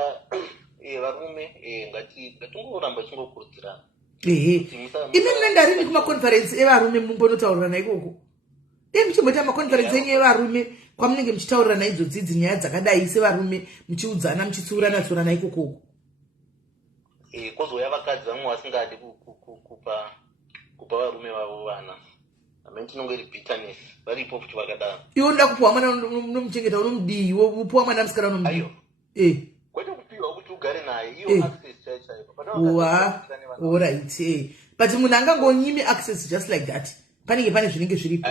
varume ngatingoramba chingokurudzirana. Imi munendarini kumakonferensi evarume mumbonotaurirana ikoko? Muchimboita makonferensi enyu evarume kwamunenge muchitaurirana idzodzi nyaya dzakadai sevarume muchiudzana muchitsiurana ikoko? Kozouya vakadzi vamwe vasingadi kupa varume vavo vana. Ameni tinonge iri bitterness, varipo kuti vakadaro. Iwe unoda kupiwa mwana unomuchengeta unomudii, upiwa mwana musikana unomudii? Kwete kupiwa kuti ugare naye, iyo access chaipo. Alright. But munhu angangonyimi access just like that. Panenge pane zvinenge zviripo.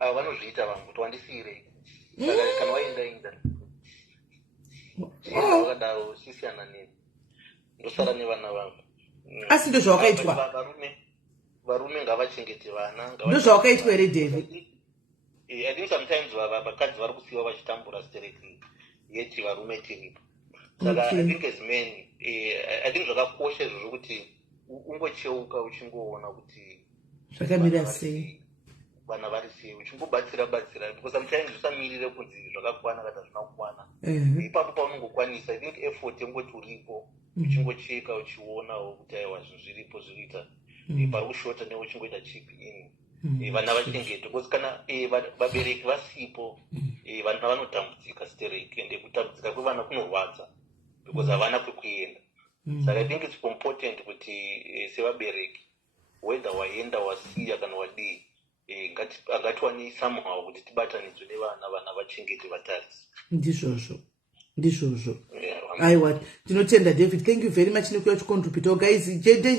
Vanozviita vanhu kuti wandisiyirei. Kana waenda. Vakadaro sisiyana neni. Ndosara nevana vangu. Asi ndo zvawakaitwa. Varume ngavachengete vana. Ndo zvawakaitwa here David? I think sometimes vakadzi vari kusiyiwa vachitambura stereki yeti varume tiripo. Saka I think as men, I think zvakakosha izvozvo kuti ungocheuka uchingoona kuti zvakamira sei, vana vari sei, uchingobatsira because sometimes usamirire kunzi zvakakwana kana zvina kukwana. Ipapo paunongokwanisa, I think effort yengoti uripo uchingocheka uchiona kuti aiwa zvinhu zviripo zviriita pari kushota neuchingoita chip in vana vachengetwe because kana vabereki vasipo vana vanotambudzika stereki ende kutambudzika kwevana kunorwadza because havana kwekuenda saka I think it's important kuti sevabereki whether waenda wasiya kana wadii ngatiwane somehow kuti tibatanidzwe nevana vachengete vatarisi ndizvozvo aiwa tinotenda David, thank you very much nekuya chicontribute guys.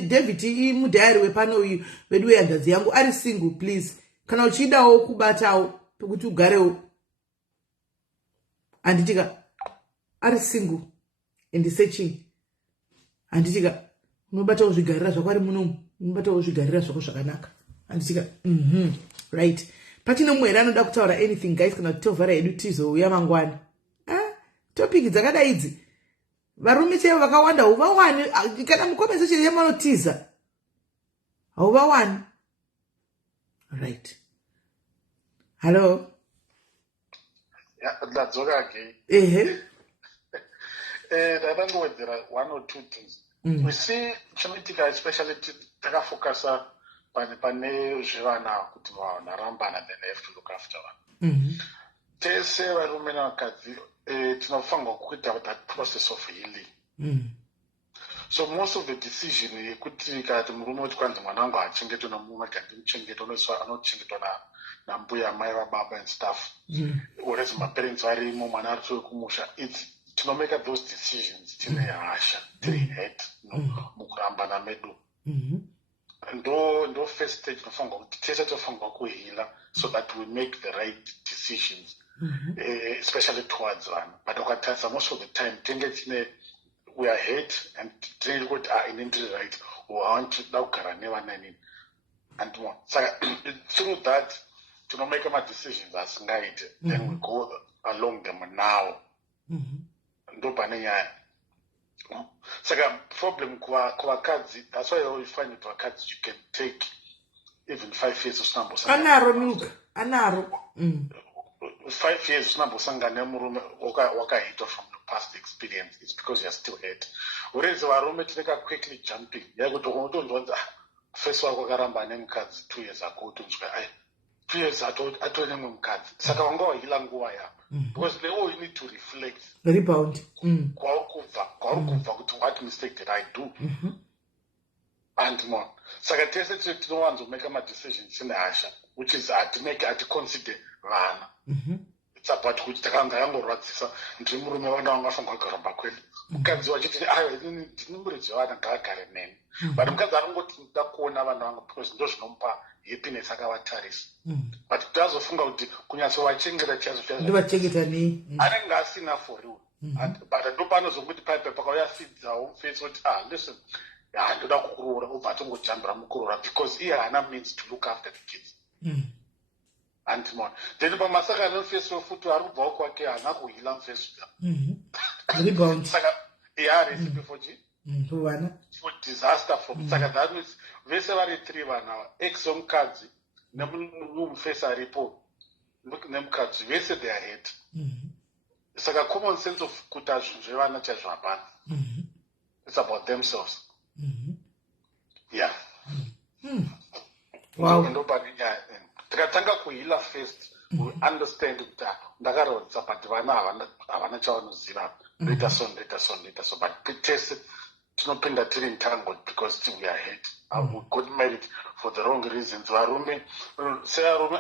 David mudhayari wepano uyu wedu wehanzvadzi yangu ari single, please kana uchidawo kubatawo pekuti ugarewo handitika ari single and searching, handitika unobatawo zvigarira zvako ari munomu, unobatawo zvigarira zvako zvakanaka, handitika right. Patino mumwe here anoda kutaura anything guys, kana kuti tovhara yedu tizouya mangwana. Topic dzakadai idzi varume chaivo vakawanda huvawani, kana muconversation yamanotiza hauvawani. Right. Hello. Ndadzoka ke. Ndangowedzera one or two things. We see chimitika especially takafocasa pane zvevana kuti vanarambana, then they have to look after one. Tese varume navakadzi tinofanirwa kuita that process of healing. So most of the decision yekuti kana murume kuti kwanzi mwana wangu achengetwe namurume kana ndimuchengete anochengetwa nambuya mai vababa and stuff, whereas maparents varimo mwana ari kumusha, tinomake those decisions tine hasha, tiri hate mukurambana medu. Ndo first stage tinofanirwa kuti tese tofanirwa kuheala so that we make the right decisions. Especially towards one. But most of the time, we are hate and in right, or I want to never and more. So through that, to not make my decisions as guide, then we go along them now. So problem kwa kazi, that's why I always find it kazi you can take even 5 years of sample. Anaro. 5 years unambosangana murume wakaita from the past experience. It's because you're still hate. Whereas varume tineka quickly jumping yakuti unotondonza first wako akaramba nemukadzi 2 years ago utonzwa 2 years atove nemwe mukadzi saka wanga wahila nguva yako because they all need to reflect rebound kwauri kubva kuti what mistake did I do and more. Saka tese tinowanzomeka madecisions tine hasha, which is haticonsider vana. It's about kuti takanga yangorwadzisa ndiri murume vana vanga vafanirwa kugaramba kwedu. Mukadzi wachiti ndini muridzi wevana ngaagare neni. But mukadzi arongoti ndoda kuona vana vangu because ndo zvinomupa happiness akavatarisa. But tazofunga kuti kunyatsovachengeta ndovachengeta nei anenge asina for you. But ndopanozokuti paipe pakauya fidzawo face kuti listen, ndoda kukuroora ubva atongojambira mukuroora because iye haana means to look after the kids. And more. Then pamasaka nofeso futi ari kubvawo kwake haana kuhila mufesuka. Rebound. Saka recipe for disaster from saka that means vese vari 3 vana ex omukadzi nemufesi aripo nemukadzi vese they are hate. Saka common sense of kuita zvinhu zvevana chaizvo hapana. It's about themselves. Yeah. Wow. Tikatanga kuheala first, we understand kuti ndakarodza but vana havana chavanoziva. Later so. But tese tinopinda tiri entangled because we are hate. We got married for the wrong reasons. Varume sevarume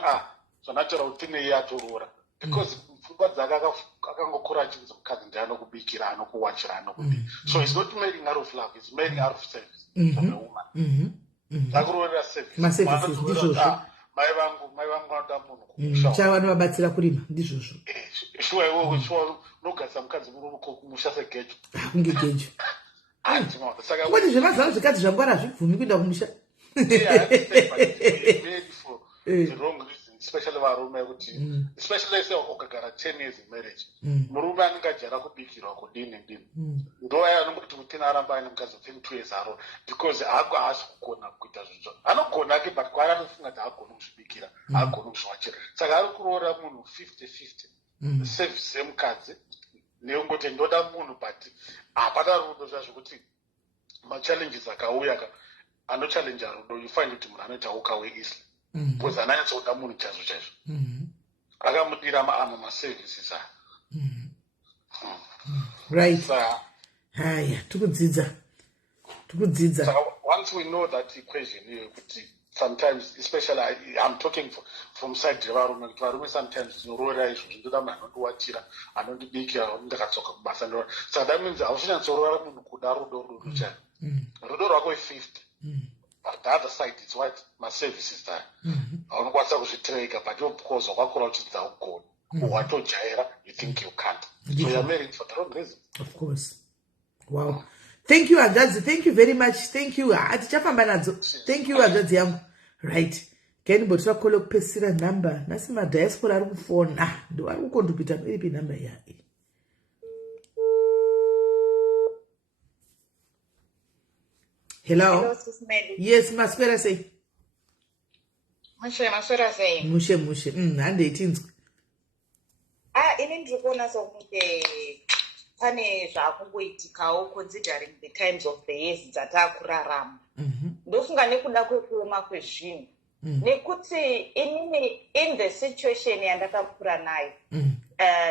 zvanatora kuti tinei atoroora because pfungwa dzake akangokura achinzi mukadzi ndiye anokubikira anokuwachira anokudii. So he's not marrying out of love, he's marrying out of service from a woman. Takuroorera service. Mai vangu vanoda munhu chavanovabatsira kurima ndizvozvo. Shuwa iwewe unogadzisa mukadzi murume kumusha segejo. Kunge gejo. Kuti zvemazano zvikadzi zvangu hazvibvumi kuenda kumusha. The wrong reason, especially varume kuti especially se ukagara 10 years in marriage. Murume anengajara kubikirwa kudini. Ndoya anongoti mutina aramba ane mukadzi 2 years aro because haasi kugona kuita zvinhu. Anogona ke but kwari anofunga kuti haagoni kuzvibikira, haagoni kuzviwachira. Saka ari kuroora munhu 50-50. Service yemukadzi neungoti ndoda munhu but hapana rudo zvazvo kuti machallenges akauya anochallenge rudo, you find kuti munhu anotaukawo easily. Because ananyatsoda munhu chaizvo chaizvo. Akamudira maservices aya. Right. Haya, tikudzidza. So once we know that equation, sometimes, especially I'm talking from side varume sometimes zvinorora izvo zvindoda munhu anondowatira anondibikira ndakatsoka kubasa ndora. So that means hauchanyatsorora munhu kuda rudo chaizvo. Rudo rwako 50. But the other side is what my services there. Haunokwanisa kuzvitrega, but you're because wakakura uchidza ugoni. Watojaira, you think you can't. So you're married for the wrong reason. Of course. Wow. Thank you, Agazi. Thank you very much. Thank you. Thank you, Agazi yangu. Right. Kani botira kole kupesira number. Nasi ma diaspora ari kufona. Ndo ari kukondopita ipi number ya. Hello. Hello, Sis Melly. Yes, maswera say. Maswera say. Mushe. Hande itinzwe. Ini ndikuona sokunge pane zvakungoitikawo considering the times of the years dzatakurarama. Ndofunga nekuda kwekuoma kwezvinhu. Nekuti inini in the situation yandakakura nayo.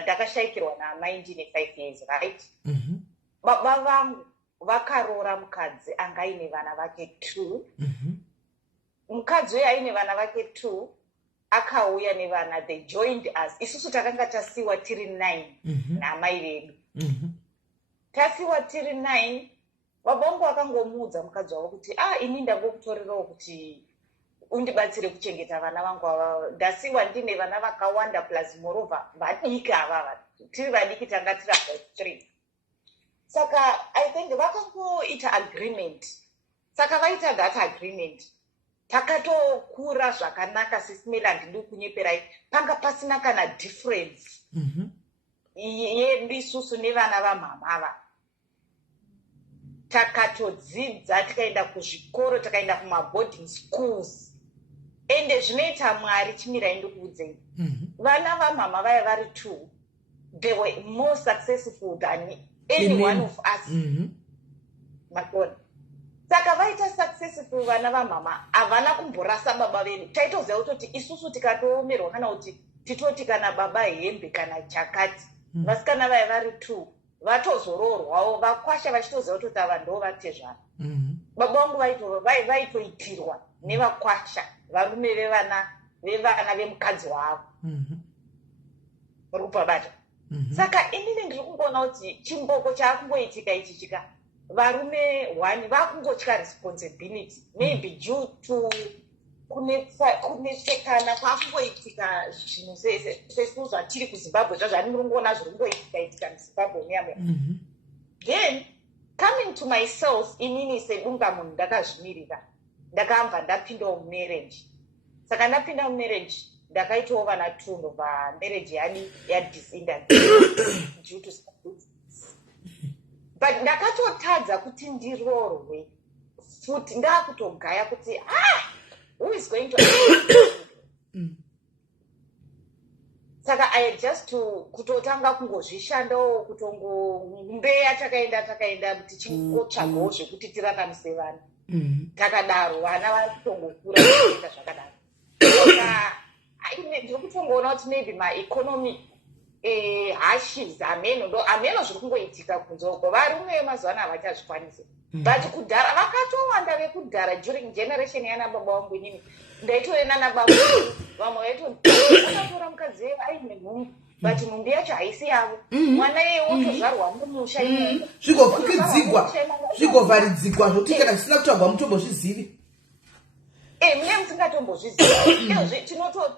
Ndakashayikirwa naamai ndine 5 years, right? Baba vangu vakaroora mukadzi anga aine vana vake 2. Mukadzi uyo aine vana vake 2 akauya nevana, they joined us. Isusu takanga tasiwa tiri 9 naamai vedu. Tasiwa tiri 9, baba vangu vakangomuudza mukadzi wavo kuti ini ndangokutorerawo kuti undibatsire kuchengeta vana vangu ava. Ndasiwa ndine vana vakawanda plus moreover vadiki avava. Tiri vadiki tanga tiri about 3. Saka I think vakangoita agreement. Saka vaita that agreement. Takatokura zvakanaka sismeli handidi kunyeperai. Panga pasina kana difference. Yedu isusu nevana vamama ava. Takatodzidza, takaenda kuzvikoro, takaenda kumaboarding schools. Ende zvinoita Mwari chimirai ndikuudzei. Vana vamama vaya vari 2. They were more successful than any one of us. Makona. Saka vaita successful vana vamama havana kumborasa baba vedu. Taitoziva kuti isusu tikatoomerwa kana kuti titoti kana baba hembe kana chakati. Vasikana vaya vari 2 vatozoroorwawo vakwasha vachitoziva kuti ava ndo vatezvana. Baba vangu vaitoitirwa nevakwasha varume vevana vemukadzi wavo. Rupabata. Saka inini ndiri kungoona kuti chimboko chaakungoitika ichichika. Varume 1 vakungotya responsibility. Maybe due to kunetsekana kwakungoitika zvinhu sesu zvatiri kuZimbabwe zvazvani muri kungoona zviri kungoitika muZimbabwe muyamo. Then coming to myself, inini sedunga munhu ndakazvimirira. Ndakabva ndapindawo mumarriage. Saka ndapinda mumarriage ndakaitawo vana 2 ndobva marriage yadisinda due to but ndakatotadza kuti ndiroorwe futi ndakutogaya kuti who is going to saka I had just to kutotanga kungozvishandawo kutongombeya takaenda kuti chingotsvagawo zvekuti tiraramise vana. Takadaro vana vari kutongokura kuita zvakadaro. Saka ndiri kutongoona kuti maybe maeconomy hashes ameno zviri kungoitika kunzoko. Varume vemazuva ano havachazvikwanisi. But kudhara vakatowanda vekudhara during generation yana baba vangu inini. Ndaitoenda nababa vamwe vaitotora mukadzi aine nhumbi. But nhumbi yacho haisi yavo. Mwana iye otozvarwa mumusha imomo. Zvigofukidzigwa, zvigovharidzigwa zvokuti kana zvisina kutabva mutombozvizivi. Mune musingatombozvizivi. Tinotoone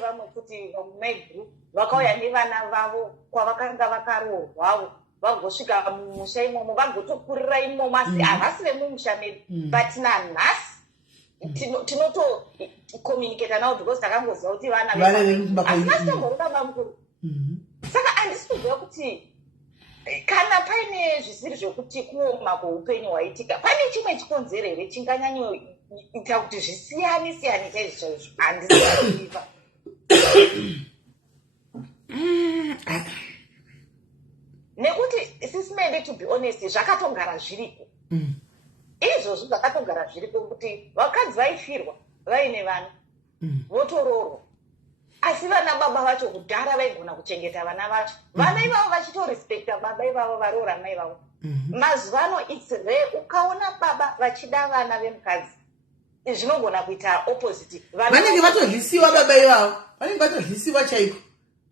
vamwe kuti vamwe vakauya nevana vavo kwavakanga vakaroorwavo. Vagosvika mumusha imomo vagotokurira imomo asi havasi vemumusha medu. But nanhasi tinotokomunicata navo because takangoziva kuti vana asina sitomboruka bamukuru. Saka handisi kuziva kuti kana paine zvisiri zvokuti kuoma kweupenyu hwaitika pane chimwe chikonzero here chinganyanyoita kuti zvisiyane chaizvo chaizvo. Handisiziva. Nekuti sismende to be honest zvakatogara zviriko. izvozvo zvakatogara zviripo kuti vakadzi vaifirwa vaine vana votoroorwa, asi vana baba vacho kudhara vaigona kuchengeta vana vacho, vana ivavo vachitorespekta baba ivavo varoora mai vavo. Mazuvano it's rare ukaona baba vachida vana vemukadzi, zvinogona kuita opposite. Vanenge vatozvisiwa baba ivavo, vanenge vatozvisiwa chaiko.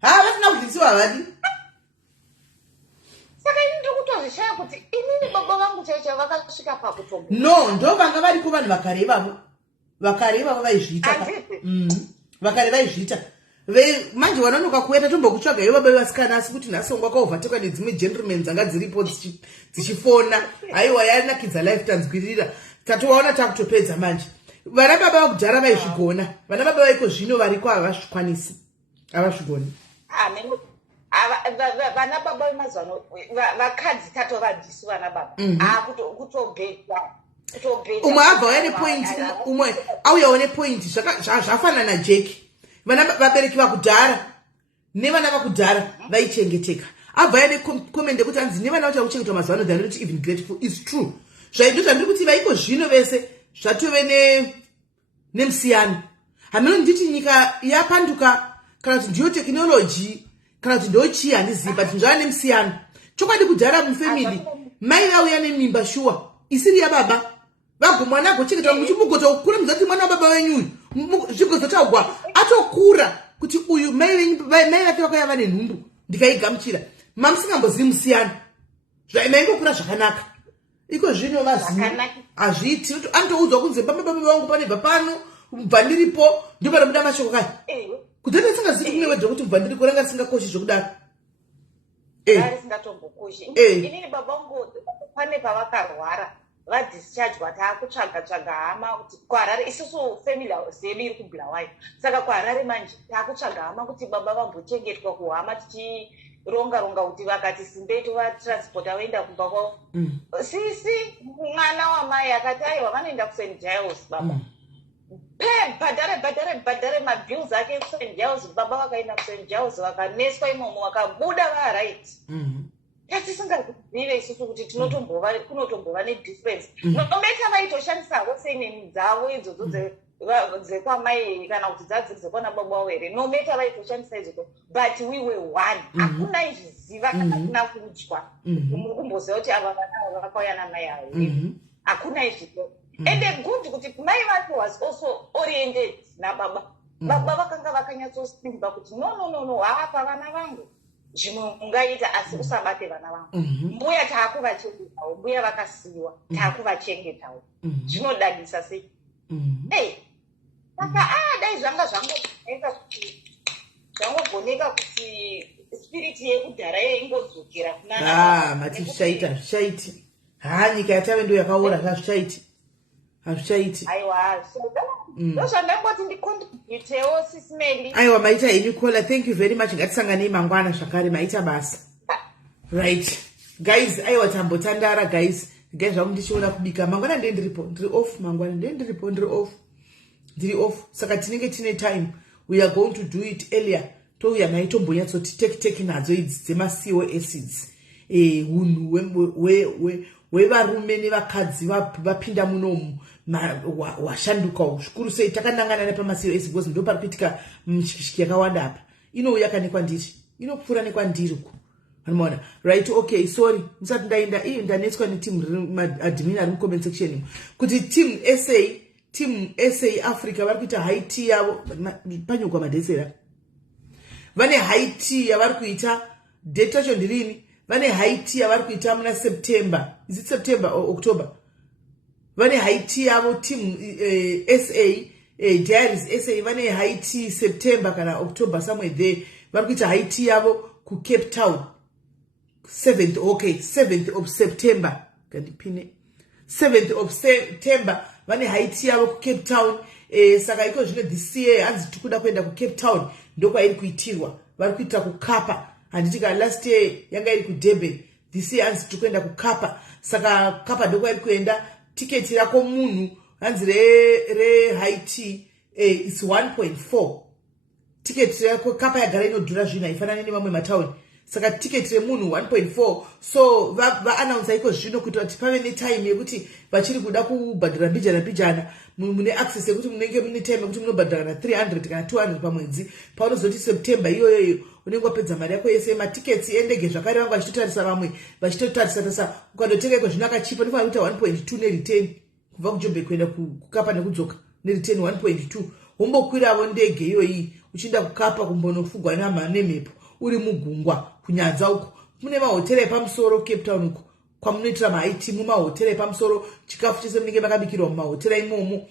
Vasina kuzvisiwa havadi. Saka ini ndokutozvishaya kuti inini baba vangu chaicho vakasvika pakutombo. No, ndo vanga varipo vanhu vakare ivavo. Vakare ivavo vaizviita. Vakare vaizviita. Manje wanonoka kuenda tombokutsvaga ivo baba vasikana, asi kuti nhasongwa kwaovhatekwa nedzimwe gentlemen dzanga dziripo dzichifona. Aiwa yanakidza life tanzwirira. Tatowaona takutopedza manje. Vana baba vakudhara vaizvigona. Vana baba vaiko zvino variko havazvikwanisi. Havazvigoni. Vana baba vemazuvano vakadzi tatovadzisi vana baba. Kutobhedha. Umwe abva uya nepoint, umwe auyawo nepoint zvafanana najeki. Vana vabereki vakudhara nevana vakudhara vaichengeteka. Abva uya nekomende yekuti hanzi nevana vacho vakuchengetwa mazuvano they are not even grateful. It's true. Zvaindo zvandiri kuti vaiko zvino vese zvatove nemusiyano. Hameno nditi nyika yapanduka kana kuti ndiyo teknoloji kana kuti ndo chii handizivi, but zvava nemusiyano. Chokwadi kudhara mufamily mai vauya nemimba shuwa isiri yababa. Vago mwana agochengetwa muchimugoto kukura muzati mwana wababa wenyu zvigozotaugwa atokura kuti uyu mai vake vakauya vane nhumbu ndikaigamuchira. Mamusingambozivi musiyano. Zvaingokura zvakanaka. Iko zvino vazivi hazviiti. Anotoudzwa kunzi baba vangu panebva pano Mubvandiripo ndo panobuda mashoko kaya. Kudhara tisingazivi kumwe wedza kuti Mubvandiripo ranga risingakoshi zvokudaro. Risingatombokoshi. Inini baba vangu pane pavakarwara vadischargwa taakutsvaga hama kuti kuHarare, isusu family zedu iri kuBulawayo, saka kuHarare manje taakutsvaga hama kuti baba vambochengetwa kuhama tichironga kuti vakati simbei tovatransporta vaenda kumba kwavo. Sisi mwana wamai akati aiwa vanoenda kuSt Giles baba. Bhadhare mabhills ake kuSt Giles, baba vakaenda kuSt Giles vakaneswa imomo vakabuda right. Tatisingazive isusu kuti kunotombova nedifference. Nometa vaitoshandisawo seneni dzavo idzodzo dzekwamai kana kuti dzekwana baba vavo here. Nometa vaitoshandisa idzodzo, but we were one. Hakuna izviziva kana kuna kudya. Muri kumboziva kuti ava vana vakauya namai avo. Hakuna izvizvo. And the good kuti mai vacho was also oriented nababa. Baba vakanga vakanyatsosimba kuti no hapa vana vangu zvinongaita asi usabate vana vangu. Mbuya taakuvachengetawo, mbuya vakasiyiwa taakuvachengetawo. Zvinodadisa sei? Saka dai zvanga zvangogoneka kuti spiriti yekudhara ingodzokera kunana. Mati zvichaiti. Nyika yatave ndo yakaora hazvichaiti. Aiwa, ndozvandangoti ndicontributewo SIS MELLY. Aiwa, maita henyu kola. Thank you very much. Ngatisanganei mangwana zvakare, maita basa. Right. Guys, aiwa tambotandara guys. Zvangu ndichiona kubika. Mangwana ndendiripo, ndiri off mangwana ndendiripo, ndiri off. Saka tinenge tine time. We are going to do it earlier. Touya maitombonyatsoti teki nadzo idzi dzemasiwo acids. Unhu wevarume nevakadzi vapinda munomu washanduka zvikuru sei. Takanangana nepamasiwo acids because ndo pari kuitika mishikishiki yakawanda apa. Inouya kane kwandiri, inopfuura nekwandiri ku. Unaona? Right, okay, sorry. Musati ndaenda ndanetswa neteam admin ari comment section kuti team SA Africa vari kuita high tea yavo panyogwa madhesera. Vane high tea yavari kuita date yacho ndirini? Vane high tea yavari kuita muna September. Is it September or October? Vane high tea yavo team SA Diaries SA vane high tea September kana October somewhere there. Vari kuita high tea yavo ku Cape Town. 7th of September. Kandipine 7th of September vane high tea yavo ku Cape Town. Saka iko zvino this year hanzi tikuda kuenda ku Cape Town ndokwairi kuitirwa. Vari kuita kukapa. Handitika last year yanga iri ku Durban. This year hanzi tikuenda kukapa. Saka kapa ndokwairi kuenda. Tiketi rako munhu hanzi re high tea is 1.4. Tiketi rako kapa yagara inodhura zvino haifanani nemamwe matauni. saka tiketi remunhu 1.4. so vaannounsa iko zvino kuti kuti pave netime yekuti vachiri kuda kubhadhara mbijana mune access yekuti munenge mune time yekuti munobhadhara kana 300 kana 200 pamwedzi. paunozoti September iyoyo unenge wapedza mari yako yese. matiketsi endege zvakare vanga vachitotarisa vamwe vachitotarisa ukandotenga iko zvino akachipa nofanira kuita 1.2 nereturn kubva kuJoburg kuenda kukapa nekudzoka nereturn 1.2. wombokwirawo ndege iyoyi uchienda kukapa kumbonofugwa nemhepo uri mugungwa kunyanza uko. mune mahotera epamusoro Cape Town uko kwamunoitira maiti mumahotera epamusoro. chikafu chese munenge makabikirwa mumahotera imomo.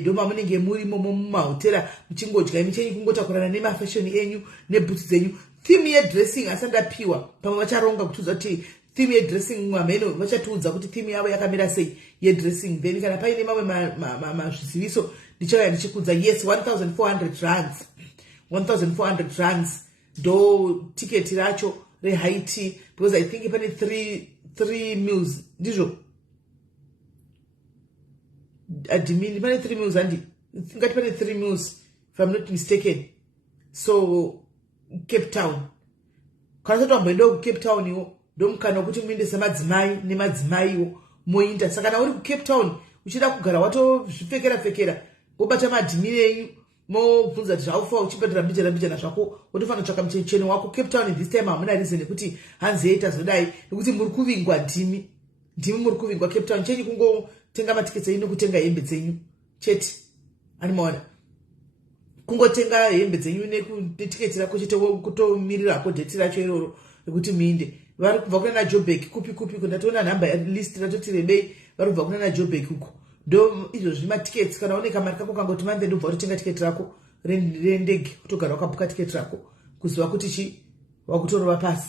ndoma munenge muri imomo mumahotera muchingodya michenyi kungotakurana nemafashoni enyu nebhutsi dzenyu. theme yedressing asandapiwa pamwe vacharonga kutiudza kuti theme yedressing mwamheno vachatiudza kuti theme yavo yakamira sei yedressing. then kana paine mamwe mazviziviso ndichauya ndichikudza. yes, 1,400 rands 1,400 rands ndo tiketi racho rehaiti, because I think pane 3 meals ndizvo adimini pane 3 meals handi ngati pane 3 meals if I'm not mistaken. so Cape Town kana totamboenda kuCape Town iwo ndomukana wekuti muinde semadzimai nemadzimaiwo moinda. saka kana uri kuCape Town uchida kugara watozvipfekera wobata madhimini enyu mobvunza kuti zvaufa uchibhadhara mbijana zvako wotofanira kutsvaka muchecheno wako. Cape Town this time hamuna reason yekuti hanzi yeita zvodai nekuti muri kuvingwa ndimi muri kuvingwa Cape Town. chenyi kungotenga matiketi enyu nekutenga hembe dzenyu chete. animaona kungotenga hembe dzenyu netiketi rako chete kutomirirako dheti racho iroro rekuti muinde. vari kubva kuna naJoburg kupi kundatoona nhamba list ratoti rebei vari kubva kuna naJoburg uko ndo izvozvi matiketi. kana une kamari kako kangoti mande ndobva utotenga tiketi rako rendege kutogara wakabuka tiketi rako kuziva kuti chi wakutorova pasi.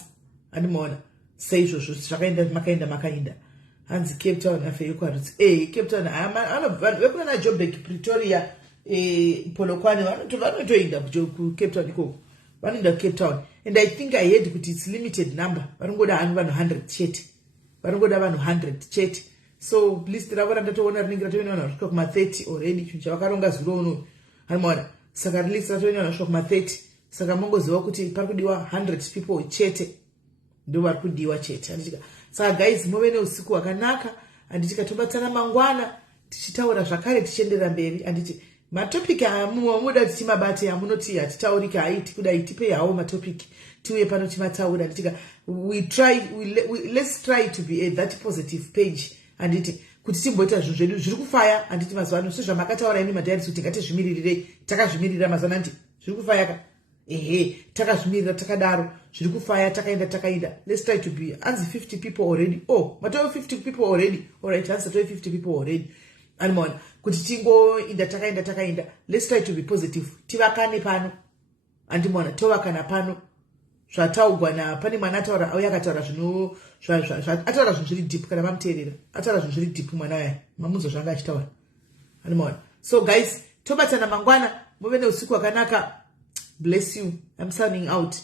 animaona saizvozvo zvakaenda makaenda hanzi Cape Town afe yekwarutsi. Cape Town vanhu vekuna naJoburg Pretoria Polokwane vanotoenda kuCape Town ikoko vanoenda kuCape Town. and I think I heard kuti it's limited number varongoda vanhu 100 chete varongoda vanhu 100 chete. so list ravo randatoona rinenge ratoona vanhu vasvika kuma30 already chinhu chavakaronga zuro uno. animaona saka list ratoona vanhu vasvika kuma30 saka mongoziva kuti pari kudiwa 100 people chete ndo vari kudiwa chete. anditika saka guys move neusiku hwakanaka. anditi katobatsana mangwana tichitaura zvakare tichiendera mberi. anditi matopic amuda tichimabate amunoti hatitaurika haiti kudai tipei hawo matopic tiuye pano timataura. anditika let's try to be that positive page. anditi kuti timboita zvinhu zvedu zviri kufaya. anditi mazuva ano sezvamakataura ini madhairisi kuti ngatizvimirirei takazvimirira mazuva ano. andi zviri kufaya ka takazvimirira takadaro zviri kufaya takaenda. let's try to be hanzi 50 people already. matove 50 people already. alright, hanzi atove 50 people already. animaona kuti tingoinda takaenda. let's try to be positive. tivakane pano. andimona tovakana pano zvataugwa pane mwana ataura auya akataura ataura zvinhu zviri deep. kana mamuteerera ataura zvinhu zviri deep mwana aya mamunzo zvanga achitaura. animaona so guys tobatana mangwana muve neusiku hwakanaka. bless you. I'm signing out.